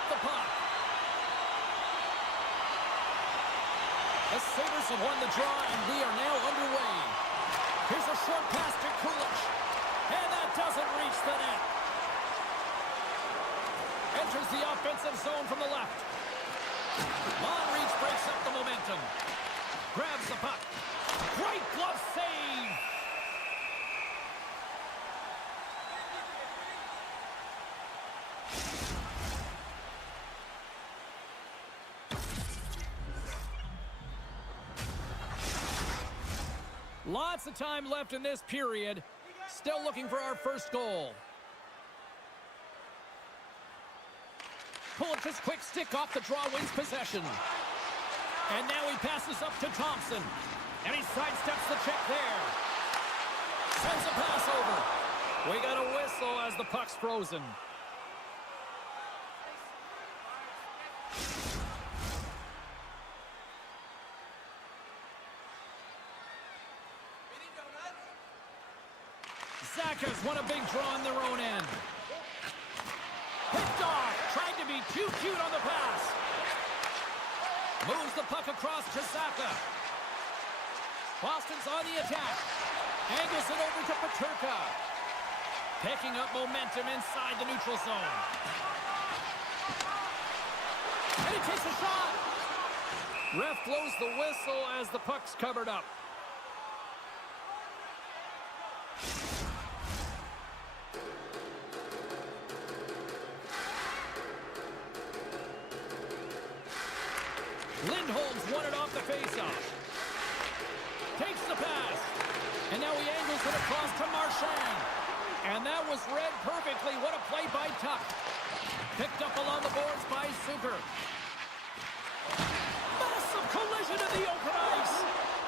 Drop the puck. The Sabers have won the draw, and we are now underway. Here's a short pass to Kulich. And that doesn't reach the net. Enters the offensive zone from the left. Long reach breaks up the momentum. Grabs the puck. Great glove save. Lots of time left in this period. Still looking for our first goal. Pulich's quick stick off the draw wins possession. And now he passes up to Thompson. And he sidesteps the check there. Sends a pass over. We got a whistle as the puck's frozen. Zaka's won a big draw on their own end. Picked off. Tried to be too cute on the pass. Moves the puck across to Zaka. Boston's on the attack. Angles it over to Peterka. Picking up momentum inside the neutral zone. And he takes a shot. Ref blows the whistle as the puck's covered up. Lindholm's won it off the faceoff. Takes the pass. And now he angles it across to Marchand. And that was read perfectly. What a play by Tuck. Picked up along the boards by Zucker. Massive collision in the open ice.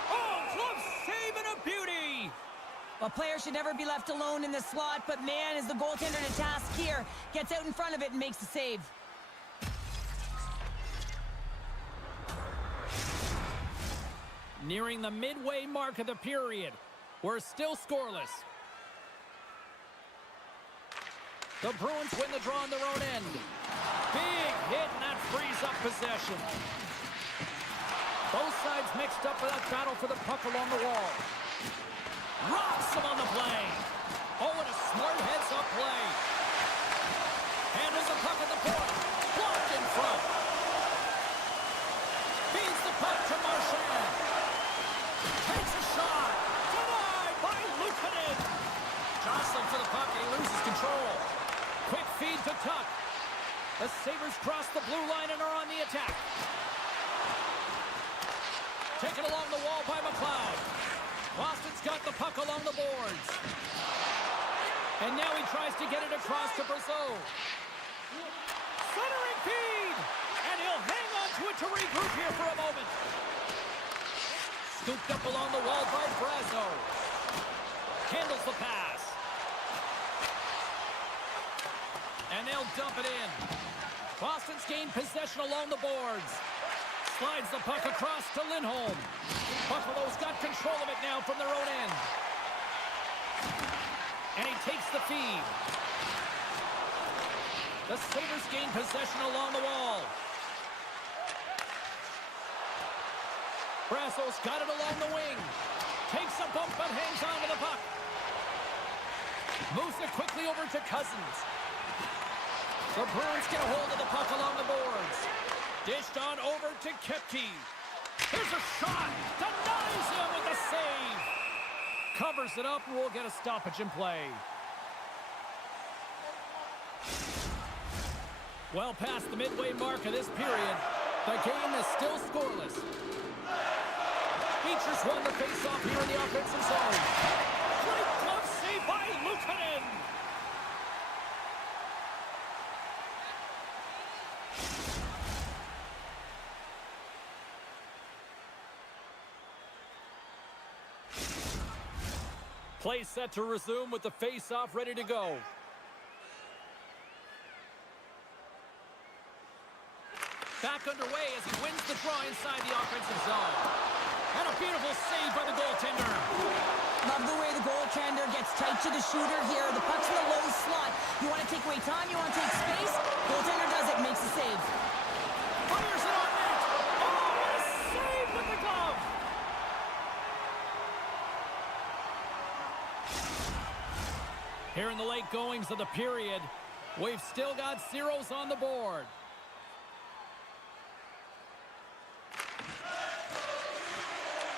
Oh, glove save and a beauty. A player should never be left alone in the slot, but man, is the goaltender to task here. Gets out in front of it and makes the save. Nearing the midway mark of the period. We're still scoreless. The Bruins win the draw on their own end. Big hit, and that frees up possession. Both sides mixed up with that battle for the puck along the wall. Rocks him on the play. Oh, and a smart heads-up play. Handles the puck at the point. Blocked in front. Feeds the puck to Marchand. Takes a shot. Denied by Luukkonen. Jostling for the puck, and he loses control. Quick feed to Tuck. The Sabres cross the blue line and are on the attack. Taken along the wall by McLeod. Boston's got the puck along the boards. And now he tries to get it across to Brazeau. Centering feed! And he'll hang on to it to regroup here for a moment. Scooped up along the wall by Brazeau. Handles the pass. And they'll dump it in. Boston's gained possession along the boards. Slides the puck across to Lindholm. Buffalo's got control of it now from their own end. And he takes the feed. The Sabres gain possession along the wall. Brasso's got it along the wing. Takes a bump but hangs on to the puck. Moves it quickly over to Cousins. The Bruins get a hold of the puck along the boards. Dished on over to Kepke. Here's a shot. Denies him with the save. Covers it up and we'll get a stoppage in play. Well past the midway mark of this period, the game is still scoreless. Beecher's won the face-off here in the offensive zone. Great glove save by Luukkonen. Play set to resume with the face-off ready to go. Back underway as he wins the draw inside the offensive zone. And a beautiful save by the goaltender. Love the way the goaltender gets tight to the shooter here. The puck's in the low slot. You want to take away time, you want to take space. Goaltender does it, makes the save. Fires it on net. Oh, what a save with the glove. Here in the late goings of the period, we've still got zeros on the board.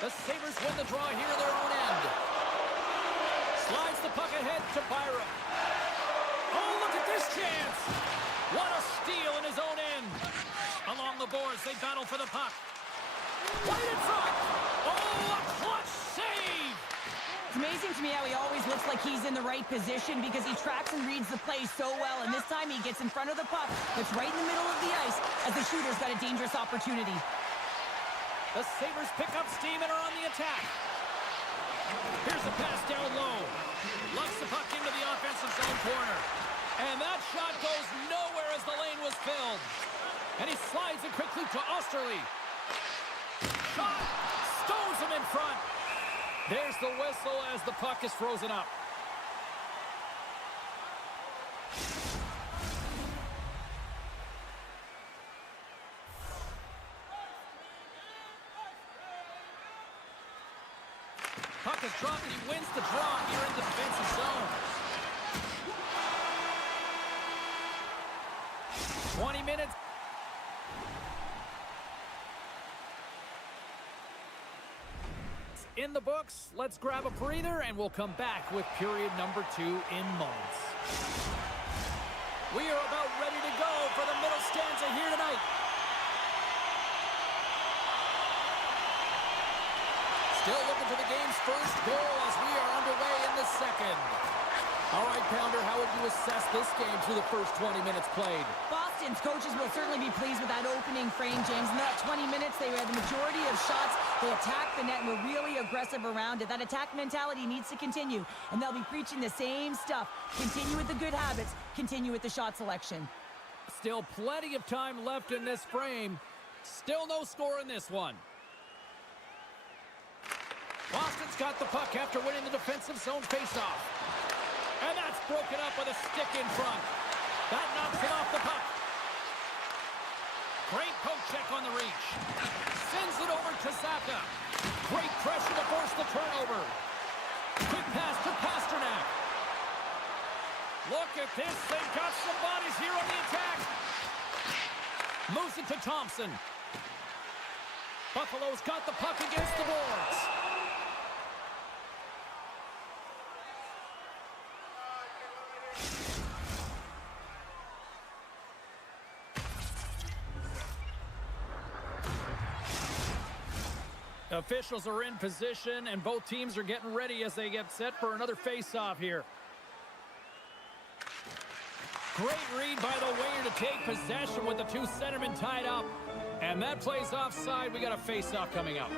The Sabers win the draw here in their own end. Slides the puck ahead to Byram. Oh, look at this chance. What a steal in his own end. Along the boards, they battle for the puck. Right in front. Oh, a clutch save. It's amazing to me how he always looks like he's in the right position because he tracks and reads the play so well. And this time he gets in front of the puck that's right in the middle of the ice as the shooter's got a dangerous opportunity. The Sabres pick up steam and are on the attack. Here's the pass down low. Lugs the puck into the offensive zone corner. And that shot goes nowhere as the lane was filled. And he slides it quickly to Osterley. Shot! Stones him in front. There's the whistle as the puck is frozen up. Puck is dropped and he wins the draw here in the defensive zone. 20 minutes. In the books, let's grab a breather and we'll come back with period number 2 in moments. We are about ready to go for the middle stanza here tonight. Still looking for the game's first goal as we are underway in the second. All right, Pounder, how would you assess this game through the first 20 minutes played? Boston's coaches will certainly be pleased with that opening frame, James. In that 20 minutes, they had the majority of shots. They attacked the net and were really aggressive around it. That attack mentality needs to continue, and they'll be preaching the same stuff. Continue with the good habits. Continue with the shot selection. Still plenty of time left in this frame. Still no score in this one. Boston's got the puck after winning the defensive zone faceoff. And that's broken up with a stick in front. That knocks it off the puck. Great poke check on the reach. Sends it over to Zaka. Great pressure to force the turnover. Quick pass to Pasternak. Look at this. They've got some bodies here on the attack. Moves it to Thompson. Buffalo's got the puck against the boards. Officials are in position, and both teams are getting ready as they get set for another face-off here. Great read by the winger to take possession with the two centermen tied up. And that plays offside. We got a face-off coming up. The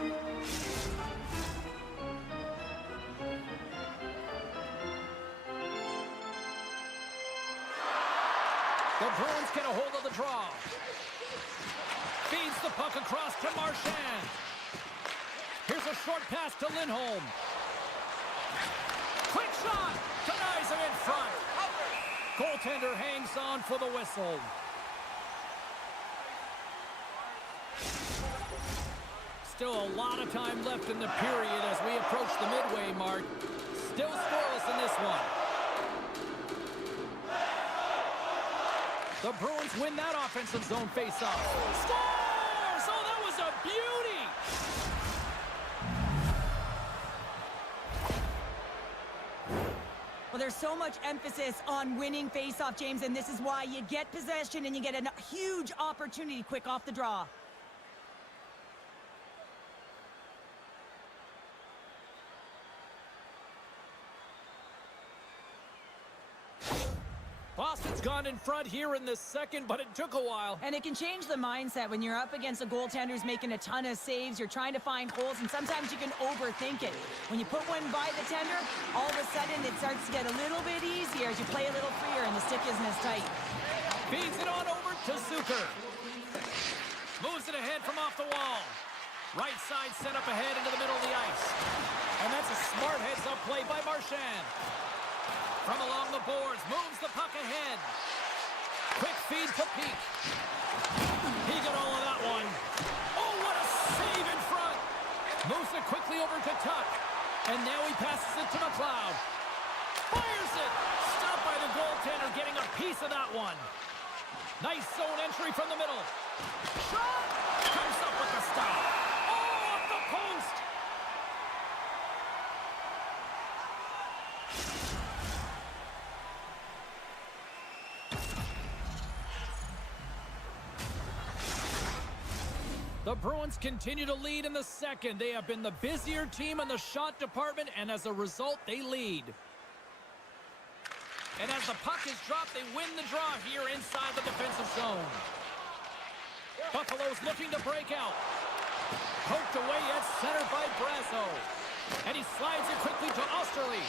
Bruins get a hold of the draw. Feeds the puck across to Marchand. Here's a short pass to Lindholm. Quick shot! Denies him in front. Goaltender hangs on for the whistle. Still a lot of time left in the period as we approach the midway mark. Still scoreless in this one. The Bruins win that offensive zone faceoff. Scores! Oh, that was a beauty! Well, there's so much emphasis on winning face-off, James, and this is why you get possession and you get a huge opportunity quick off the draw. Boston's gone in front here in the second, but it took a while. And it can change the mindset when you're up against a goaltender who's making a ton of saves. You're trying to find holes, and sometimes you can overthink it. When you put one by the tender, all of a sudden it starts to get a little bit easier as you play a little freer and the stick isn't as tight. Feeds it on over to Zucker. Moves it ahead from off the wall. Right side set up ahead into the middle of the ice. And that's a smart heads-up play by Marchand. From along the boards, moves the puck ahead. Quick feed to Peak. He got all of that one. Oh, what a save in front. Moves it quickly over to Tuck. And now he passes it to McLeod. Fires it. Stopped by the goaltender, getting a piece of that one. Nice zone entry from the middle. Shot! Comes up with the stop. Oh, off the post! The Bruins continue to lead in the second. They have been the busier team in the shot department, and as a result, they lead. And as the puck is dropped, they win the draw here inside the defensive zone. Buffalo's looking to break out. Poked away at center by Brasso. And he slides it quickly to Osterley.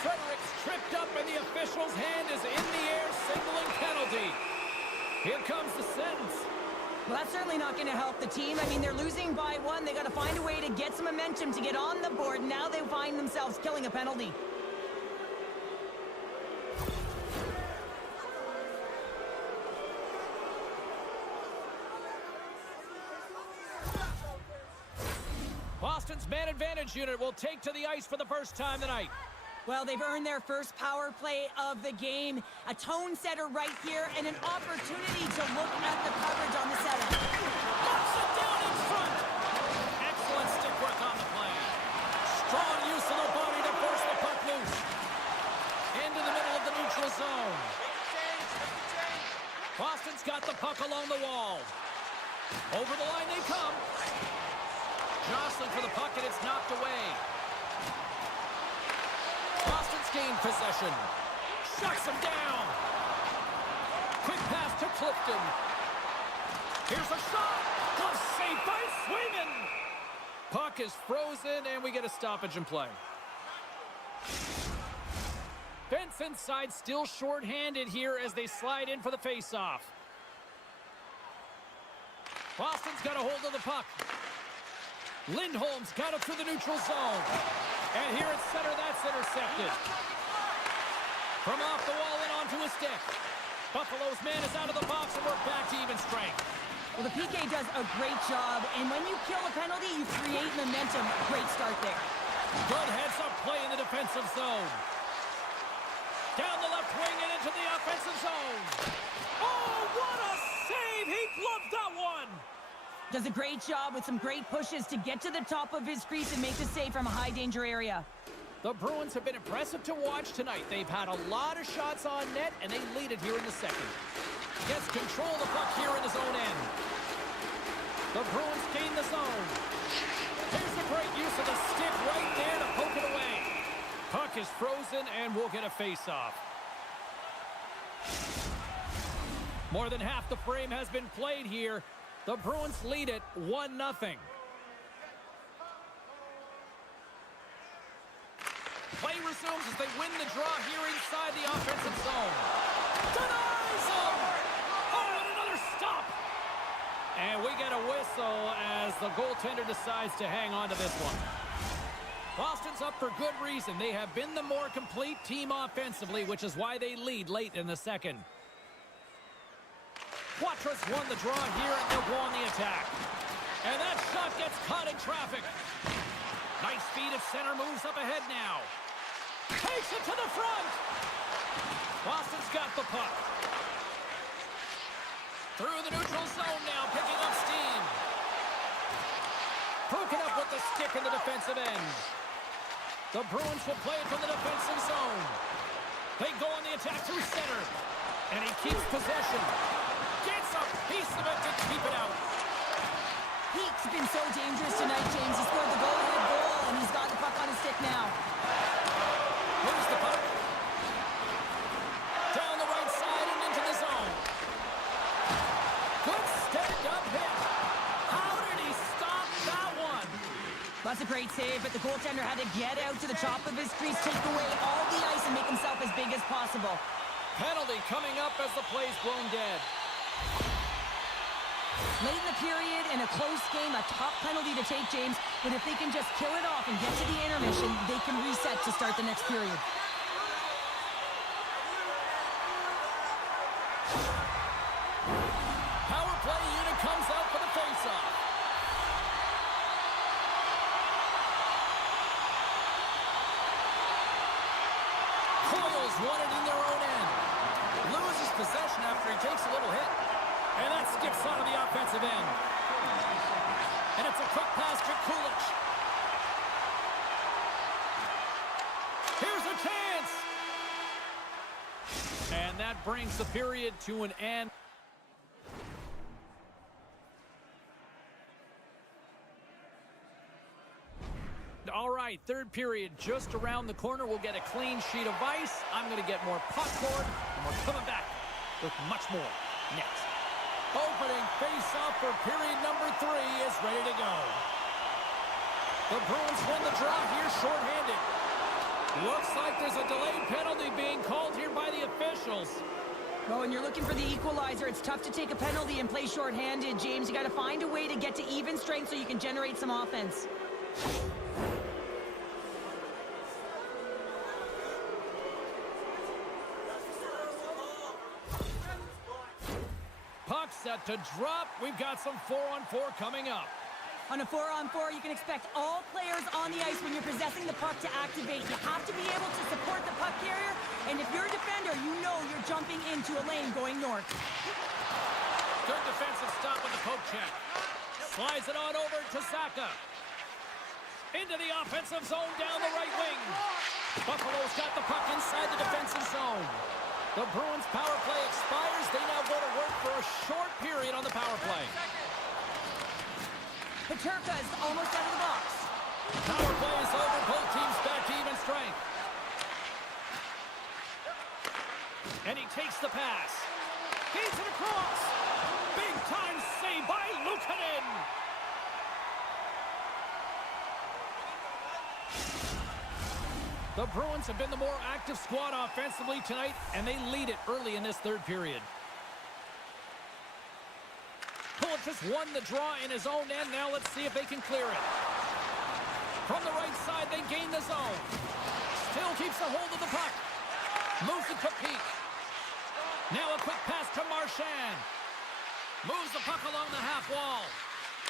Fredericks tripped up, and the official's hand is in the air, signaling penalty. Here comes the sentence. Well, that's certainly not going to help the team. I mean, they're losing by one. They got to find a way to get some momentum to get on the board. Now they find themselves killing a penalty. Boston's man advantage unit will take to the ice for the first time tonight. Well, they've earned their first power play of the game. A tone setter right here and an opportunity to look at the coverage on the setup. Knocks it down in front. Excellent stick work on the play. Strong use of the body to force the puck loose. Into the middle of the neutral zone. Boston's got the puck along the wall. Over the line they come. Jostling for the puck, and it's knocked away. Boston's gained possession. Shuts him down. Quick pass to Clifton. Here's a shot. Glove saved by Swayman. Puck is frozen, and we get a stoppage in play. Benson's side still short-handed here as they slide in for the face-off. Boston's got a hold of the puck. Lindholm's got it through the neutral zone. And here at center, that's intercepted. From off the wall and onto a stick. Buffalo's man is out of the box, and we're back to even strength. Well, the PK does a great job, and when you kill a penalty, you create momentum. Great start there. Good heads-up play in the defensive zone. Down the left wing and into the offensive zone. Oh, what a save! He gloved that one! Does a great job with some great pushes to get to the top of his crease and make the save from a high-danger area. The Bruins have been impressive to watch tonight. They've had a lot of shots on net, and they lead it here in the second. Gets control of the puck here in his own end. The Bruins gain the zone. Here's a great use of the stick right there to poke it away. Puck is frozen, and we'll get a face-off. More than half the frame has been played here. The Bruins lead it 1-0. Play resumes as they win the draw here inside the offensive zone. Denies him! Oh, and another stop! And we get a whistle as the goaltender decides to hang on to this one. Boston's up for good reason. They have been the more complete team offensively, which is why they lead late in the second. Quatras won the draw here, and they'll go on the attack. And that shot gets caught in traffic. Nice feed at center, moves up ahead now. Takes it to the front. Boston's got the puck. Through the neutral zone now, picking up steam. Broken up with the stick in the defensive end. The Bruins will play it from the defensive zone. They go on the attack through center. And he keeps possession. Gets a piece of it to keep it out. Peak's been so dangerous tonight, James. He scored the go-ahead goal, and he's got the puck on his stick now. Here's the puck. Down the right side and into the zone. Good stand-up hit. How did he stop that one? That's a great save, but the goaltender had to get out to the top of his crease, take away all the ice, and make himself as big as possible. Penalty coming up as the play's blown dead. Late in the period, in a close game, a tough penalty to take, James. But if they can just kill it off and get to the intermission, they can reset to start the next period. Power play unit comes out for the faceoff. Coils won it in their own end. Loses possession after he takes a little hit. And that skips out of the offensive end. And it's a quick pass to Kulich. Here's a chance. And that brings the period to an end. All right, third period just around the corner. We'll get a clean sheet of ice. I'm going to get more popcorn, and we're coming back with much more next. Opening face-off for period number 3 is ready to go. The Bruins win the draw here shorthanded. Looks like there's a delayed penalty being called here by the officials. Oh, and you're looking for the equalizer. It's tough to take a penalty and play shorthanded, James. You got to find a way to get to even strength so you can generate some offense. Puck set to drop. We've got some 4-on-4 coming up. On a 4-on-4, you can expect all players on the ice when you're possessing the puck to activate. You have to be able to support the puck carrier, and if you're a defender, you know you're jumping into a lane going north. Good defensive stop with the poke check. Slides it on over to Saka. Into the offensive zone down the right wing. Buffalo's got the puck inside the defensive zone. The Bruins' power play expires. They now go to work for a short period on the power play. Peterka is almost out of the box. Power play is over. Both teams back to even strength. And he takes the pass. Feeds it across. Big time save by Luukkonen. The Bruins have been the more active squad offensively tonight, and they lead it early in this third period. Kulich just won the draw in his own end. Now let's see if they can clear it. From the right side, they gain the zone. Still keeps a hold of the puck. Moves it to Peak. Now a quick pass to Marchand. Moves the puck along the half wall.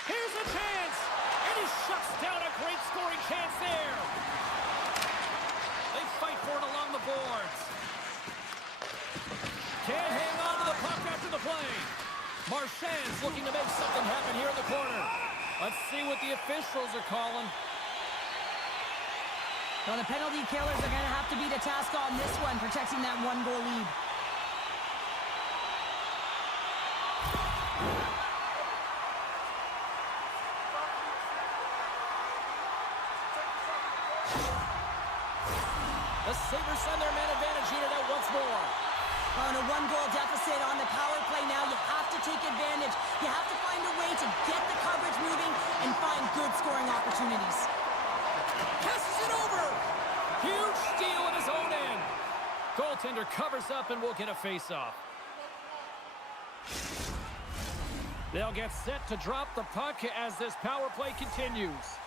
Here's a chance. And he shuts down a great scoring chance there. They fight for it along the boards. Can't hang on to the puck after the play. Marchand's looking to make something happen here in the corner. Let's see what the officials are calling. Well, the penalty killers are going to have to beat a task on this one, protecting that one-goal lead. The Sabers send their man advantage unit out once more. On a one-goal deficit on the power play now, you have to take advantage. You have to find a way to get the coverage moving and find good scoring opportunities. Passes it over. Huge steal at his own end. Goaltender covers up and will get a face-off. They'll get set to drop the puck as this power play continues.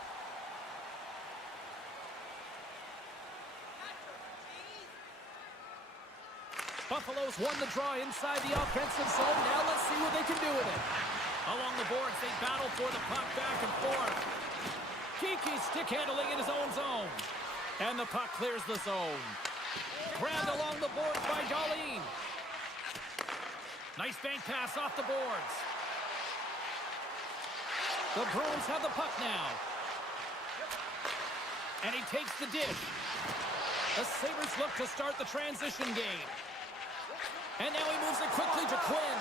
Buffalo's won the draw inside the offensive zone. Now let's see what they can do with it. Along the boards, they battle for the puck back and forth. Kiki stick handling in his own zone. And the puck clears the zone. Grabbed along the boards by Darlene. Nice bank pass off the boards. The Bruins have the puck now. And he takes the dish. The Sabres look to start the transition game. And now he moves it quickly to Quinn.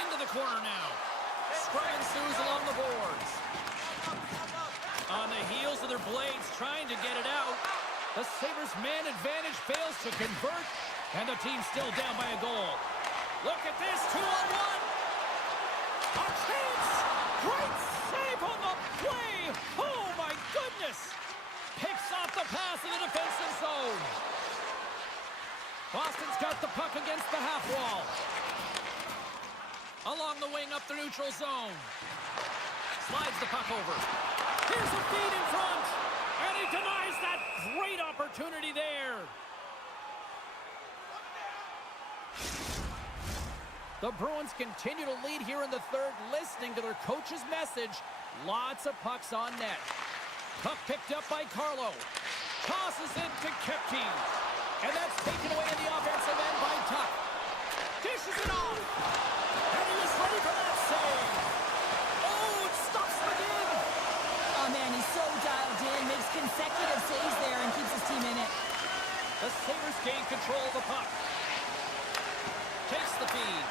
Into the corner now. Scrum ensues along the boards. On the heels of their blades, trying to get it out. The Sabres' man advantage fails to convert, and the team's still down by a goal. Look at this, 2-on-1. A chance! Great save on the play! Oh my goodness! Picks off the pass in the defensive zone. Boston's got the puck against the half wall. Along the wing up the neutral zone. Slides the puck over. Here's a feed in front. And he denies that great opportunity there. The Bruins continue to lead here in the third, listening to their coach's message. Lots of pucks on net. Puck picked up by Carlo. Tosses it to Kepke. And that's taken away in the offensive end by Tuck. Dishes it off. And he was ready for that save. Oh, it stops again. Oh, man, he's so dialed in. Makes consecutive saves there and keeps his team in it. The Sabers gain control of the puck. Takes the feed.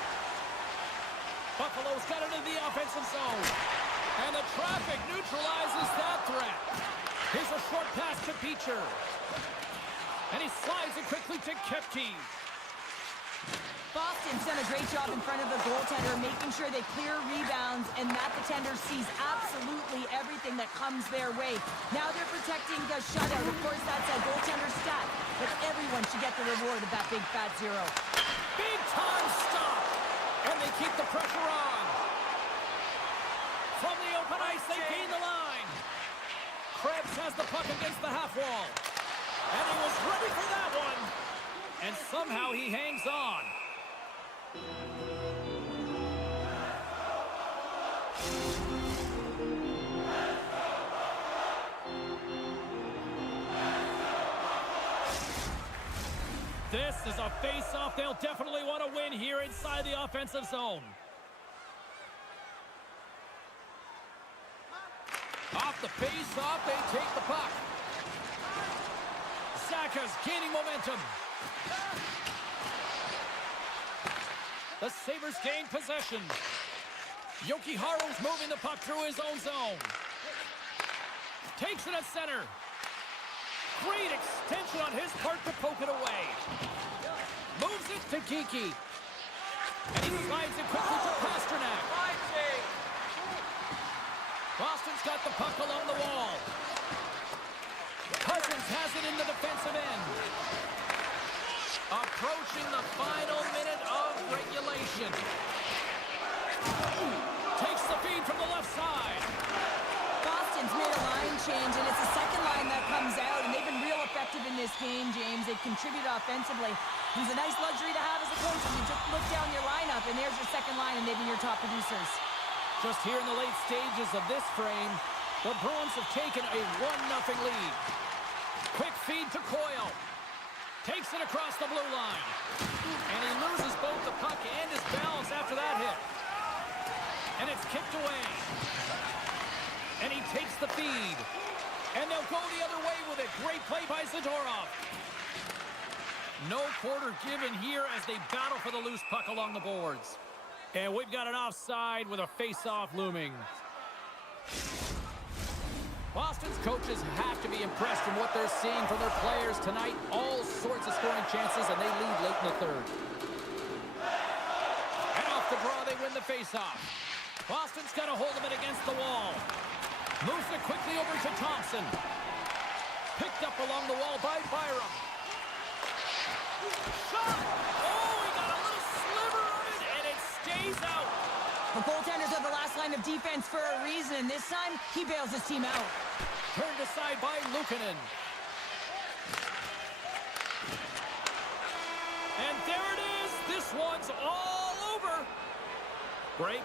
Buffalo's got it into the offensive zone. And the traffic neutralizes that threat. Here's a short pass to Beecher. And he slides it quickly to Kepke. Boston's done a great job in front of the goaltender, making sure they clear rebounds, and Matt the Tender sees absolutely everything that comes their way. Now they're protecting the shutout. Of course, that's a goaltender stat, but everyone should get the reward of that big fat zero. Big time stop. And they keep the pressure on. From the open ice, they gain the line. Krebs has the puck against the half wall. And he was ready for that one. And somehow he hangs on. This is a face-off they'll definitely want to win here inside the offensive zone. Off the face-off, they take the puck. Saka's gaining momentum. The Sabres gain possession. Yokiharu's moving the puck through his own zone. Takes it at center. Great extension on his part to poke it away. Moves it to Geekie. And he slides it quickly to Pasternak. Boston's got the puck along the wall. Cousins has it in the defensive end. Approaching the final minute of regulation. Takes the feed from the left side. Boston's made a line change, and it's the second line that comes out, and they've been real effective in this game, James. They've contributed offensively. It's a nice luxury to have as a coach. You just look down your lineup, and there's your second line, and they've been your top producers. Just here in the late stages of this frame, the Bruins have taken a 1-0 lead. Quick feed to Coyle. Takes it across the blue line. And he loses both the puck and his balance after that hit. And it's kicked away. And he takes the feed. And they'll go the other way with it. Great play by Zadorov. No quarter given here as they battle for the loose puck along the boards. And we've got an offside with a face-off looming. Boston's coaches have to be impressed from what they're seeing from their players tonight. All sorts of scoring chances, and they lead late in the third. And off the draw, they win the face-off. Boston's got a hold of it against the wall. Moves it quickly over to Thompson. Picked up along the wall by Byram. Shot! Oh, he got a little sliver of it, and it stays out. The goaltenders are the last line of defense for a reason, and this time, he bails his team out. Turned aside by Luukkonen. And there it is. This one's all over. Break.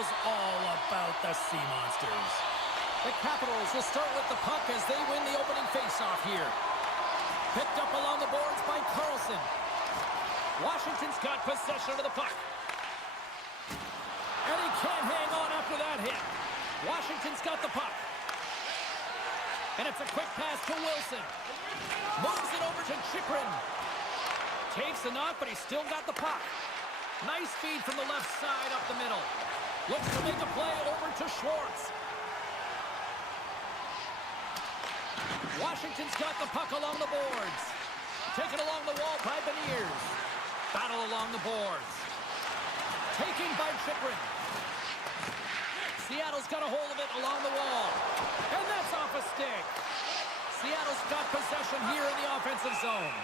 knows all about the Sea Monsters. The Capitals will start with the puck as they win the opening faceoff here. Picked up along the boards by Carlson. Washington's got possession of the puck. And he can't hang on after that hit. Washington's got the puck. And it's a quick pass to Wilson. Moves it over to Chychrun. Takes the knock, but he's still got the puck. Nice feed from the left side up the middle. Looks to make a play over to Schwartz. Washington's got the puck along the boards. Taken along the wall by Beniers. Battle along the boards. Taking by Chychrun. Seattle's got a hold of it along the wall. And that's off a stick. Seattle's got possession here in the offensive zone.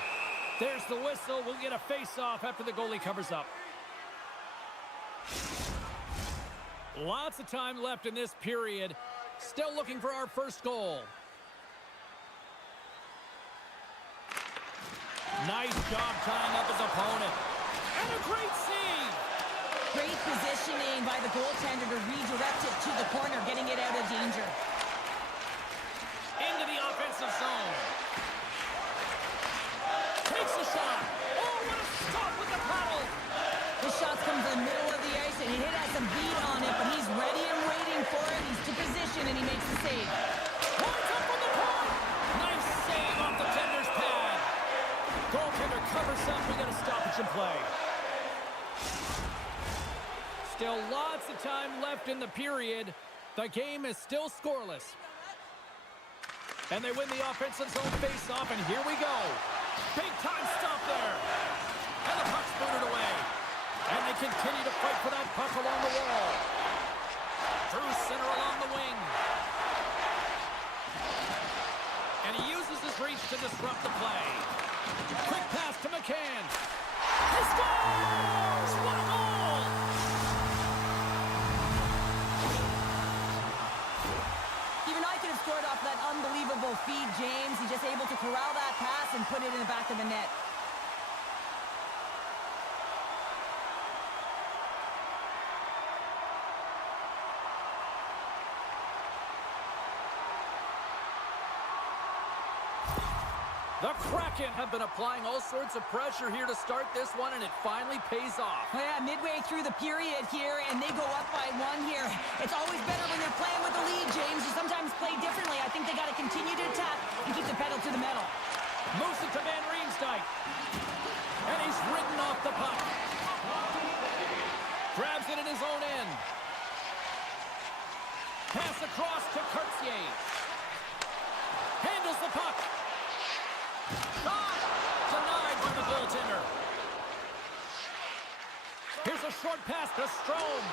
There's the whistle. We'll get a face-off after the goalie covers up. Lots of time left in this period. Still looking for our first goal. Nice job tying up his opponent. And a great save. Great positioning by the goaltender to redirect it to the corner, getting it out of danger. Into the offensive zone. Takes a shot. Oh, what a stop with the paddle. The shot's come to the middle of the ice, and it has some beat on it, but he's ready and waiting for it. He's to position, and he makes the save. Points up from the point. Nice save off the tender's pad. Goaltender covers up. We got a stoppage in play. Still lots of time left in the period. The game is still scoreless. And they win the offensive zone face-off, and here we go. Big-time stop there. And the puck's booted away. And they continue to fight for that puck along the wall. Through center along the wing. And he uses his reach to disrupt the play. Quick pass to McCann. He scores! What a goal! Even I could have scored off that unbelievable feed, James. He's just able to corral that pass and put it in the back of the net. The Kraken have been applying all sorts of pressure here to start this one, and it finally pays off. Oh yeah, midway through the period here, and they go up by one here. It's always better when they're playing with the lead, James. You sometimes play differently. I think they got to continue to attack and keep the pedal to the metal. Moves it to Van Riemsdyk. And he's ridden off the puck. Grabs it in his own end. Pass across to Cartier. Handles the puck. Shot! Denied by the goaltender. Here's a short pass to Strome.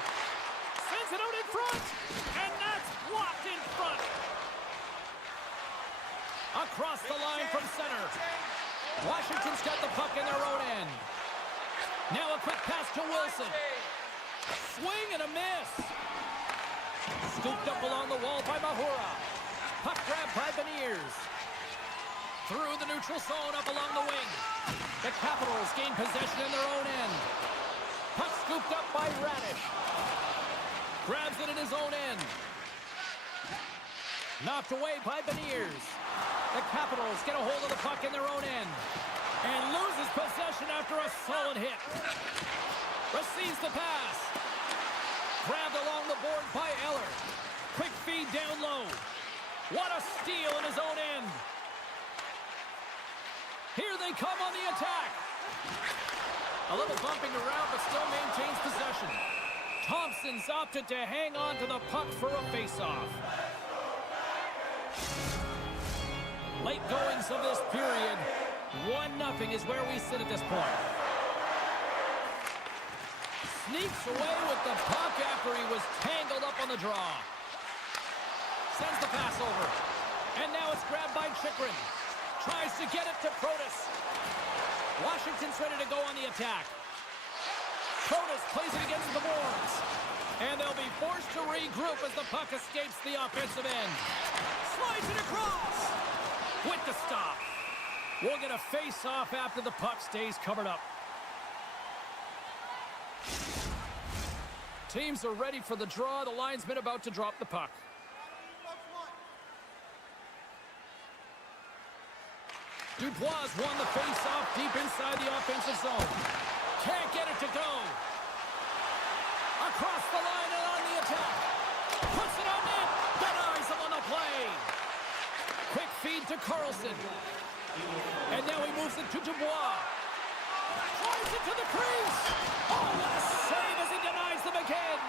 Sends it out in front. And that's blocked in front. Across the line from center. Washington's got the puck in their own end. Now a quick pass to Wilson. Swing and a miss. Scooped up along the wall by Mahura. Puck grab by Beniers. Through the neutral zone up along the wing. The Capitals gain possession in their own end. Puck scooped up by Radish. Grabs it in his own end. Knocked away by Beniers. The Capitals get a hold of the puck in their own end. And loses possession after a solid hit. Receives the pass. Grabbed along the board by Eller. Quick feed down low. What a steal in his own end. Here they come on the attack. A little bumping around, but still maintains possession. Thompson's opted to hang on to the puck for a face-off. Late goings of this period. 1-0 is where we sit at this point. Sneaks away with the puck after he was tangled up on the draw. Sends the pass over. And now it's grabbed by Chychrun. Tries to get it to Protas. Washington's ready to go on the attack. Protas plays it against the boards. And they'll be forced to regroup as the puck escapes the offensive end. Slides it across. With the stop. We'll get a face-off after the puck stays covered up. Teams are ready for the draw. The linesman about to drop the puck. Dubois won the face-off deep inside the offensive zone. Can't get it to go. Across the line and on the attack. Puts it on net. Denies him on the play. Quick feed to Carlson. And now he moves it to Dubois. Drives it to the crease. Oh, what a save as he denies them again.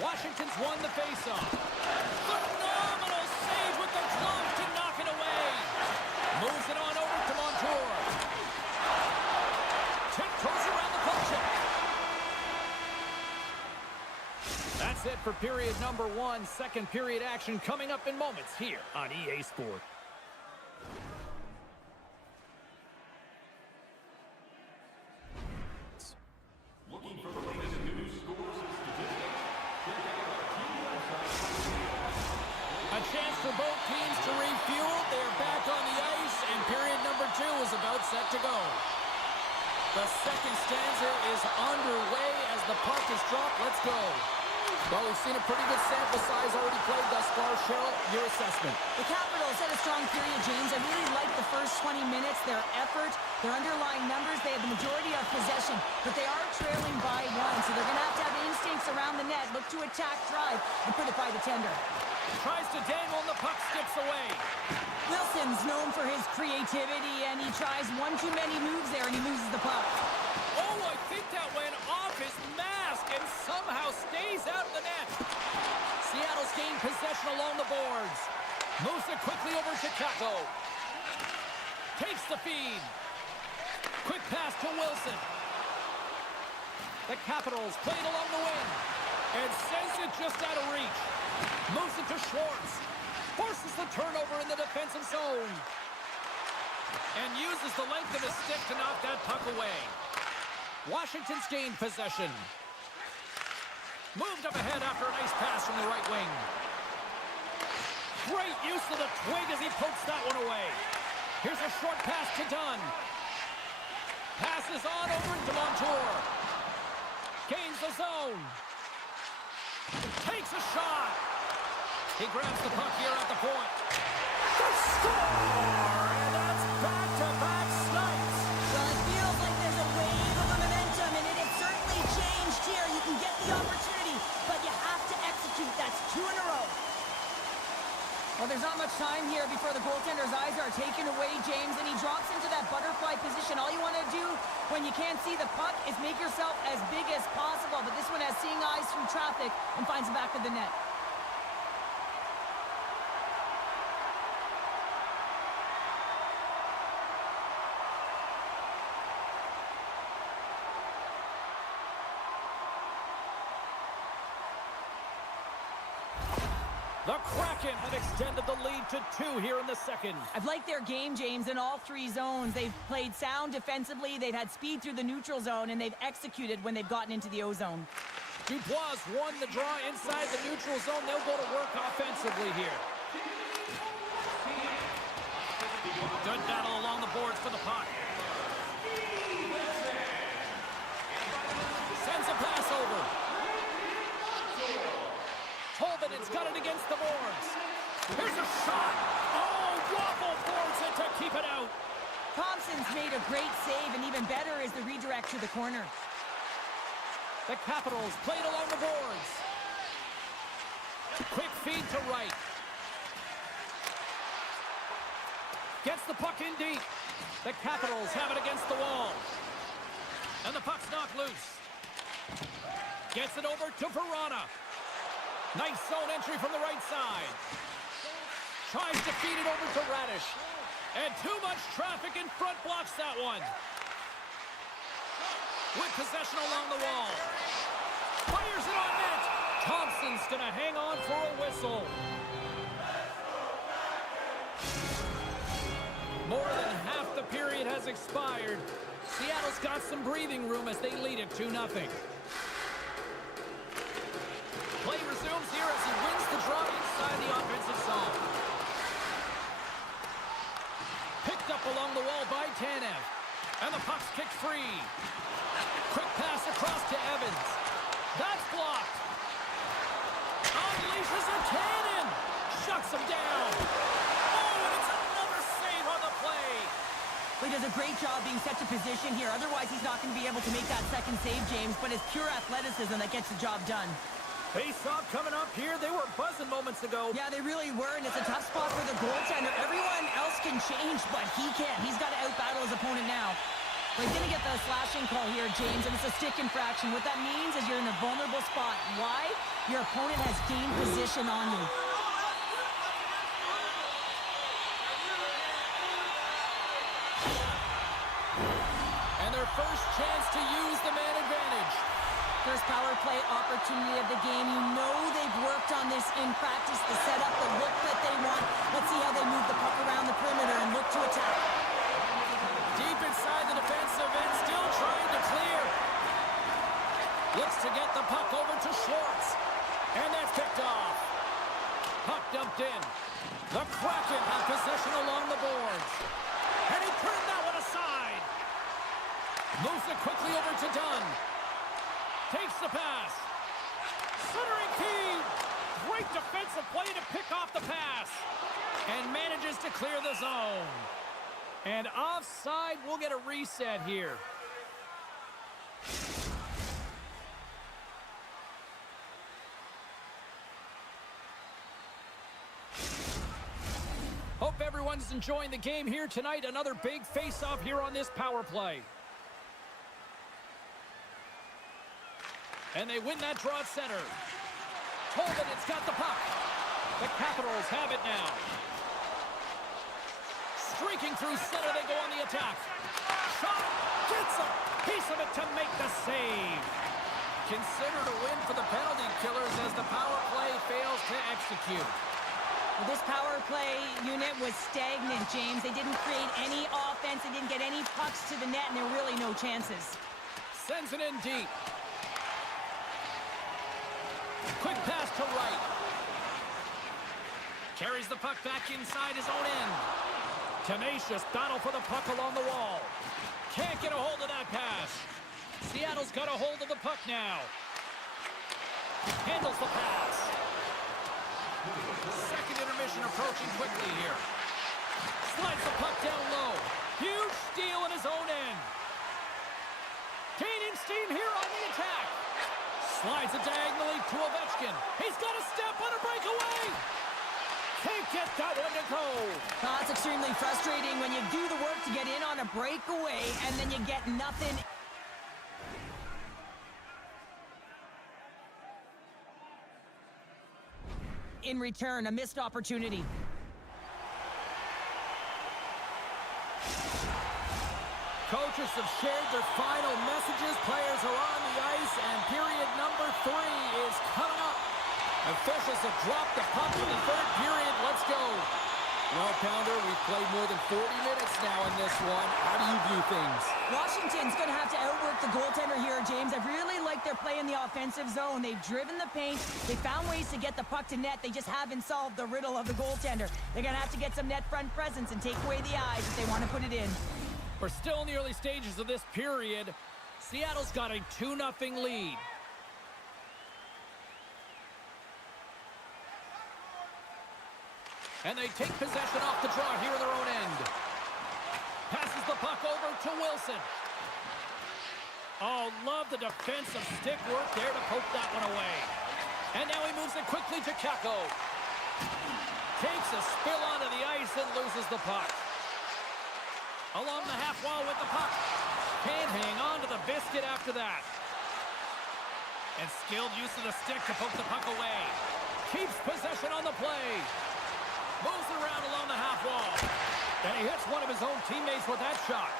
Washington's won the faceoff. Phenomenal save with the glove to knock it away. Moves it on over to Montour. Tiptoes around the puck check. That's it for period number 1. Second period action coming up in moments here on EA Sport. Looking for the latest news, scores, and statistics? Check out our team website. A chance for both teams to refuel. They're back on the ice, and period number 2 is about set to go. The second stanza is underway as the puck is dropped. Let's go. Well, we've seen a pretty good sample size already played thus far. Cheryl, your assessment. The Capitals had a strong period, James. I really liked the first 20 minutes, their effort, their underlying numbers. They had the majority of possession, but they are trailing by 1, so they're going to have instincts around the net, look to attack, drive, and put it by the tender. Tries to dangle, and the puck skips away. Wilson's known for his creativity, and he tries one too many moves there, and he loses the puck. Oh, I think that went off his mask and somehow stays out of the net. Seattle's gained possession along the boards. Moves it quickly over to Kako. Takes the feed. Quick pass to Wilson. The Capitals played along the wing and sends it just out of reach. Moves it to Schwartz. Forces the turnover in the defensive zone. And uses the length of his stick to knock that puck away. Washington's gained possession. Moved up ahead after a nice pass from the right wing. Great use of the twig as he pokes that one away. Here's a short pass to Dunn. Passes on over to Montour. Gains the zone. Takes a shot. He grabs the puck here at the point. The score! And that's back-to-back snipes. Well, it feels like there's a wave of momentum, and it has certainly changed here. You can get the opportunity, but you have to execute. That's 2 in a row. Well, there's not much time here before the goaltender's eyes are taken away, James, and he drops into that butterfly position. All you want to do when you can't see the puck is make yourself as big as possible, but this one has seeing eyes through traffic and finds the back of the net. The Kraken have extended the lead to 2 here in the second. I've liked their game, James, in all 3 zones. They've played sound defensively, they've had speed through the neutral zone, and they've executed when they've gotten into the O-zone. Dubois won the draw inside the neutral zone. They'll go to work offensively here. Good battle along the boards for the puck. Sends a pass over. Tolvaden's got it against the boards. Here's a shot. Oh, Waffle boards it to keep it out. Thompson's made a great save, and even better is the redirect to the corner. The Capitals played along the boards. Quick feed to right. Gets the puck in deep. The Capitals have it against the wall. And the puck's knocked loose. Gets it over to Verona. Nice zone entry from the right side. Tries to feed it over to Radish. And too much traffic in front blocks that one. With possession along the wall. Fires it on net. Thompson's going to hang on for a whistle. More than half the period has expired. Seattle's got some breathing room as they lead it 2-0. Launches a cannon. Shuts him down. Oh, and it's another save on the play. He does a great job being set to position here. Otherwise, he's not going to be able to make that second save, James. But it's pure athleticism that gets the job done. Face-off coming up here. They were buzzing moments ago. Yeah, they really were, and it's a tough spot for the goaltender. Everyone else can change, but he can't. He's got to out-battle his opponent now. Well, he's going to get the slashing call here, James, and it's a stick infraction. What that means is you're in a vulnerable spot. Why? Your opponent has gained position on you. And their first chance to use the man advantage. First power play opportunity of the game. You know they've worked on this in practice to set up the look that they want. Let's see how they move the puck around the perimeter and look to attack. Deep inside the defensive end, still trying to clear. Looks to get the puck over to Schwartz. And that's picked off. Puck dumped in. The Kraken have possession along the boards. And he turned that one aside. Moves it quickly over to Dunn. Takes the pass. Centering feed. Great defensive play to pick off the pass. And manages to clear the zone. And offside, we'll get a reset here. Hope everyone's enjoying the game here tonight. Another big face-off here on this power play. And they win that draw at center. Tolman, it's got the puck. The Capitals have it now. Streaking through center, they go on the attack. Shot, gets a piece of it to make the save. Considered a win for the penalty killers as the power play fails to execute. Well, this power play unit was stagnant, James. They didn't create any offense. They didn't get any pucks to the net, and there were really no chances. Sends it in deep. Quick pass to right. Carries the puck back inside his own end. Tenacious battle for the puck along the wall. Can't get a hold of that pass. Seattle's got a hold of the puck now. Handles the pass. Second intermission approaching quickly here. Slides the puck down low. Huge steal in his own end. Gaining steam here on the attack. Slides it diagonally to Ovechkin. He's got a step on a breakaway. Can't get that one to go. Oh, it's extremely frustrating when you do the work to get in on a breakaway and then you get nothing. In return, a missed opportunity. Coaches have shared their final messages. Players are on the ice, and period number 3 is coming up. Officials have dropped the puck for the third period. Let's go. Well, Pounder, we've played more than 40 minutes now in this one. How do you view things? Washington's going to have to outwork the goaltender here, James. I really like their play in the offensive zone. They've driven the paint. They found ways to get the puck to net. They just haven't solved the riddle of the goaltender. They're going to have to get some net front presence and take away the eyes if they want to put it in. We're still in the early stages of this period. Seattle's got a 2-0 lead. And they take possession off the draw here in their own end. Passes the puck over to Wilson. Oh, love the defensive stick work there to poke that one away. And now he moves it quickly to Kako. Takes a spill onto the ice and loses the puck. Along the half wall with the puck. Can't hang on to the biscuit after that. And skilled use of the stick to poke the puck away. Keeps possession on the play. Moves it around along the half wall. And he hits one of his own teammates with that shot.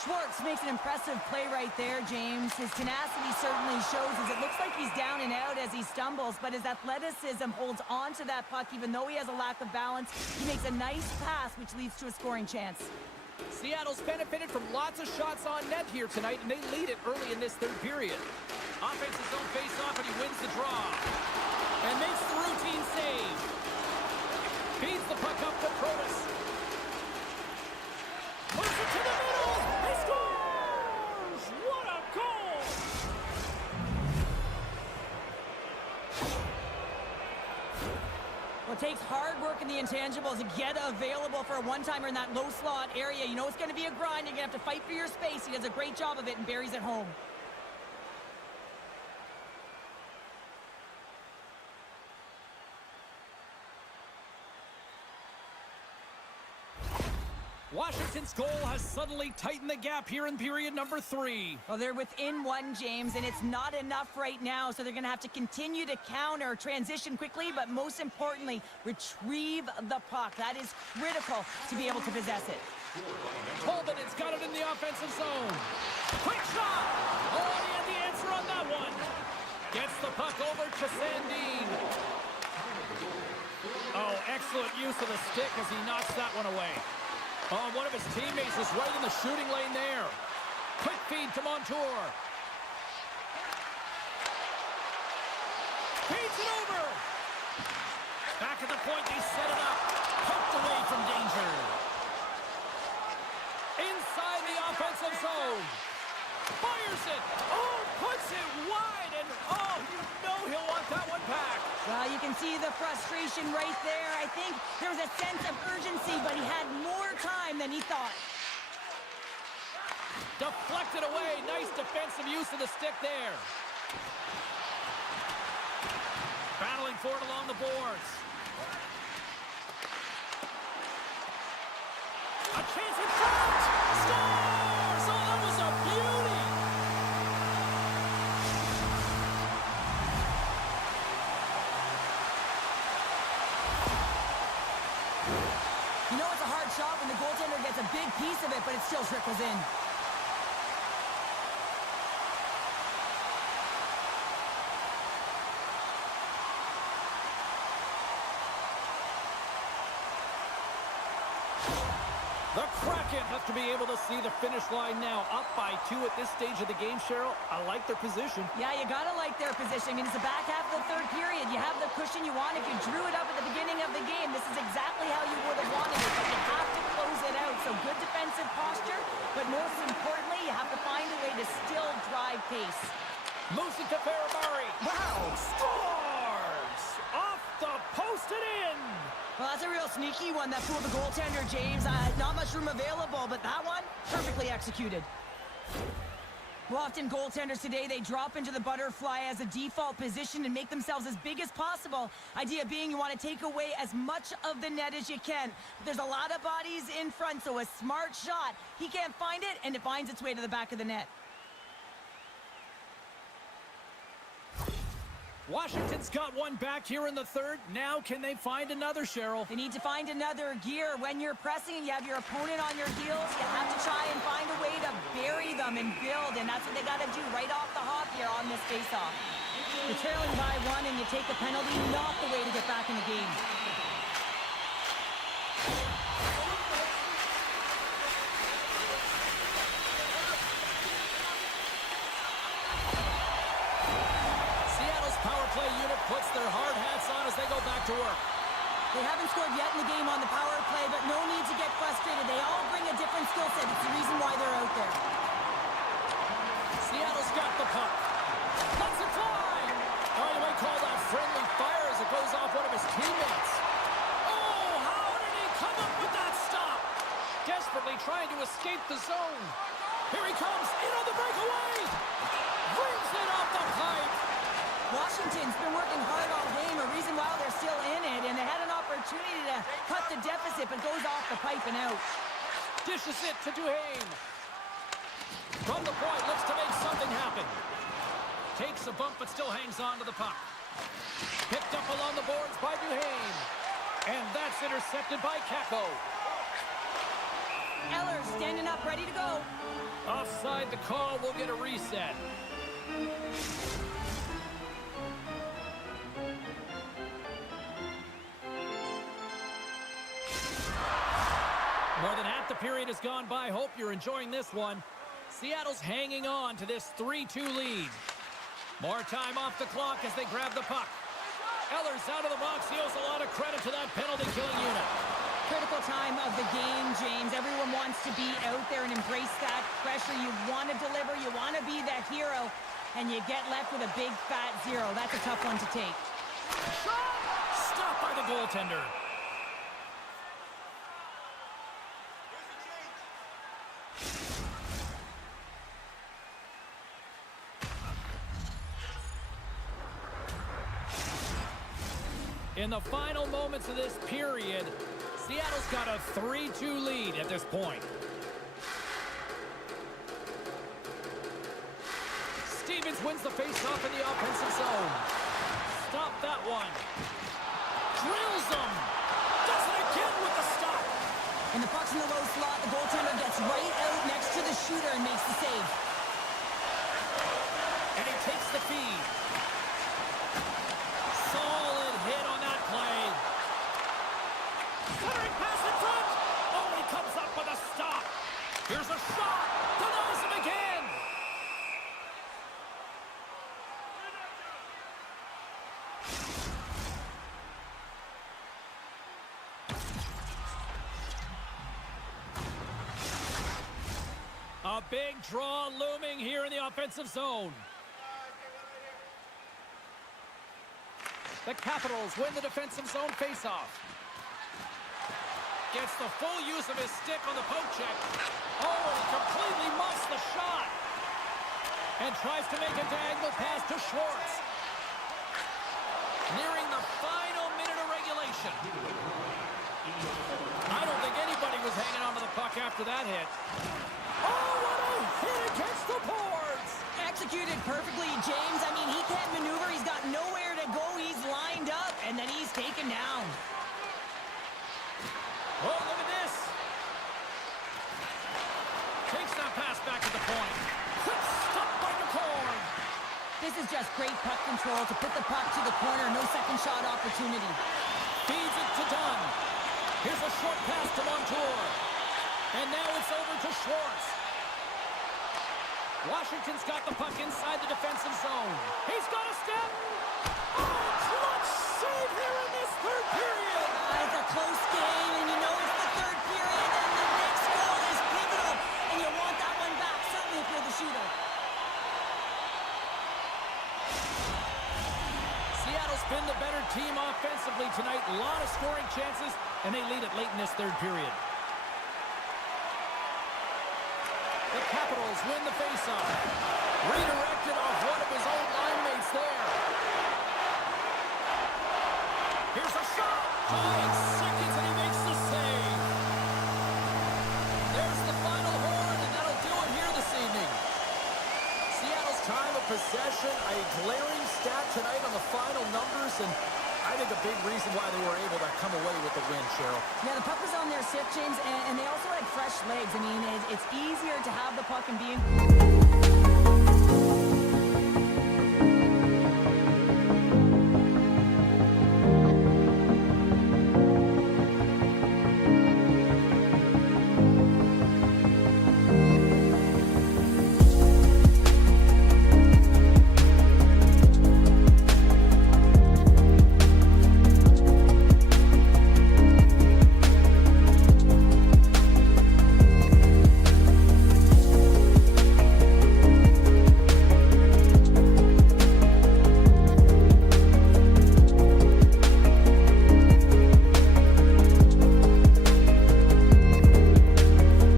Schwartz makes an impressive play right there, James. His tenacity certainly shows as it looks like he's down and out as he stumbles, but his athleticism holds on to that puck even though he has a lack of balance. He makes a nice pass, which leads to a scoring chance. Seattle's benefited from lots of shots on net here tonight, and they lead it early in this third period. Offenses don't face off, and he wins the draw. And makes the routine save. Feeds the puck up to Protas. Puts it to the middle. He scores! What a goal! Well, it takes hard work in the intangibles to get available for a one-timer in that low slot area. You know it's going to be a grind. You're going to have to fight for your space. He does a great job of it and buries it home. Washington's goal has suddenly tightened the gap here in period number 3. Well, they're within one, James, and it's not enough right now, so they're going to have to continue to counter, transition quickly, but most importantly, retrieve the puck. That is critical to be able to possess it. Colvin has got it in the offensive zone. Quick shot! Oh, he had the answer on that one. Gets the puck over to Sandin. Oh, excellent use of the stick as he knocks that one away. Oh, one of his teammates is right in the shooting lane there. Quick feed to Montour. Feeds it over. Back at the point, they set it up. Poked away from danger. Inside the offensive zone. Fires it. Oh, puts it wide. And, oh, you know he'll want that one back. Well, you can see the frustration right there. I think there was a sense of urgency, but he had more time than he thought. Deflected away. Nice defensive use of the stick there. Battling for it along the boards. A chance in front! Scores! Oh, that was a beauty! You know it's a hard shot when the goaltender gets a big piece of it, but it still trickles in. The Kraken have to be able to see the finish line now. Up by 2 at this stage of the game, Cheryl. I like their position. Yeah, you gotta like their position. I mean, it's the back half of the third period. You have the cushion you want. If you drew it up at the beginning of the game, this is exactly how you would have wanted it. But you have to close it out. So good defensive posture, but most importantly, you have to find a way to still drive pace. Moves it to Ferrabari. Wow! Scores! Off the post and in! Well, that's a real sneaky one that fooled the goaltender, James. Not much room available, but that one, perfectly executed. Well, often goaltenders today, they drop into the butterfly as a default position and make themselves as big as possible. Idea being you want to take away as much of the net as you can. But there's a lot of bodies in front, so a smart shot. He can't find it, and it finds its way to the back of the net. Washington's got one back here in the third. Now can they find another, Cheryl? They need to find another gear. When you're pressing and you have your opponent on your heels, you have to try and find a way to bury them and build, and that's what they got to do right off the hop here on this faceoff. You're trailing by 1 and you take the penalty, not the way to get back in the game. Unit puts their hard hats on as they go back to work. They haven't scored yet in the game on the power play, but no need to get frustrated. They all bring a different skill set. It's the reason why they're out there. Seattle's got the puck. Lets it fly. Oh, you might call that friendly fire as it goes off one of his teammates. Oh, how did he come up with that stop? Desperately trying to escape the zone. Here he comes, in on the breakaway. Brings it off the pipe. Washington's been working hard all game, a reason why they're still in it, and they had an opportunity to cut the deficit, but goes off the pipe and out. Dishes it to Duhaime. From the point, looks to make something happen. Takes a bump, but still hangs on to the puck. Picked up along the boards by Duhaime. And that's intercepted by Kako. Eller standing up, ready to go. Offside the call, will get a reset. More than half the period has gone by. Hope you're enjoying this one. Seattle's hanging on to this 3-2 lead. More time off the clock as they grab the puck. Eller's out of the box. He owes a lot of credit to that penalty-killing unit. Critical time of the game, James. Everyone wants to be out there and embrace that pressure. You want to deliver. You want to be that hero. And you get left with a big, fat 0. That's a tough one to take. Shot! Stopped by the goaltender. In the final moments of this period, Seattle's got a 3-2 lead at this point. Stevens wins the faceoff in the offensive zone. Stop that one. Drills them. Does it again with the stop. And the puck's in the low slot. The goaltender gets right out next to the shooter and makes the save. And he takes the feed. Solid hit on that play. Centering pass in front. Oh, he comes up with a stop. Here's a shot. Denies him again. A big draw looming here in the offensive zone. The Capitals win the defensive zone faceoff. Gets the full use of his stick on the poke check. Oh, he completely muffs the shot. And tries to make a diagonal pass to Schwartz. Nearing the final minute of regulation. I don't think anybody was hanging on to the puck after that hit. Oh, what a hit against the boards! Executed perfectly, James. I mean, he can't maneuver. He's got nowhere to go. He's lined up, and then he's taken down. Oh, look at this. Takes that pass back to the point. Quick stop by the corner. This is just great puck control to put the puck to the corner. No second shot opportunity. Feeds it to Dunn. Here's a short pass to Montour. And now it's over to Schwartz. Washington's got the puck inside the defensive zone. He's got a step. Oh, clutch save here in this third period. It's a close game, and you know it's the third period, and the next goal is pivotal, and you want that one back, certainly if you're the shooter. Seattle's been the better team offensively tonight. A lot of scoring chances, and they lead it late in this third period. The Capitals win the faceoff. Redirected off one of his own line mates there. Here's a shot. 5 seconds and he makes the save. There's the final horn, and that'll do it here this evening. Seattle's time of possession, a glaring stat tonight on the final numbers, and I think a big reason why they were able to come away with the win, Cheryl. Yeah, the puck was on their stick, James, and they also had fresh legs. I mean, it's easier to have the puck and be in...